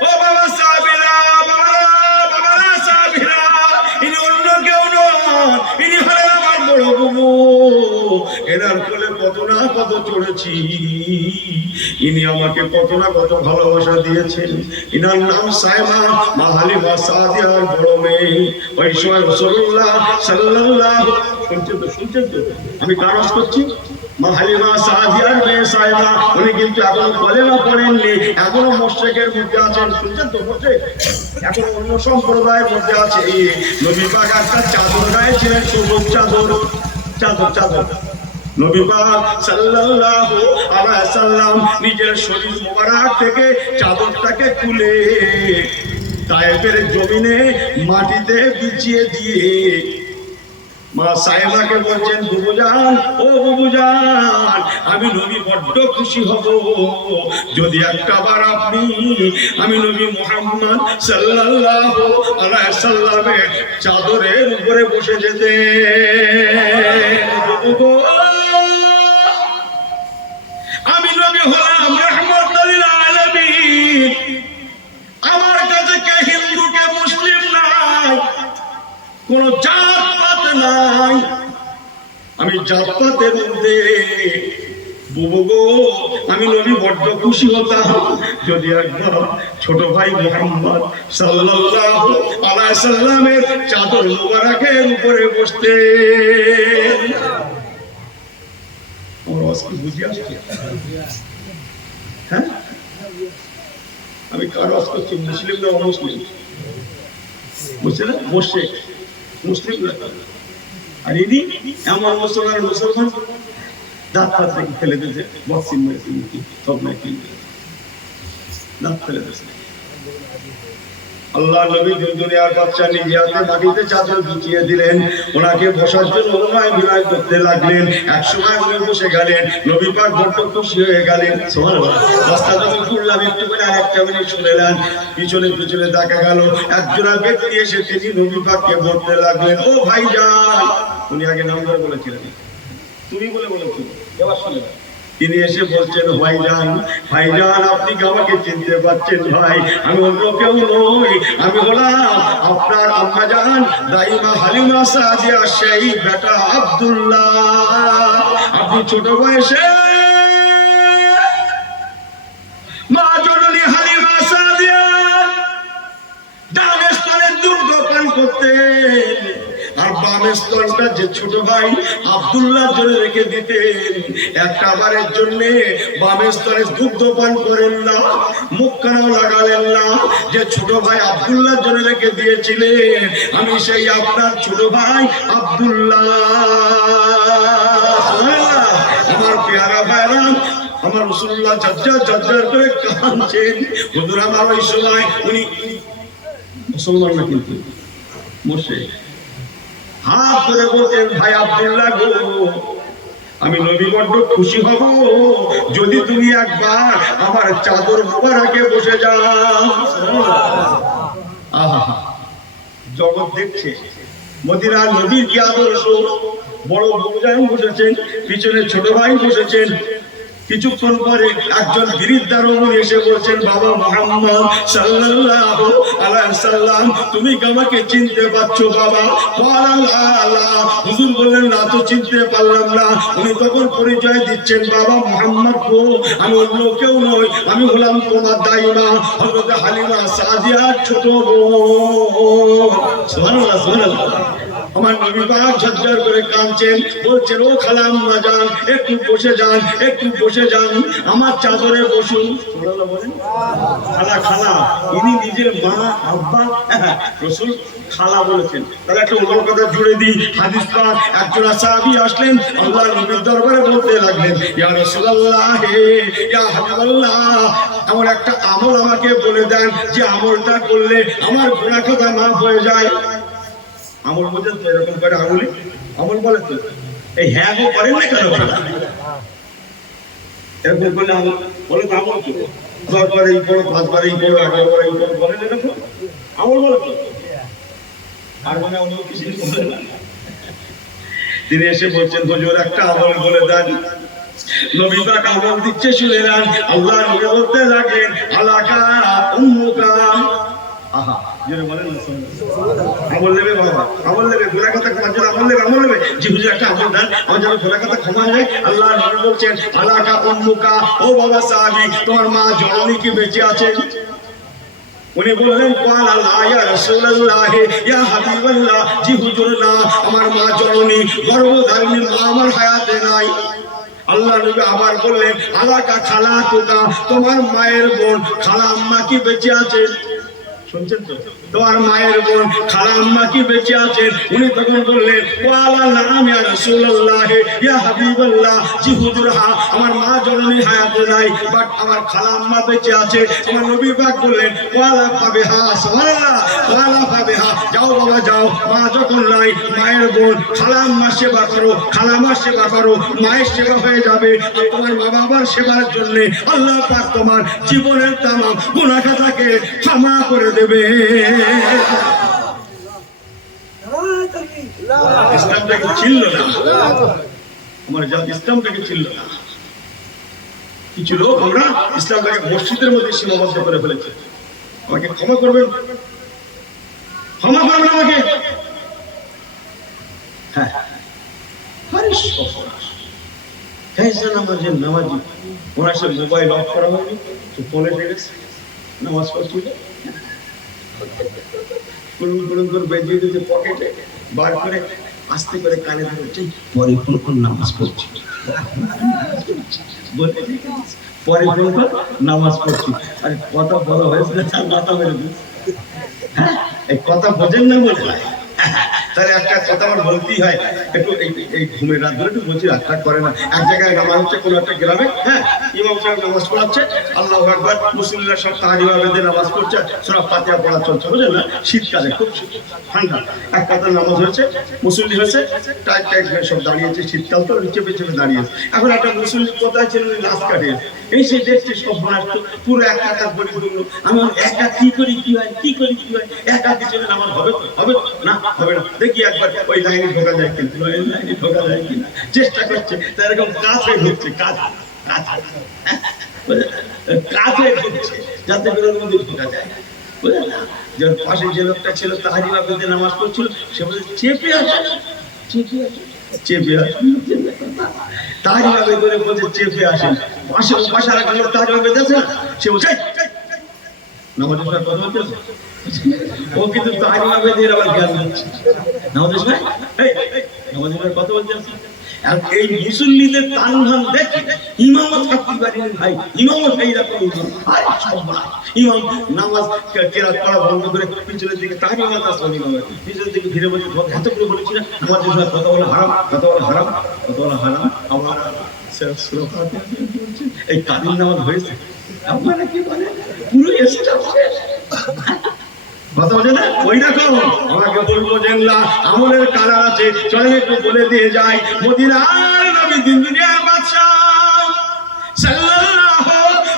ও বাবা সাবিরা, বাবা সাবিরা, ইনি অন্য কেউ নন, ইনি হলেন আমার বড় বুবু। এনার কোলে কত না কত চড়েছি, ইনি আমাকে কত না কত ভালোবাসা দিয়েছেন। ইনার নাম সায়মা, মা হালিমা সাদিয়ার বড় মেয়ে। ওই সময় রাসূলুল্লাহ সাল্লাল্লাহু, শুনছেন তো আমি কারজ করছি? মা হালিমা সাদিয়ার মেয়ে সায়মা, উনি কিন্তু এখনো কলেমা পড়েননি, এখনো মুশরিকের মধ্যে আছেন। শুনছেন তো? মুশরিক এখনো অন্য সম্প্রদায়ের মধ্যে আছে। নবী পাক একটা চাদর গায়ে ছিলেন, সবুজ চাদর, চাদর চাদর। নবী পাক সাল্লাল্লাহু আলাইহি ওয়াসাল্লাম নিজের শরীর মোবারক থেকে চাদরটাকে খুলে তায়েফের জমিনে মাটিতে বিছিয়ে দিয়ে মা সাহেবাকে বলছেন, বুবুজান, ও বুবুজান, আমি নবী বড্ড খুশি হব যদি একটাবার আপনি আমি নবী মুহাম্মদ সাল্লাল্লাহু আলাইহি ওয়াসাল্লামের চাদরের উপরে বসে যেতেন। আমি নবী হলাম রাহমাতুল লিল আলামিন। আমার কাছে কে হিন্দু কে মুসলিম নাই, কোন জাত পাত নাই। আমি জাত পাতের মধ্যে বুবু গো, আমি নবী বড্ড খুশি হতাম যদি একবার ছোট ভাই মুহাম্মদ সাল্লাল্লাহু আলাইহি ওয়াসাল্লামের চাদর মোবারকের উপরে বসতেন। বুঝে আসছে? হ্যাঁ, আমি কার ওয়াজ করছি? মুসলিম না অমুসলিম? বুঝছে না? মুশরিক মুসলিম না। আর ইনি এমন মুসলমান দাঁত ফাত থেকে ফেলে দিয়েছে, বক্সিং মেরেছে, সব নাকি দাঁত ফেলে দিয়েছে। আল্লাহ নবী দুনিয়ার বাদশা নিজে হাতে মাটিতে চাদর বিছিয়ে দিলেন, ওনাকে বসার জন্য অনুনয় বিনয় করতে লাগলেন। এক সময় উনি বসে গেলেন, নবী পাক বড্ড খুশি হয়ে গেলেন। সুবহানাল্লাহ। রাস্তা যখন ঘুরলাম একটু করে আরেকটা মিনিট শুনে নেন। পিছনে পিছনে দেখা গেল একজনা ব্যক্তি এসে তিনি নবী পাককে বলতে লাগলেন, ও ভাইজান। উনি আগে নাম ধরে বলেছিলেন, তুমি বলে বলেছিলেন, এবার শুনে নেন। তিনি এসে বলছেন, ভাইজান, ভাইজান, আপনি কি আমাকে চিনতে পারছেন? ভাই, আমি অন্য কেউ নই, আমি হলাম আপনার আম্মা জান দাইমা হালিমা সাদিয়া সেই বেটা আব্দুল্লাহ। আপনি ছোট বয়সে মা জননী হালিমা সাদিয়া ডান স্তনের দুধ পান করতেন, আর বামের স্তনটা যে ছোট ভাই আব্দুল্লাহর জন্য রেখে দিতেন, একটা বারের জন্য বামের স্তনে দুগ্ধ পান করেন না, মুখখানাও লাগালেন না, যে ছোট ভাই আব্দুল্লাহর জন্য রেখে দিয়েছিলেন, আমি সেই আপনার ছোট ভাই আব্দুল্লাহ। আমার পেয়ারা ভাইরা, আমার রাসূলুল্লাহ ঝরঝর ঝরঝর করে কাঁদছেন। হুজুর আমার ওই সময় উনি মুসলমান না কিন্তু মুশরিক, হাত ধরে বলতেন, ভাই আব্দুল্লাহ গো, আমি নবী বড্ড খুশি হব যদি তুমি একবার আমার চাদর মোবারকে বসে যাও। আহা, জগৎ দেখছে মদিনার নবীর কি আদর্শ। বড় বউজান বসেছেন, পিছনে ছোট ভাই বসেছেন। কিছুক্ষণ পরে একজন গিরিদ্দার এসে বলছেন, বাবা মুহাম্মদ সাল্লাল্লাহু আলাইহি সাল্লাম, তুমি কি আমাকে চিনতে পারছো বাবা? হুজুর বললেন, না তো চিনতে পারলাম না। উনি তখন পরিচয় দিচ্ছেন, বাবা মুহাম্মদ গো, আমি অন্য কেউ নই, আমি হলাম তোমার দাইমা হযরত হালিমা সাদিয়ার ছোট বোন। সুবহানাল্লাহ, সুবহানাল্লাহ। আমার নবী পাক ঝরঝর করে কাঁদছেন, বলছেন, ও খালাম্মা যান, একটু বসে যান, একটু বসে যান, আমার চাদরে বসুন। খালা খালা, ইনি নিজের মা আব্বা রাসূল খালা বলেছেন। তাহলে একটা অন্য কথা জুড়ে দিই, হাদিস পাক একজন সাহাবী আসলেন, আল্লাহর নবীর দরবারে বলতে লাগলেন, ইয়া রাসূলুল্লাহ, ইয়া হাবিবাল্লাহ, এমন একটা আমল আমাকে বলে দেন যে আমলটা করলে আমার গুনাহ খাতা মাফ হয়ে যায়। আমল বলছেন তো এরকম করে আঙুলি আমল বলে তো, এই হ্যাঁ গো করেন না কেন? এরকম করলে আমল বলে তো, আমল তো 10 বার এই করো, 5 বার এই করো, 11 বার এই করো, বলেন এরকম আমল বলে তো। আর মানে অন্য কিছু বলে না। তিনি এসে বলছেন, হুজুর একটা আমল বলে দেন। নবী পাক আমল দিচ্ছে, শুনে নেন। আল্লাহ নবী বলতে লাগলেন, আলাকা উম্মুকা। আহা, জোরে বলেন না, আমল নেবে বাবা, আমল নেবে, গুনাহ কথা ক্ষমার জন্য আমল নেবে, আমল নেবে। জি হুজুর একটা আমল দেন, আমার যেন গুনাহ কথা ক্ষমা হয়। আল্লাহ নবী বলছেন, আলাকা উম্মুকা, ও বাবা সাহাবী, তোমার মা জননী কি বেঁচে আছেন? উনি বললেন, ক্বালা লা ইয়া রাসূলুল্লাহ, ইয়া হাবিবাল্লাহ, জি হুজুর না, আমার মা জননী গর্ভধারিণী মা আমার হায়াতে নাই। আল্লাহ নবী আবার বললেন, আলাকা খালাতুকা, তোমার মায়ের বোন খালা আম্মা কি বেঁচে আছেন? শুনছেন তো, তোমার মায়ের বোন খালা আম্মা কি বেঁচে আছেন? উনি তখন বললেন, ওয়ালা নাম ইয়া রাসূলুল্লাহ, ইয়া হাবিবাল্লাহ, জি হুজুর হ্যাঁ, আমার মা জননী হায়াতে নাই, বাট আমার খালা আম্মা বেঁচে আছে। আমার নবী পাক বললেন, ওয়ালা ফাবিহা, সুবহানাল্লাহ, ওয়ালা ফাবিহা, যাও বাবা যাও, মা যখন নাই, মায়ের বোন খালা আম্মার সেবা করো, খালা আম্মার সেবা করো, মায়ের সেবা হয়ে যাবে, আর তোমার মা বাবার সেবার জন্য আল্লাহ পাক তোমার জীবনের তামাম গুনাহ খাতাকে ক্ষমা করে দেবে। ইসলামটাকে ছিল না, আমার জাতি ইসলামটাকে ছিল না। কিছু লোক আমরা ইসলামটাকে মসজিদের মধ্যে সীমাবদ্ধ করে ফেলেছি। আমাকে ক্ষমা করবেন, ক্ষমা করবেন আমাকে। হ্যাঁ, নামাজি ওনার সব মোবাইল অফ করা হয়নি, ফোনে গেছে, নামাজ পড়ছিল, বেজিয়ে দিতে পকেটে বার করে আস্তে করে কানে ধরছে, পরে ফোন নামাজ পড়ছি, পরে ফোন নামাজ পড়ছি। আর কথা বলা হয়েছিল, তার মাথা মেরে দিচ্ছে। হ্যাঁ, এই কথা বোঝেন না বলতে, তাহলে একটা কথা আমার বলতেই হয়। একটু এই ঘুমের রাত ধরে একটু বলছি, রাতটা করে না। এক জায়গায় নামাজ হচ্ছে কোনো একটা গ্রামে, হ্যাঁ, ইমাম সাহেব নামাজ পড়াচ্ছে, আল্লাহু আকবার, মুসল্লিরা সব তাহাজ্জুদ বেঁধে নামাজ পড়ছে, সূরা ফাতিহা পড়া চলছে, বুঝলেন না? শীতকালে খুব ঠান্ডা, এক পাতার নামাজ হয়েছে, মুসল্লি হয়েছে, টাইট টাইট সব দাঁড়িয়েছে, শীতকাল তো চেপে চেপে দাঁড়িয়েছে। এখন একটা মুসল্লি কোথায় ছিল, নাচ কাটে, এই সে দেখছে সব বানাচ্ছে, পুরো এক কাতার বলি তুললো। আমি একা কি করি কি হয়, কি করি কি হয়, একা পিছনে নামাজ হবে হবে না, হবে না, দেখি একবার ওই লাইনে ঢোকা যায় কিন্তু, ওই লাইনে ঢোকা যায় কিনা চেষ্টা করছে। তাই এরকম কাছে ঢুকছে, কাছে ঢুকছে, যাতে করে ওর মধ্যে ঢোকা যায়, বুঝলেন না? যার পাশে যে লোকটা ছিল তাহাজ্জুদ বেঁধে নামাজ পড়ছিল, সে বলে চেপে আসে, চেপে আসে, চেপে আসে, তাহাজ্জুদ বেঁধে বলছে চেপে আসেন। পাশে আর একটা লোক তাহাজ্জুদ বেঁধেছে না, সে বলছে নামাজের সময় কথা বলতেছে ও কিন্তু তাই ভাবে দিয়ে আবার জ্ঞান দিচ্ছে নামাজের সময় নামাজের সময় কথা বলতে আছে। আর এই মুসল্লিদের তানহান দেখে ইমামত থাকতে পারেন ভাই, ইমামত এইরকম ইমাম নামাজ কেরাত পড়া বন্ধ করে পিছনের দিকে তাহিয়াত আসলে পিছনের দিকে ঘিরে বসে এতগুলো বলেছি না নামাজের সময় কথা বলা হারাম, কথা বলা হারাম, কথা বলা হারাম। আমার এই কাদির নামাজ হয়েছে আপনারা কি বলেন পুরো স্টাফ শেষ কথা বলে না ওই রকম। আমাকে বলবো যে না আমলের কালার আছে, চলে একটু বলে দিয়ে যাই। মদিনার নবী দিন দুনিয়ার বাদশা সাল্লাল্লাহু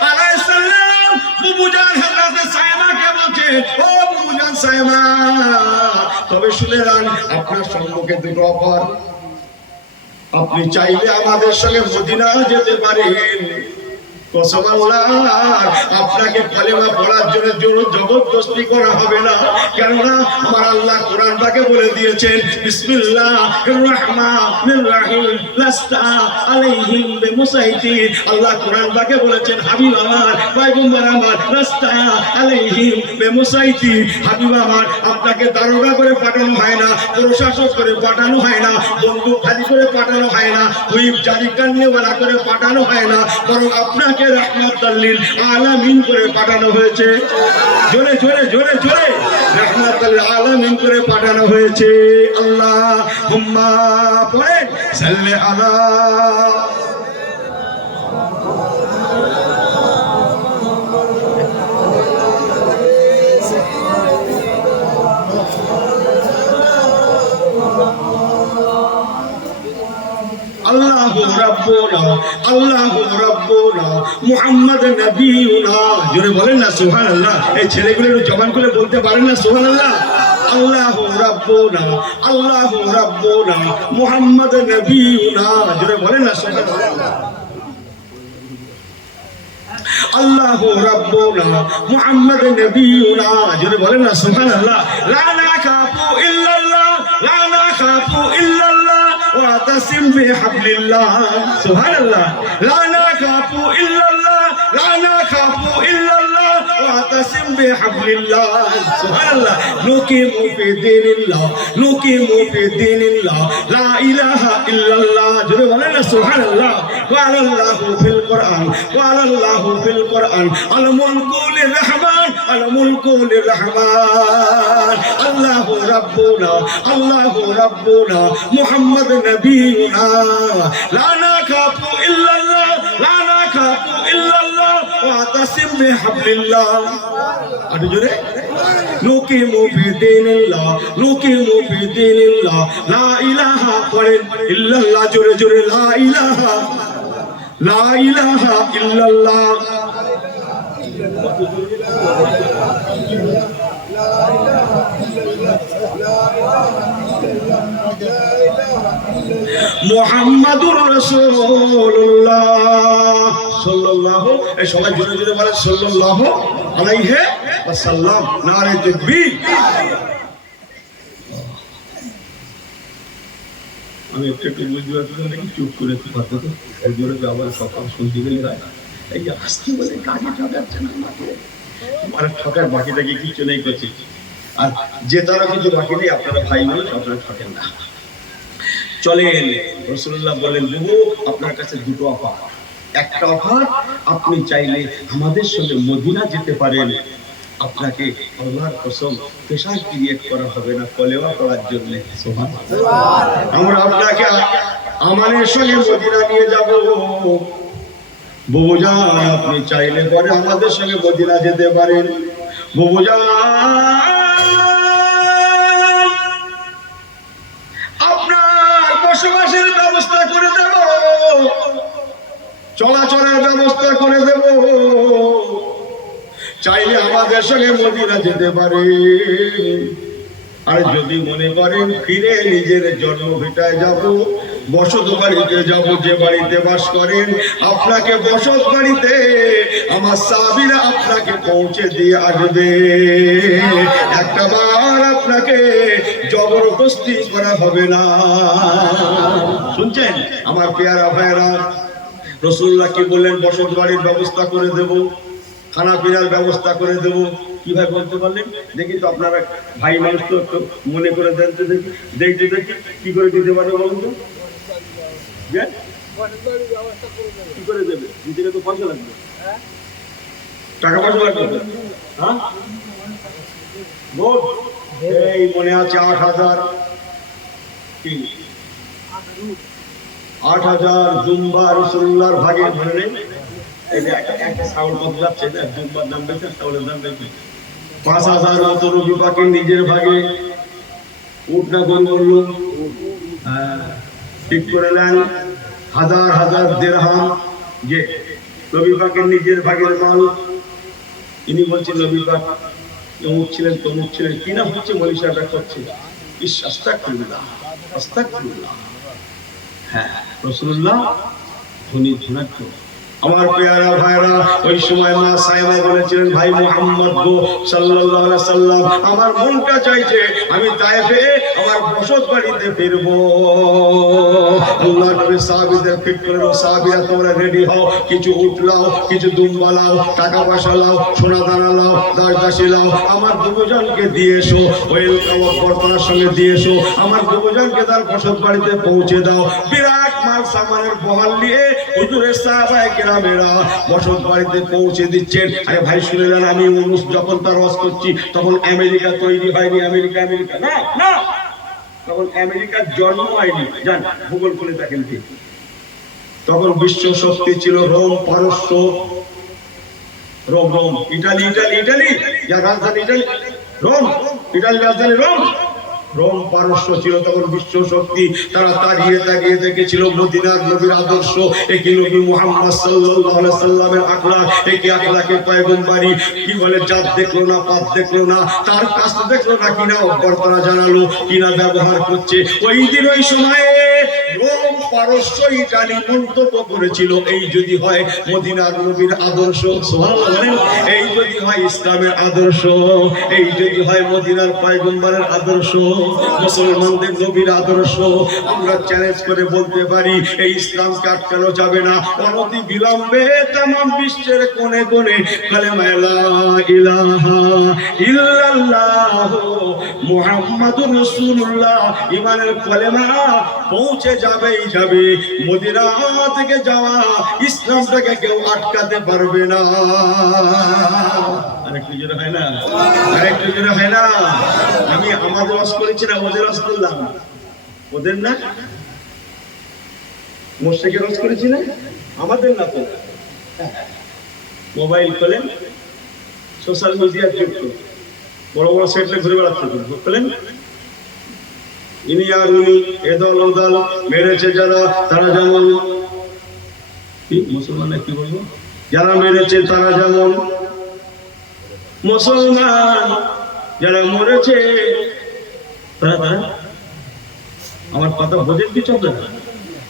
আলাইহি সাল্লাম বুবুজান হযরত সায়মাকে বলছে, ও বুবুজান সায়মা, তবে শুনে রান আপনার সম্মুখে দুটো অফার, আপনি চাইলে আমাদের সঙ্গে মদিনা যেতে পারেন। কসম আল্লাহর, আপনাকে কালেমা পড়ার জন্য জবরদস্তি করা হবে না, কেননা আমার আল্লাহ কোরআন পাকে বলে দিয়েছেন বিসমিল্লাহির রহমানির রহিম লাস্তা আলাইহিম বিমুসাইতির। আল্লাহ কোরআন পাকে বলেছেন হাবিব আমার, পয়গম্বর আমার, লাস্তা আলাইহিম বিমুসাইতির। হাবিব আমার, আপনাকে দারোগা করে পাঠানো হয় না, প্রশাসক করে পাঠানো হয় না, বন্দুক খালি করে পাঠানো হয় না, হুইপ জারি করনেওয়ালা করে পাঠানো হয় না, বরং আপনাকে রাহমাতাল লিল আলামিন করে পাঠানো হয়েছে। জোরে জোরে জোরে জোরে রাহমাতাল লিল আলামিন করে পাঠানো হয়েছে। আল্লাহুম্মা পড়েন সাল্লি আলা আল্লাহু রাব্বুনা আল্লাহু রাব্বুনা মুহাম্মদ নবিয়ুনা। জোরে বলেন না সুবহানাল্লাহ। এই ছেলেগুলো একটু জবান করে বলতে পারেন না সুবহানাল্লাহ। আল্লাহু রাব্বুনা আল্লাহু রাব্বুনা মুহাম্মদ নবিয়ুনা। জোরে বলেন না সুবহানাল্লাহ। আল্লাহু রাব্বুনা মুহাম্মদ নবিয়ুনা। জোরে বলেন না সুবহানাল্লাহ। লা নাখাফু ইল্লাল্লাহ লা নাখাফু ইল্লাল্লাহ ওয়াতাসিম বিহাবলিল্লাহ। সুবহানাল্লাহ। লা নাখাফু ইল্লাল্লাহ লা নাখাফু ইল্লাল্লাহ ওয়াতাসিম বিহাবলিল্লাহ। সুবহানাল্লাহ। নুকিমু ফি দীনিল্লাহ নুকিমু ফি দীনিল্লাহ লা ইলাহা ইল্লাল্লাহ। জোরে বলেন না সুবহানাল্লাহ। قال الله في القرآن قال الله في القرآن الملك للرحمن الملك للرحمن الله ربنا الله ربنا محمد نبينا لا نخاف إلا الله لا نخاف إلا الله واعتصم بحبل الله أرجونا نقيم في دين الله نقيم في دين الله لا إله إلا الله جل جل لا إله লা ইলাহা ইল্লাল্লাহ। মুহাম্মাদুর রাসূলুল্লাহ সাল্লাল্লাহু এই সবাই জোরে জোরে বলেন সাল্লাল্লাহু আলাইহি ওয়াসাল্লাম। নারে তাকবীর। আমি একটু বুঝতে পারছি নাকি চুপ করে কথা তো এই জোরে আবার সকাল শুনতে গেলে এই যে আসতে বলে কাজে ঠকাচ্ছে না আমাকে, আর ঠকার বাকিটাকে কিছু নেই করছি। আর যে তারা কিছু বাকি নেই, আপনারা ভাই মানুষ, আপনারা ঠকেন না। চলেন রাসূলুল্লাহ বলেন বহু আপনার কাছে দুটো অফার। একটা অফার, আপনি চাইলে আমাদের সঙ্গে মদিনা যেতে পারেন। আপনাকে আল্লাহর কসম প্রেশার ক্রিয়েট করা হবে না কলেমা পড়ার জন্য। আমরা আপনাকে আমাদের সঙ্গে মদিনা নিয়ে যাব। বুবুজান, আপনি চাইলে পরে আমাদের সঙ্গে মদিনা যেতে পারেন। বুবুজান, আপনার বসবাসের ব্যবস্থা করে দেব, চলাচলের ব্যবস্থা করে দেব। চাইলে আমাদের সঙ্গে মদিনা যেতে পারে। আর যদি মনে করেন ফিরে নিজের জন্মভিটায় যাব, বসত বাড়িতে যাব, যে বাড়িতে বাস করেন, আপনাকে বসত বাড়িতে আমার সাহাবীরা আপনাকে পৌঁছে দিয়ে আসবে। একটা বার আপনাকে জবরদস্তি করা হবে না। শুনছেন আমার পেয়ারা ভাইরা? রাসূলুল্লাহ কি বললেন? বসত বাড়ির ব্যবস্থা করে দেব, খানা পিনার ব্যবস্থা করে দেব। কিভাবে বলতে পারলেন? দেখি তো আপনারা ভাই মানুষ তো একটু মনে করে দেন তো দেখি, দেখতে দেখি কি করে দিতে পারবে বলুন তো? কি করে দেবে? দিতে তো পয়সা লাগবে, টাকা পয়সা লাগবে। হ্যাঁ, এই মনে আছে 8,000, 8,000 জুম্বা রসুল্লাহর ভাগে ধরে নেই। এই যে একটা চাউল বদলাচ্ছে না, জুম্বার দাম বেশি, চাউলের দাম বেশি। 5,000 মতো নবী পাকের নিজের ভাগে উট না গরু বলল, ঠিক করে নেন। 1,000 দিরহাম যে নবী পাকের নিজের ভাগের মাল। ইনি বলছেন নবী পাক অমুক ছিলেন তমুক ছিলেন, কি না হচ্ছে মনীষাটা করছে। আস্তাগফিরুল্লাহ, আস্তাগফিরুল্লাহ। হ্যাঁ, রাসূলুল্লাহ ধনী ধনাঢ্য। আমার পেয়ারা ভাইরা, ওই সময় মা সাইমা বলেছিলেন, ভাই মুহাম্মদ গো সাল্লাল্লাহু আলাইহি সাল্লাম, আমার মনটা চাইছে আমি তায়েফে আমার বসত বাড়িতে ফিরবো। আল্লাহ নবী সাহাবীদের ফিট করে, সাহাবীরা তোমরা রেডি হও, কিছু উট লাও, কিছু দুম্বা লাও, টাকা পয়সা লাও, সোনা দানা লাও, দাস দাসী লাও, আমার দুজনকে দিয়ে এসো, ওয়েলকাম বর্তমানের সঙ্গে দিয়ে এসো, আমার দুজনকে তার বসত বাড়িতে পৌঁছে দাও। বিরাট মাল সামানের বহাল নিয়ে হুজুরের সাহাবায়ে কেরামেরা বসত বাড়িতে পৌঁছে দিচ্ছেন। আরে ভাই শুনে যান, আমি যখন তার ওয়াজ করছি তখন আমেরিকা তৈরি হয়নি। আমেরিকা না না, তখন আমেরিকার জন্ম হয়নি। যান ভূগোল খুলে দেখেন, তখন বিশ্ব শক্তি ছিল রোম, পারস্য, রোম, ইটালি, যার রাজধানী ইটালি, রোম, ইটালি রাজধানী রোম, পারস্য ছিল তখন বিশ্ব শক্তি। তারা তাকিয়ে দেখেছিল মদিনার নবীর আদর্শ, একই নবী মুহাম্মদ সাল্লাল্লাহু আলাইহি সাল্লামের আখলাক, একই আখলাকে পয়গম্বরী। কি বলে, জাত দেখলো না, পাত দেখলো না, তার কাজ দেখলো না, কিনা অভ্যর্থনা জানালো, কিনা ব্যবহার করছে। ওই দিন ওই সময়ে রোম, পারস্য, ইটালি মন্তব্য করেছিল, এই যদি হয় মদিনার নবীর আদর্শ, সুবহানাল্লাহ, এই যদি হয় ইসলামের আদর্শ, এই যদি হয় মদিনার পয়গম্বরের আদর্শ, মুসলমানদের নবীর আদর্শ, আমরা চ্যালেঞ্জ করে বলতে পারি এই ইসলামকে আটকানো যাবে না। অনতি বিলম্বে तमाम বিশ্বের কোণে কোণে কালেমা লা ইলাহা ইল্লাল্লাহ মুহাম্মাদুর রাসূলুল্লাহ ইমানের কালেমা পৌঁছে যাবেই যাবে। মদিনা থেকে যাওয়া ইসলামটাকে কেউ আটকাতে পারবে না। আরেকটু জোরে হয় না, আরেকটু জোরে হয় না। আমি আমাদের ওয়াজ করেছি না, ওদের ওয়াজ করলাম, ওদের না, মুশরিকের ওয়াজ করেছি না, আমাদের না তো। মোবাইল খোলেন, সোশ্যাল মিডিয়ার যুগ, বড় বড় সেটলে ঘুরে বেড়াচ্ছে, খোলেন, ইনি আর উনি, এদল ওদল, মেরেছে যারা তারা যেমন, মুসলমান কি বলবো, যারা মেরেছে তারা যেমন, মুসলমান যারা মরেছে তারা, আমার কথা বোঝেন কি চলবে না?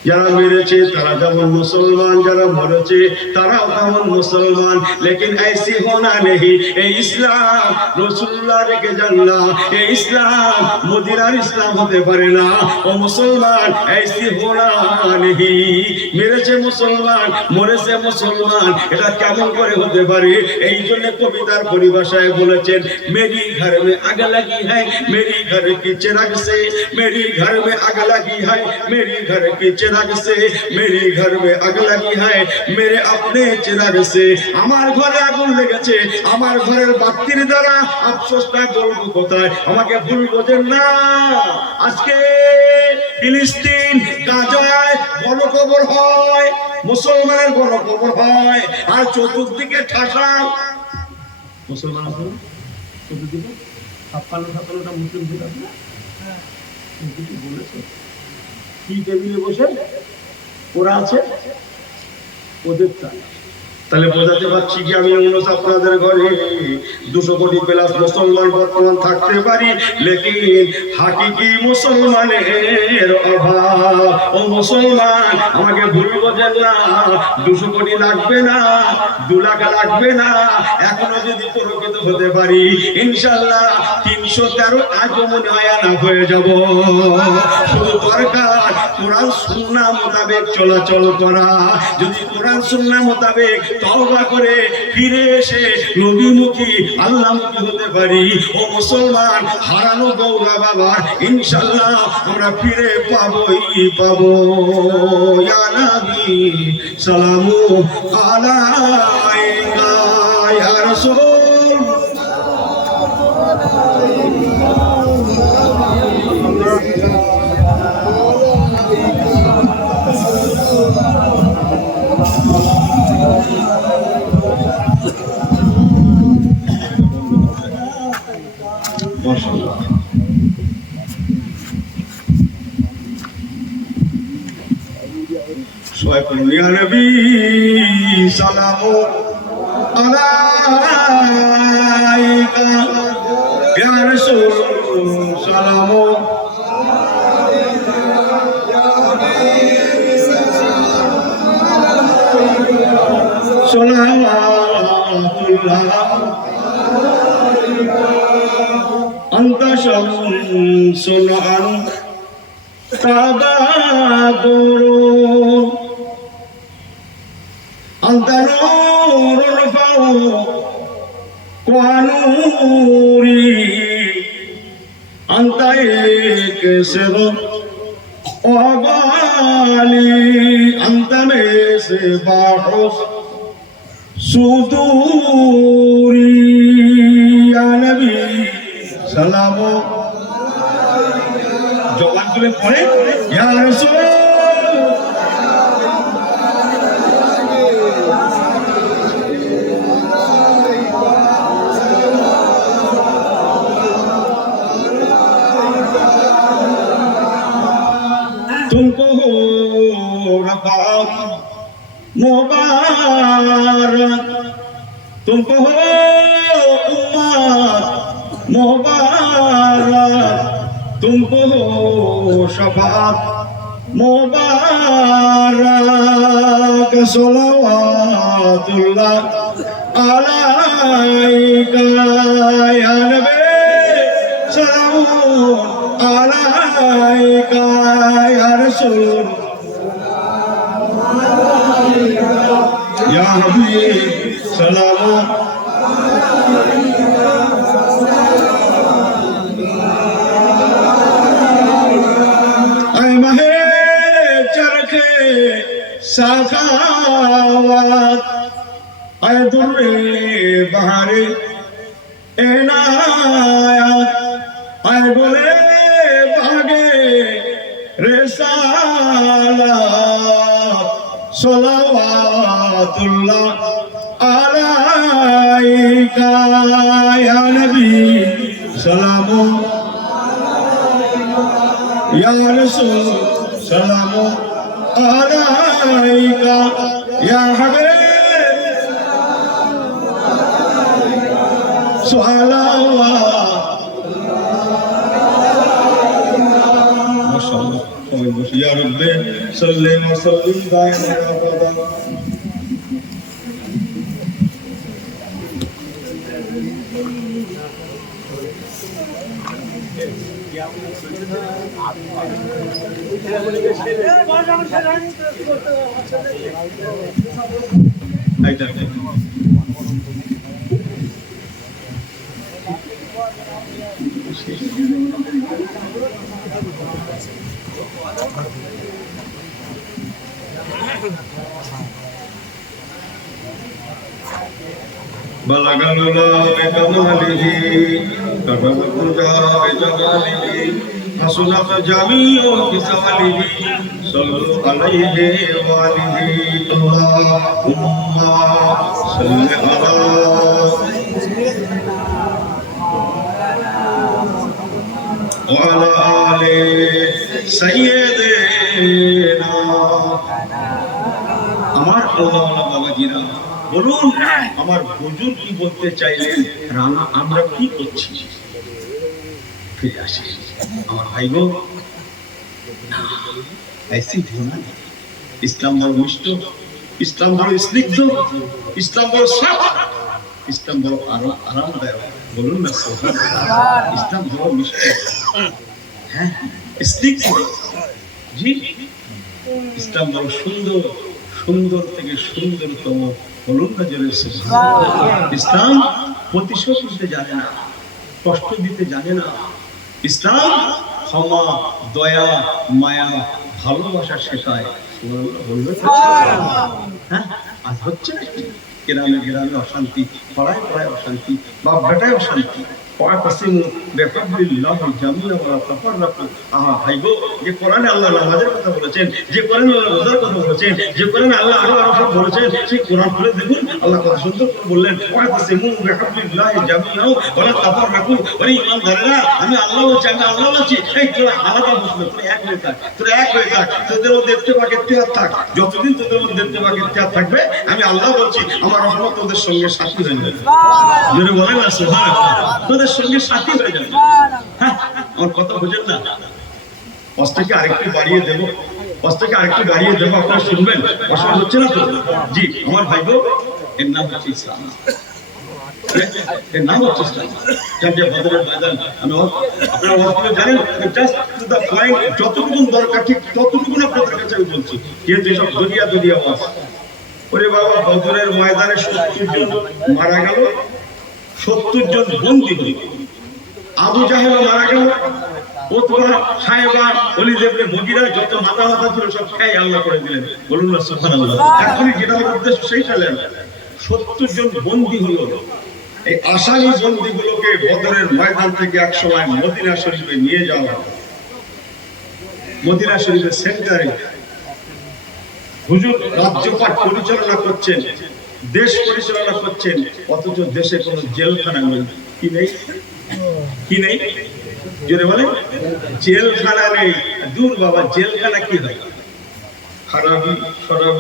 যারা মেরেছে তারা যেমন মুসলমান, যারা মরেছে তারাও তেমন মুসলমান। লেকিন ऐसी होना नहीं, এই ইসলাম রাসূলুল্লাহ রেখে যান না, এই ইসলাম মদিনার ইসলাম হতে পারে না। ও মুসলমান, ऐसी होना नहीं, মেরেছে মুসলমান, মরেছে মুসলমান, এটা কেমন করে হতে পারে? এই জন্য কবিতার পরিভাষায় বলেছেন, মেরি ঘর মে আগ লাগি है, मेरी घर की चिराग से, मेरी घर में आग लगी है, मेरी घर की चिराग से, मेरी घर में आग लगी है, मेरे अपने चिराग से। আমার ঘরে আগুন লেগেছে, আমার ঘরের বাতির দ্বারা আফসোসটা বলবো কোথায়? আমাকে ভুল বোঝেন না। আজকে ফিলিস্তিন, গাজায় গণকবর হয়, মুসলমানের গণকবর হয়, আর চতুর্দিকে ঠাসা মুসলমান আছে, চতুর্দিকে 56-57টা মুসলিম ছিল না, কিছু বলেছে কি টেবিলে বসে ওরা আছে ওদের তা। তাহলে বোঝাতে পারছি কি আমি আপনাদের ঘরে 200 কোটি প্লাস মুসলমান বর্তমান থাকতে পারি, লেকিন হাকিকি মুসলমানের অভাব। ও মুসলমান, আমাকে ভুল বোঝেন না, 200 কোটি লাগবে না, 2 লাখ লাগবে না, এখনো যদি প্রকৃত হতে পারি ইনশাআল্লাহ 313 আজও মনে হয় না হয়ে যাব। শুধু দরকার কোরআন সুন্নাহ মোতাবেক চলাচল করা। যদি কোরআন সুন্নাহ মোতাবেক তওবা করে ফিরে এসে নবীমুখী আল্লাহমুখী হতে পারি, ও মুসলমান, হারানো গৌরব আবার ইনশাআল্লাহ আমরা ফিরে পাবোই পাবো। ইয়া নবী সালামু আলাইকা ইয়া রাসূল। ইয়া নবী সালামু আলাইকা ইয়া রাসূল সালামু সালাতুল্লাহ আনতা শামসুন তাবাদুরু أنت نور فوق نوري أنت كسر وغالي أنت مصباح صدوري يا نبي سلام জবান তুলে পড়ে ইয়া রাসূল। तुमको हो रफ़ात मुबारक, तुमको हो उम्मत मुबारक, तुमको हो शफ़ाअत मुबारक। सलावतुल्लाह अलैका या नबी सलाम अलैका या रसूल या हबीब सलाम। ऐ महे चरखे साखावत, ऐ दुर्रे बहारे एनायत, ऐ बोले भागे रिसालत। सलावतुल्लाह अलैका या नबी सलाम या रसूल सलाम अलैका या हबीब सलावत। माशाअल्लाह या रब्बे सल्ली व सल्लिम दाइमन अबदा। بلغ العلا بكماله كرم الهدى بجماله حسنت جميع خصاله صلوا عليه وآله اللهم صل على وعلى آل سيدنا আমার আল্লাহ বাবাজিরা বলুন, আমার হুজুর কি বলতে চাইলেন, আমরা কি করছি? ফিরে আসি আমার ভাই গো, ইসলাম বড় মিষ্ট, ইসলাম বড় স্নিগ্ধ, ইসলাম বড় সাফ, ইসলাম বড় আরামদায়ক। বলুন না ইসলাম বড় মিষ্ট, হ্যাঁ স্নিগ্ধ, জি, ইসলাম বড় সুন্দর, সুন্দর থেকে সুন্দরতম। বলুন না জোরে সুবহানাল্লাহ। ইসলাম প্রতিশোধ নিতে জানে না, কষ্ট দিতে জানে না। ইসলাম ক্ষমা, দয়া, মায়া, ভালোবাসা শেখায়। সুবহানাল্লাহ বলবেন না? হ্যাঁ, আজ হচ্ছে নাকি গ্রামে গ্রামে অশান্তি, পাড়ায় পাড়ায় অশান্তি, বাপ বেটায় অশান্তি। যে কোরআনে আল্লাহ নামাজের কথা বলেছেন, যে কোরআনে আল্লাহ রোজার কথা বলেছেন, যে কোরআনে আল্লাহ আরো আরো সব বলেছেন, সেই কোরআন খুলে দেখুন, আল্লাহ কত সুন্দর করে বললেন, আমি আল্লাহ বলছি, আমি আল্লাহ বলছি। এই তোরা আলাদা বসলো, তোরা এক হয়ে থাক, তোরা এক হয়ে থাক, তোদের মধ্যে ইত্তেফাক ইত্তেহাদ থাক। যতদিন তোদের মধ্যে ইত্তেফাক ইত্তেহাদ থাকবে, আমি আল্লাহ বলছি, আমার রহমত তোদের সঙ্গে সাথী হয়ে যাবে। জোরে বলেন না সুবহানাল্লাহ। তোদের সঙ্গে সাথী হয়ে যাবে। হ্যাঁ, আমার কথা বুঝেন না? অস্ত্রকে আরেকটু বাড়িয়ে দেবো, অস্ত্রকে আরেকটু বাড়িয়ে দেবো, আপনারা শুনবেন? অসুবিধা হচ্ছে না তো? জি, আমার ভাইগো, এর নাম হচ্ছে ইসলাম। এর নাম হচ্ছে ইসলাম। যে বদরের ময়দান, আমি আপনারা অস্ত্র জানেন, জাস্ট টু দ্য পয়েন্ট, যতটুকু দরকার ঠিক ততটুকু আপনাদের কাছে আমি বলছি, যেহেতু এসব দরিয়া দরিয়া আওয়াজ। ওরে বাবা, বদরের ময়দানে 70 জন মারা গেল, 70 জন বন্দী হয়ে গেল। আবু জাহেল মারা গেল, উতবা, সাইবা, ওলীদ ইবনে মুগীরা, যত মাথা মাথা ছিল সব খাই আল্লাহ করে দিলেন। বলুন না সুবহানাল্লাহ। এখনই যেটা আমার উদ্দেশ্য সেইটা নেন। 70 জন বন্দী হলো। এই আসামি বন্দীগুলোকে বদরের ময়দান থেকে এক সময় মদিনা শরীফে নিয়ে যাওয়া। মদিনা শরীফের সেন্টারে হুজুর রাজ্যপাট পরিচালনা করছেন, দেশ পরিচালনা করছেন, অথচ দেশে কোনো জেলখানা নেই। কি নেই? কি নেই? জোরে বলে, জেলখানা নেই। দূর বাবা, জেলখানা কি হয়? খারাপি, শরাবি,